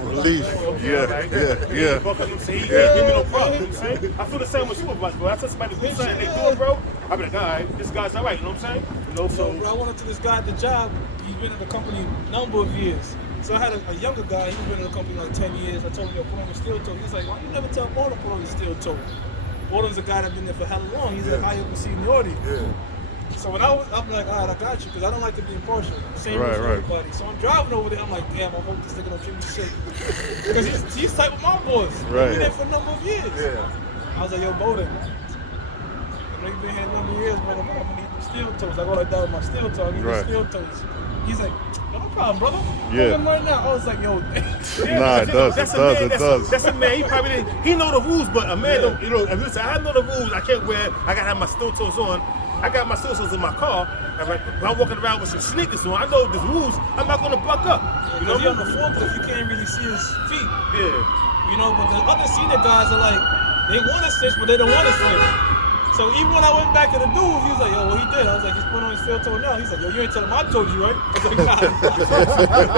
Relief. Yeah. Fuck him, say he ain't give me no problem. You know what I'm saying? I feel the same with supervisors, bro. I tell somebody do something they do it, bro. I be like, all right, this guy's all right. You know what I'm saying? You know, So so I went up to this guy at the job. He's been in the company a number of years. So I had a younger guy. He's been in the company like 10 years. I told him, yo, put on your steel toe. He's like, why you never tell Paul to put on your steel toe? Paul's a guy that's been there for hella long. He's like high up in seniority. So when I'm like, all right, I got you, because I don't like to be impartial. Same Right, with right. everybody. So I'm driving over there. I'm like, damn, I hope this nigga don't treat me shit. Because he's tight with my boys. Right. He's been there for a number of years. I was like, yo, Bowden, I know you've been here a number of years, but I'm gonna need them steel toes. I go like that with my steel toe. I need Right. the steel toes. He's like, no problem, brother. Yeah. Come right now. I was like, yo, Nah, it does. That's It a man, does. It does. That's a man. He probably didn't. He know the rules, but a man don't. You know, if listen, I know the rules. I can't wear. I gotta have my steel toes on. I got my steel toes in my car. And when I'm walking around with some sneakers on, I know the rules. I'm not gonna buck up. You know because he on what the forklift, you can't really see his feet. Yeah. You know, but the other senior guys are like, they want to snitch, but they don't want to snitch. So even when I went back to the dude, he was like, yo, what he did? I was like, he's putting on his steel toe now. He's like, yo, you ain't tell him I told you, right? I was like, nah.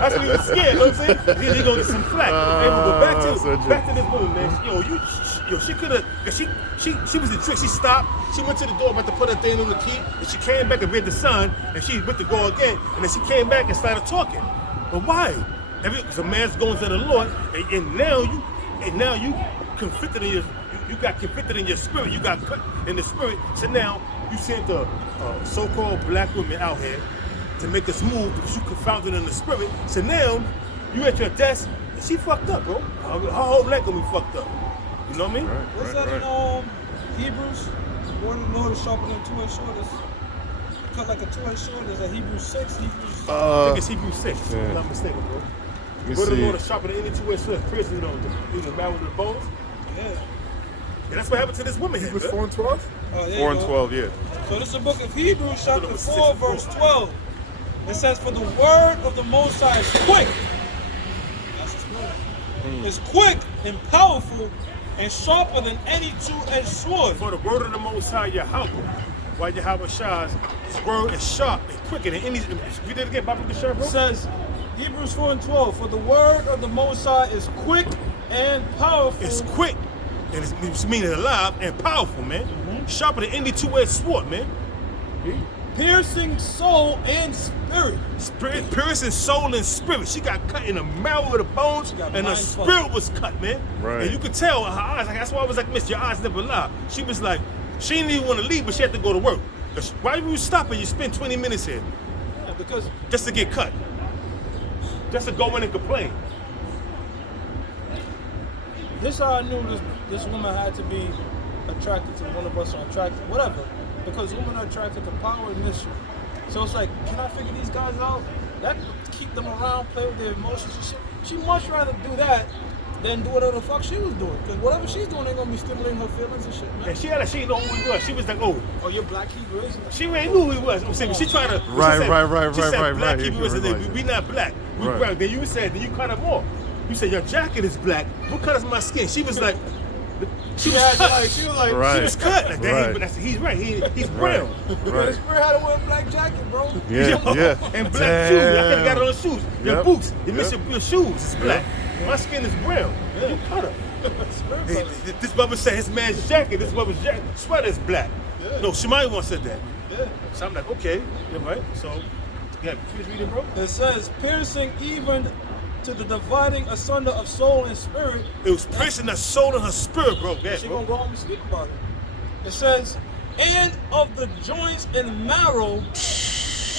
That's what he was scared, you know what I'm saying? He gonna get some flack. Hey, but back to this woman, man. Yo, she could have, she was a trick. She stopped, she went to the door about to put her thing on the key, and she came back and read the sun, and she went to go again, and then she came back and started talking. But why? Because a man's going to the Lord, and now you conflicted in your, you got conflicted in your spirit, you got cut in the spirit. So now you sent the so-called black women out here to make us move because you confounded in the spirit. So now you at your desk, and she fucked up, bro. Her whole leg gonna be fucked up. You know what I mean? What's that in Hebrews? More than Lord is sharper than two-edged sword. Cut like a two-edged sword. Is that Hebrews 6? Hebrews. I think it's Hebrews 6. If I'm not mistaken, bro. Let me Word of the Lord see. is sharper than any two-edged sword. Piercing, you know, the marrow of the bones. Yeah. And that's what happened to this woman here. was man. 4 and 12. Oh, there 4 you and go. 12, yeah. So this is the book of Hebrews, chapter Number 4, 6 and 4. verse 12. It says, for the word of the Most High is quick. That's his word. It's quick and powerful and sharper than any two-edged sword. For the word of the Most High, Yahweh, while Yahweh shines, his word is sharp and quicker than any. Read that again, Bible Sharp, It bro. says, Hebrews 4 and 12, for the word of the Most High is quick and powerful. It's quick, and it's meaning alive and powerful, man. Sharper than any two-edged sword, man. piercing soul and spirit. Spirit, piercing soul and spirit. She got cut in the marrow of the bones, got and her mind spirit was cut, man. Right. And you could tell her eyes. Like, that's why I was like, Miss, your eyes never lie. She was like, she didn't even want to leave, but she had to go to work. Why would you stop and you spend 20 minutes here Yeah, because just to get cut? Just to go in and complain. this how I knew this woman had to be attracted to one of us or attracted, whatever. Because women are attracted to power and mystery. So it's like, can I figure these guys out? That keep them around, play with their emotions and shit. She much rather do that than do whatever the fuck she was doing. Because whatever she's doing ain't gonna be stimulating her feelings and shit, man. And she had she didn't know who he was. She was like, oh, You're black Hebrews. she already knew who he was. I'm saying, she tried to. Right, she said, right, she right, said right, black right. Hebrews, and Right. then we not black. We Right. brown. Then you said, then you cut him off. You said your jacket is black. What color is my skin? She was like, she was cut. She was like, Right. She was cut. Like that. Right. But he's right. He's brown. But his friend had to wear a black jacket, bro. Yeah, yeah. And black shoes. I could have got it on shoes. Your Yep. boots. You Yep. miss your shoes. It's black. My skin is brown. You cut her. Spirit Hey, brothers. this brother said his man's jacket, this brother's jacket, sweater is black. Yeah. No, Shemai once said that. Yeah. So I'm like, okay, you're right. So, yeah, finish reading, bro. It says, piercing even to the dividing asunder of soul and spirit. It was piercing her soul and her spirit, bro. Yeah, She bro. gonna go home and speak about it. It says, and of the joints and marrow,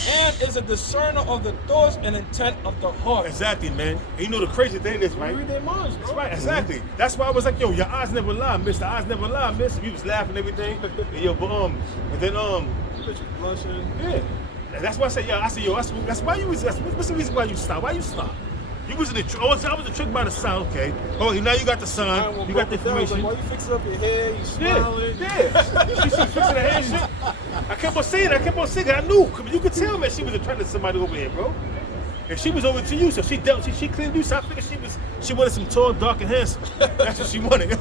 and is a discerner of the thoughts and intent of the heart. Exactly, man. And you know the crazy thing is, right? Read their minds, bro. That's right, exactly. That's why I was like, yo, your eyes never lie, miss. The eyes never lie, miss. We was laughing and everything. And yo, but and then Bitch blushing. yeah. And that's why I said, yo, that's why you was what's the reason why you stopped? Why you stopped? You was in the I was a trick by the sign, okay. Oh, now you got the sign, you got the information. Why you fixing up your hair? You smiling? Yeah. She fixing her hair and shit. I kept on saying, I knew. You could tell, man, she was attracted to somebody over here, bro. And she was over to you, so she cleaned you. So I figured she wanted some tall, dark, and handsome. That's what she wanted.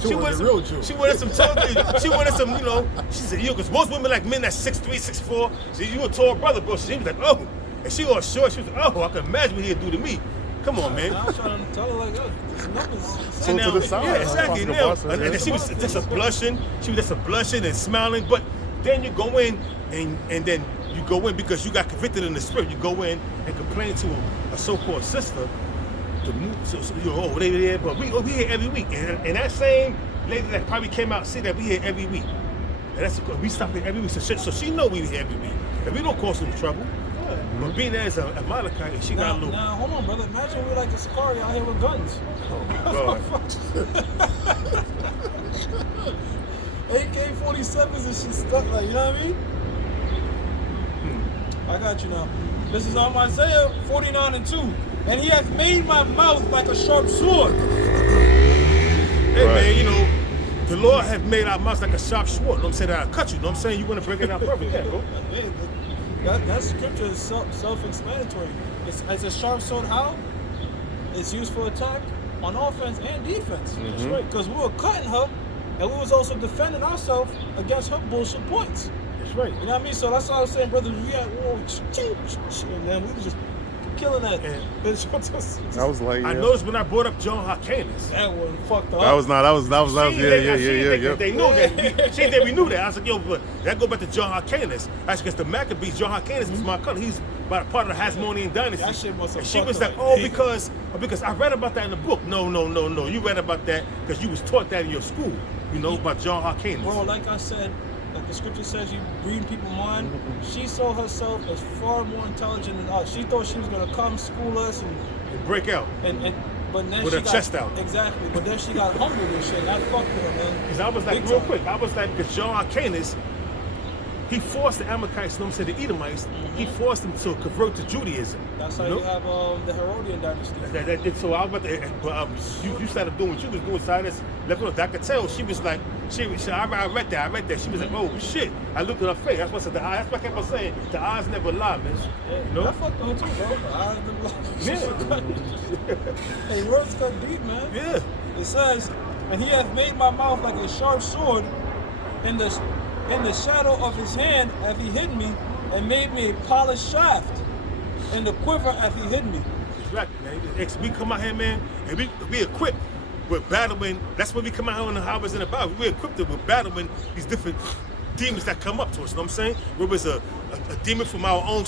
She wanted the real Jew. She wanted some tall. She wanted some, you know. She said, yo, because most women like men that's 6'3", 6'4". So you a tall brother, bro. She was like, oh. And she all short. She was like, oh, I can imagine what he'd do to me. Come on, man. I was trying to tell her like, oh, these numbers. So to the side. Yeah, exactly. Fucking Now, boss, and yeah. then she was just a blushing. She was just a blushing and smiling. But then you go in and then you go in because you got convicted in the spirit. You go in and complain to a so-called sister. So you know, oh, they there, but we here every week. And that same lady that probably came out see that we here every week. And that's we stop here every week. So she know we here every week. And we don't cause them trouble. But being there as a Malachite, and she got a little. Now, hold on, brother. Imagine we're like a Sakari out here with guns. God. AK-47s and shit stuck, like, you know what I mean? I got you now. This is Isaiah 49:2. And he hath made my mouth like a sharp sword. Hey, Right. man, you know, the Lord have made our mouths like a sharp sword. You know what I'm saying? I'll cut you. You know what I'm saying? You want to break it down further? Yeah, bro. That scripture is self-explanatory. It's a sharp sword. How? It's used for attack on offense and defense. That's right. Because we were cutting her, and we was also defending ourselves against her bullshit points. That's right. You know what I mean? So that's what I was saying, brother. We had war, and then we was just killing that. Yeah. I was like, I yeah. noticed when I brought up John Hyrcanus. That one fucked up. That was yeah. They know that. She that we knew that. I was like, yo, but that go back to John Hyrcanus. That's because the Maccabees, John Hyrcanus was my cousin. He's by part of the Hasmonean dynasty. That shit must have and she fucked was like, up. oh, because I read about that in the book. No. You read about that because you was taught that in your school. You know about John Hyrcanus. Bro, like I said, like the scripture says, you read people's mind. She saw herself as far more intelligent than us. She thought she was gonna come school us and break out. But then With she her got, chest out. Exactly. But then she got humbled and shit. That fucked with her, man. Because I was like, Big real time. quick, I was like, because John Hyrcanus, he forced the Amalekites, you know what I'm saying, the Edomites, he forced them to convert to Judaism. That's how you have the Herodian dynasty. So I was about to, but you started doing what you was doing, Silas. I could tell she was like, I read that. She was like, oh shit. I looked at her face. That's what I kept on saying. The eyes never lie, man. You know? That fucked her too, bro. The eyes never lie. Yeah. Hey, words cut deep, man. Yeah. It says, and he hath made my mouth like a sharp sword, in the shadow of his hand hath he hidden me, and made me a polished shaft. In the quiver hath he hidden me. Exactly, man. We come out here, man, and we equipped with battling. That's when we come out here on the highways and the byways. We're equipped with battling these different demons that come up to us. You know what I'm saying? Whether it's a demon from our own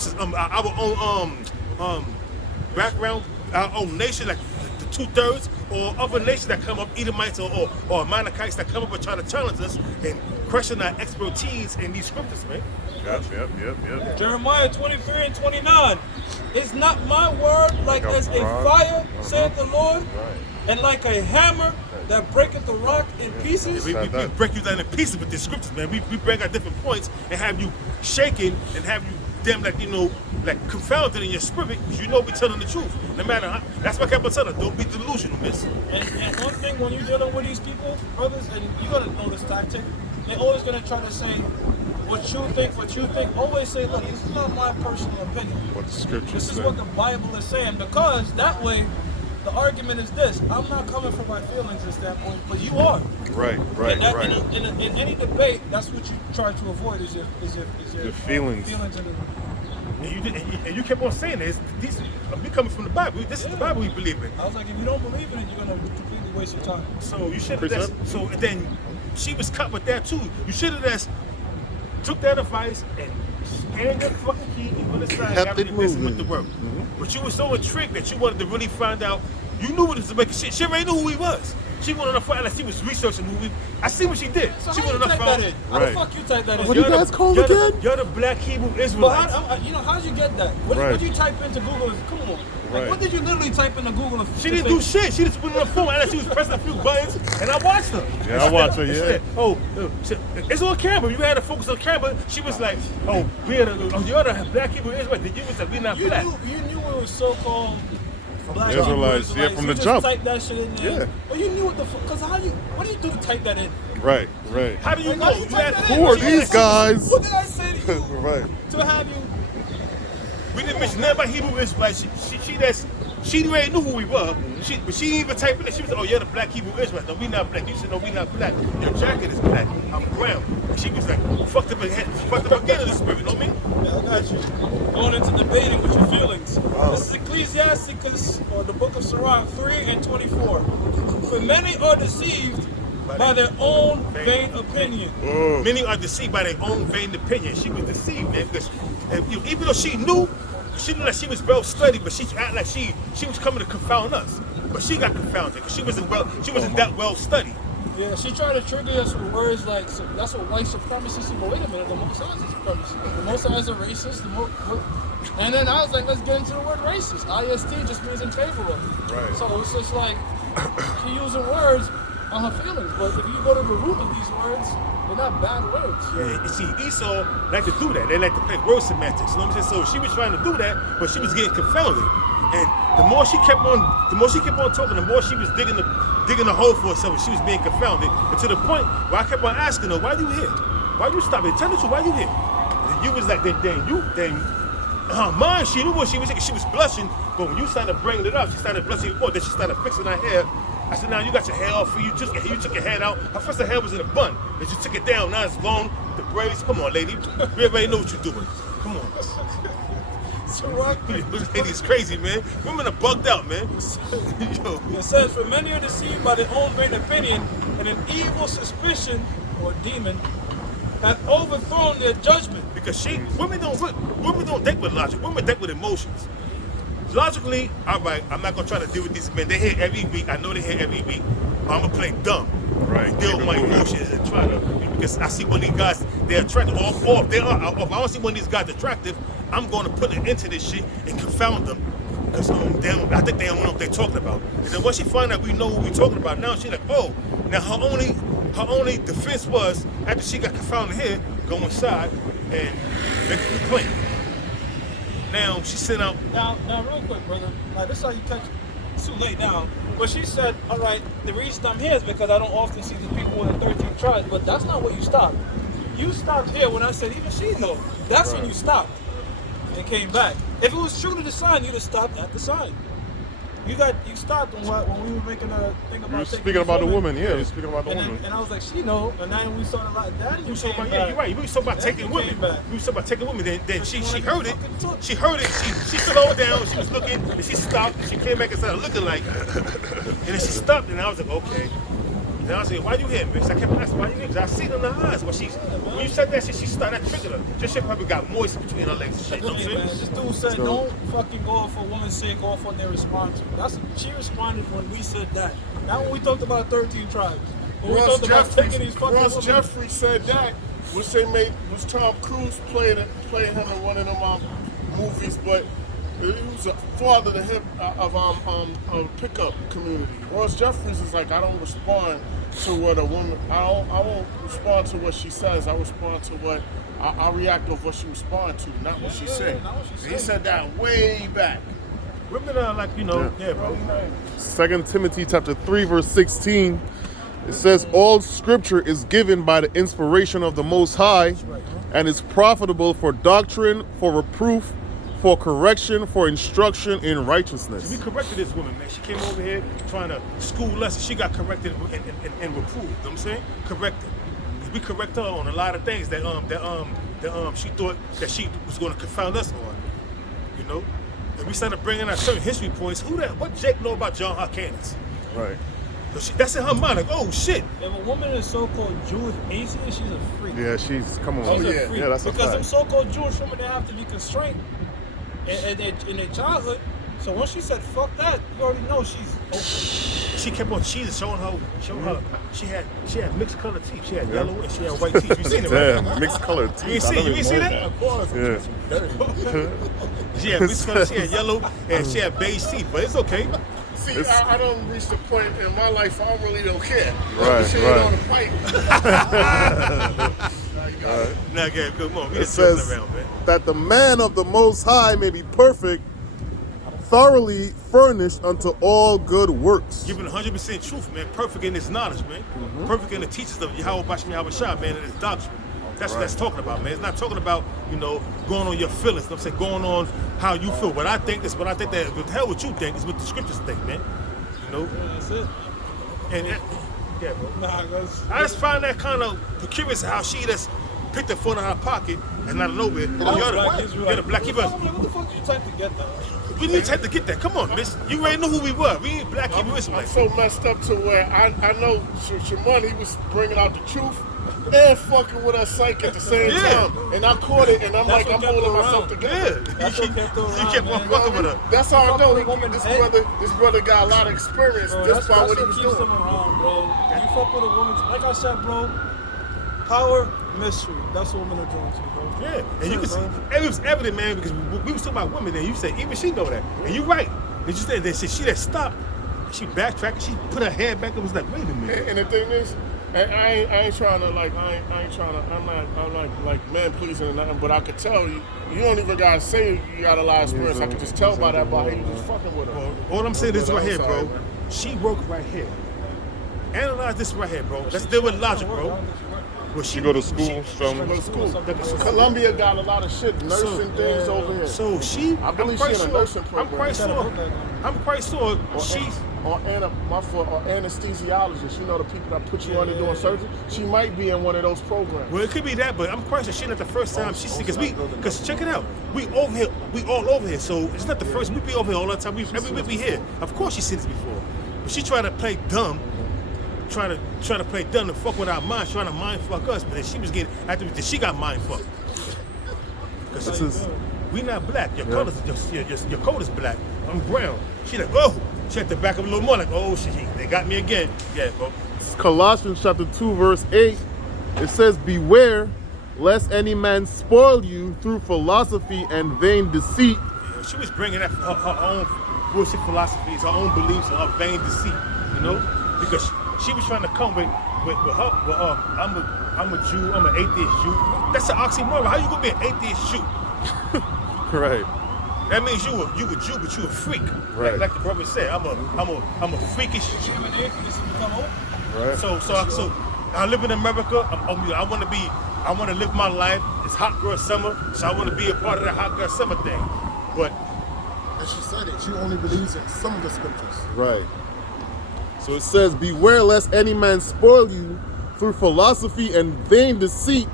background, our own nation, like the 2/3, or other nations that come up, Edomites or Amalekites that come up and try to challenge us and question our expertise in these scriptures, man. Yep. Jeremiah 23:29. Is not my word like as a fire, saith the Lord, and like a hammer that breaketh the rock in pieces? We break you down in pieces with the scriptures, man. We break out different points and have you shaking and have you damn like confounded in your spirit because you know we're telling the truth. No matter how. That's why I kept on telling her, don't be delusional, miss. And one thing when you're dealing with these people, brothers, and you gotta know this tactic, they're always gonna try to say what you think. Always say, look, this is not my personal opinion. What the scripture This is said. what the Bible is saying, because that way the argument is this: I'm not coming from my feelings at that point, but you are. Right. In any debate, that's what you try to avoid is your feelings. in And you did, and you kept on saying this. These we coming from the Bible. This is the Bible we believe in. I was like, if you don't believe in it, you're gonna completely waste your time. So you should have just. So and then she was cut with that too. You should have just took that advice and scanned that fucking key and put it aside. Kept Got it rid of this and went moving. to work. But you were so intrigued that you wanted to really find out. You knew what this was making shit. She already knew who he was. She wanted to find like she was researching who he. I see what she did. So She how you wanted to type that find. in? How Right. the fuck you type that in? What do you guys call it again? You're the black Hebrew But Israelites. how'd you get that? What Right. did you type into Google? Come on. Right. Like, what did you literally type into Google? She didn't do shit. She just put it on the phone and she was pressing a few buttons, and I watched her. Yeah, I watched her, And she yeah. said, oh, it's on camera. You had to focus on camera. She was like, oh, you're the black Hebrew Israelites. Then you was like, we're not black. You knew it was so-called black Israelites, Hebrew yeah, from You the just jump. typed that shit in there. Yeah. Well, you knew what the fuck, because what do you do to type that in? Right. How do you Like, know? how do you You type had- that in? Who are She these asked- guys? What did I say to you? Right. To have you, We didn't mention nothing about Hebrew Israelites. She already knew who we were. But she didn't even type it in. She was like, oh, you're the black Hebrew Israelites. No, we not black. You said, no, we not black. Your jacket is black. I'm brown. And she was like, fucked up again in the spirit. You know what I mean? yeah, I got you. Going into debating with your feelings. This is Ecclesiasticus, or the book of Sirach 3 and 24. For many are deceived by their own vain opinion. Many are deceived by their own vain opinion. She was deceived, man, because even though she knew that she was well studied, but she acted like she was coming to confound us. But she got confounded because she wasn't that well studied. Yeah, she tried to trigger us with words like, so that's what white supremacy is. But wait a minute, the Most High is a supremacist. The Most High is a racist. And then I was like, let's get into the word racist. IST just means in favor of. Right. So it's just like, she using words on her feelings. But if you go to the root of these words, they're not bad words. Yeah, and see, Esau like to do that. They like to play word semantics. You know what I'm saying? So she was trying to do that, but she was getting confounded. And the more she kept on talking, the more she was digging the hole for herself. And she was being confounded. And to the point where I kept on asking her, "Why you here? Why you stopping? Tell the truth. Why you here?" And you was like, "Then her mind, she knew what she was thinking. She was blushing, but when you started bringing it up, she started blushing more. Then she started fixing her hair. I said, now you got your hair off. You took your hair out. Her first her hair was in a bun. Then you took it down. Now it's long with the braids. Come on, lady. Everybody know what you're doing. Come on. This lady's crazy, man. Women are bugged out, man. Yo. It says, for many are deceived by their own vain opinion, and an evil suspicion, or demon, hath overthrown their judgment. Because women don't think with logic. Women think with emotions. Logically, all right, I'm not gonna try to deal with these men. They here every week. I know they here every week. But I'm gonna play dumb. Right. Deal with my emotions and try to, because I see one of these guys, they're attractive. Or if I don't see one of these guys attractive, I'm gonna put it into this shit and confound them. Because I think they don't know what they're talking about. And then once she find out we know what we're talking about, now she's like, oh, now her only defense was, after she got confounded here, go inside and make a complaint. Now she sent out. Now, real quick, brother. Like, this is how you catch it. It's too late now. But she said, all right, the reason I'm here is because I don't often see the people in the 13 tribes. But that's not where you stopped. You stopped here when I said, even she knows. That's when you stopped and came back. If it was true to the sign, you'd have stopped at the sign. You stopped when we were making a thing about. You were speaking about the woman, yeah. You were speaking about the woman. And I was like, she know. And then we started like that. You talking about, yeah, you're right. We was talking about Then taking you women. came back. We was talking about taking women. Then she wanted heard to it. fucking talk. She heard it. She slowed down. She was looking. And she stopped. And she came back and started looking like. And then she stopped. And I was like, okay. And I was like, why you here, bitch? I kept asking, why you here? Because I seen in her eyes. When you said that shit, she started, that triggered her. This shit probably got moist between her legs and shit. You know what I'm Hey, man, saying? this dude said, don't fucking go off for a woman's sake, go off what they respond to. She responded when we said that. Not when we talked about 13 tribes. When we talked about taking these fucking Ross women. Jeffrey said that was Tom Cruise playing him in one of them movies, but he was a father to him of pickup community. Ross Jeffries is like, I don't respond to what a woman. I won't respond to what she says. I respond to what I react off what she respond to, not what she said. not what she He said. said that way back. Women are like, yeah, bro. 2 Timothy chapter 3, verse 16. It says, all scripture is given by the inspiration of the Most High and is profitable for doctrine, for reproof, for correction, for instruction in righteousness. We corrected this woman, man. She came over here trying to school us, and she got corrected and reproved. You know what I'm saying? Corrected. We correct her on a lot of things that she thought that she was going to confound us on. You know, and we started bringing out certain history points. What Jake know about John Hyrcanus? Right. That's in her mind. Like, oh shit. If a woman is so-called Jewish atheist, she's a freak. Yeah, she's come on. She's a freak. Yeah, that's a because them fact. so-called Jewish women, they have to be constrained in their childhood. So once she said fuck that, you already know she's open. She kept on cheating, showing her she had mixed colored teeth. She had yellow and she had white teeth. You seen it, right? Damn, mixed colored teeth. You ain't see that? Of course. Yeah. She had mixed color. She had yellow and she had beige teeth, but it's okay. See, I don't reach the point in my life I really don't care. Right, Shit right. on the pipe. Now, Gary, come on. We It just joking says around, man. that the man of the Most High may be perfect, thoroughly furnished unto all good works. Giving 100% truth, man. Perfect in his knowledge, man. Perfect in the teachings of Yahweh Bashmi Yahweh, man, and his doctrine. That's what that's talking about, man. It's not talking about, going on your feelings. I'm saying going on how you feel. What I think is what I think that what the hell what you think is what the scriptures think, man. Yeah, that's it. And yeah, bro. Nah, I just find that kind of curious how she just picked the phone out of her pocket and out of nowhere. You're the black Hebrew. What the fuck did you type to get that? We need time to get that. Come on, miss. You already know who we were. We ain't black Hebrew I'm Israelites. so messed up to where I know Shimon, he was bringing out the truth and fucking with us psych at the same time. And I caught it and I'm That's like, what I'm kept holding her myself around. together. Yeah. That's what kept her You around, kept on man. fucking with her. That's how I know Fuck with a woman's this brother got a lot of experience Bro, just that's by what he what was keeps doing. them around, bro. You fuck with a woman, like I said, bro. Power, mystery. That's what women are drawn to, bro. Yeah, and you can see, bro. it was evident, man, because we was talking about women, and you said even she know that, and you right. And you said that she that stopped, she backtracked, she put her head back and was like, wait a minute. And the thing is, I ain't trying to I'm not like man pleasing or nothing, but I could tell you don't even gotta say you got a lot of experience. I could just tell by that by how you just fucking with her. All I'm saying is right here, Outside, bro. man. She worked right here. Analyze this right here, bro. Let's deal with logic, bro. Well, She go to school, Columbia got a lot of shit, nursing things over here. So she, I believe she in a nursing program. I'm quite sure she's. Or anesthesiologist, the people that put you under doing surgery. She might be in one of those programs. Well, it could be that, but I'm quite sure she not the first time she see, because check it out, we over here, we all over here, so it's not the first. We be over here all the time. Every week we here. Of course she seen this before, but she tried to play dumb, trying to play dumb to fuck with our minds, trying to mind fuck us. But then she was getting after she got mind fucked. Because we not black. Your color your coat is black. I'm brown. She like, oh, she had to back up a little more. Like, oh shit, they got me again. Yeah, bro. Colossians chapter 2, verse 8. It says, beware lest any man spoil you through philosophy and vain deceit. Yeah, she was bringing that her own bullshit philosophies, her own beliefs, and her vain deceit. Because she was trying to come with her. I'm a Jew. I'm an atheist Jew. That's an oxymoron. How you gonna be an atheist Jew? Right. That means you a Jew, but you a freak. Right. Like the brother said, I'm a freakish Jew. Right. So I live in America. I want to live my life. It's hot girl summer, so I want to be a part of that hot girl summer thing. But And she said it. She only believes in some of the scriptures. Right. So it says, beware lest any man spoil you through philosophy and vain deceit,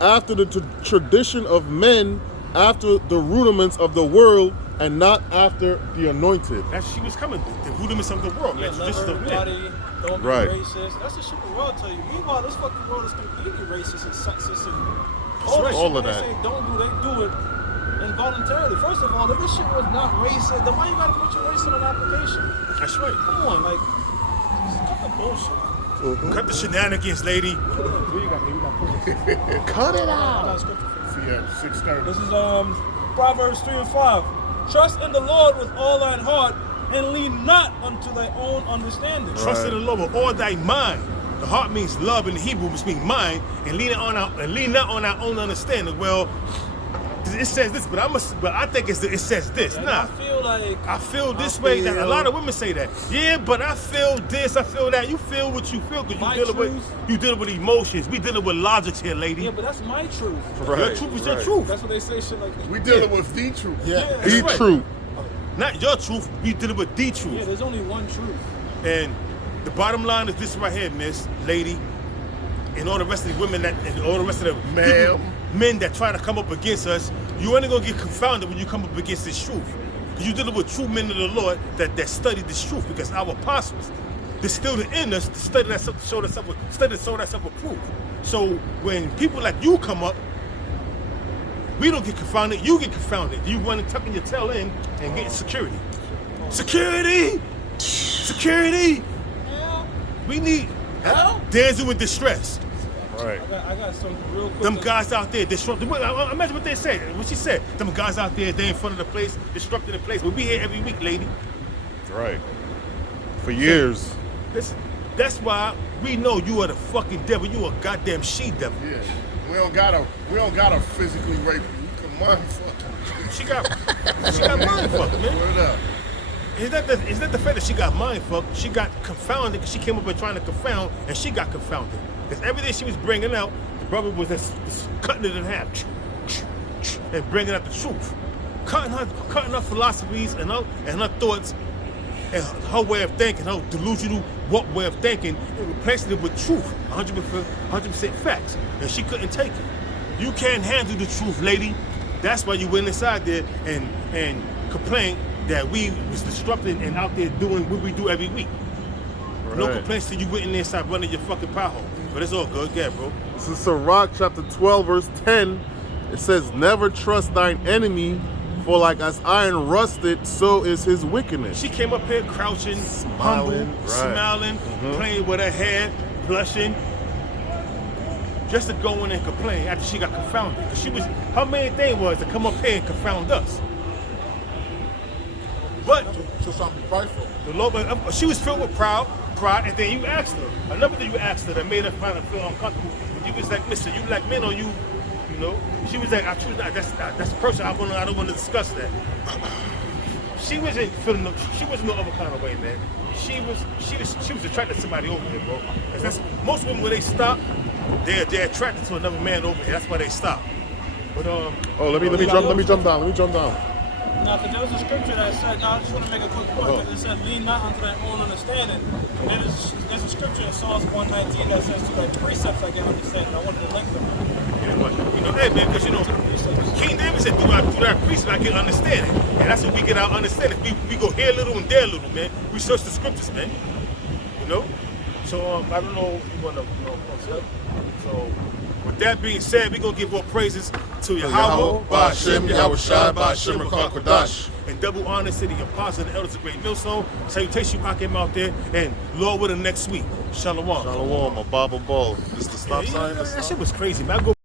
after the tradition of men, after the rudiments of the world, and not after the anointed. that's she was coming. The rudiments of the world, man. Traditions of men. Don't be Right. racist. That's the shit the world tell you. Meanwhile, this fucking world is completely racist and sexist and right. All of they that. say don't do, they do it involuntarily. First of all, if this shit was not racist, then why you gotta put your race in an application? That's right. Come on, like, cut the bullshit. Cut the shenanigans, lady. Cut it I out. got a scripture for you. See, at 6:30. This is Proverbs 3 and 5. Trust in the Lord with all thine heart, and lean not unto thy own understanding. Trust in the Lord with all thy mind. The heart means love in the Hebrew, which means mind, and lean not on our own understanding. Well, it says this, but I think it says this. And Nah. I feel like I feel this way. That a lot of women say that. Yeah, but I feel this, I feel that. You feel what you feel because My you dealing with emotions. We dealing with logics here, lady. yeah, but that's my truth. Your truth is your truth. That's what they say, shit like that. We dealing with the truth. Yeah. That's Be right. true. Not your truth. We dealing with the Yeah, truth. there's only one truth. And the bottom line is this right here, miss, lady, and all the rest of the women and all the rest of the Ma'am. men that try to come up against us. You only gonna get confounded when you come up against this truth. Because you're dealing with true men of the Lord that studied this truth. Because our apostles distilled it in us to study that stuff, to show that stuff approved. So when people like you come up, we don't get confounded, you get confounded. You want to tuck your tail in and get security. Security! Security! We need dancing with distress. Right. I got something real quick. Them guys out there disrupting. Imagine what they said. What she said. Them guys out there, they in front of the place, disrupting the place. We'll be here every week, lady. Right. For years. Listen, that's why we know you are the fucking devil. You a goddamn she-devil. Yeah. We don't gotta physically rape you. We can mind fuck you. She got mind fucked, man. Word up. It's not the fact that she got mind fucked. She got confounded because she came up and trying to confound, and she got confounded. Because everything she was bringing out, the brother was just cutting it in half and bringing out the truth, cutting her philosophies and her thoughts and her way of thinking, her delusional way of thinking, and replacing it with truth, 100% facts. And she couldn't take it. You can't handle the truth, lady. That's why you went inside there and complained that we was disrupting and out there doing what we do every week. Right. No complaints till you went in there and started running your fucking pothole. But it's all good. Yeah, bro. This is Sirach chapter 12, verse 10. It says, never trust thine enemy, for like as iron rusted, so is his wickedness. She came up here crouching, Smiling, humble, right. smiling, playing with her hair, blushing, just to go in and complain after she got confounded. Because her main thing was to come up here and confound us. But So something prideful. the Lord, she was filled with pride, and then you asked her. Another thing you asked her that made her find her feel uncomfortable. You was like, "Mister, you like men or you know?" She was like, "I choose not. That's personal. I don't want to discuss that." She wasn't feeling. She wasn't no other kind of way, man. She was attracted to somebody over here, bro. 'Cause that's most women when they stop, they're attracted to another man over here. That's why they stop. But Oh, let me jump down. Now, because there was a scripture that said, I just want to make a quick point, because it said, lean not unto thy own understanding. There's a scripture in Psalms 119 that says, to thy precepts I can understand. I wanted to link them. yeah, but, hey man, because King David said, through our precept I get understanding. And that's what we get our understanding. We go here a little and there a little, man. We search the scriptures, man. You know? So I don't know if you want to So with that being said, we're going to give all praises to Yahweh, Ba'ashem, Yahweh Shai, Ba'ashem, Rakah Kodash. and double honor to the apostles and the elders of Great Millstone. Salutation, Hakim out there, and Lord willing next week. Shalom. Shalom, a Bible ball. This is the stop sign. That shit was crazy, man. I go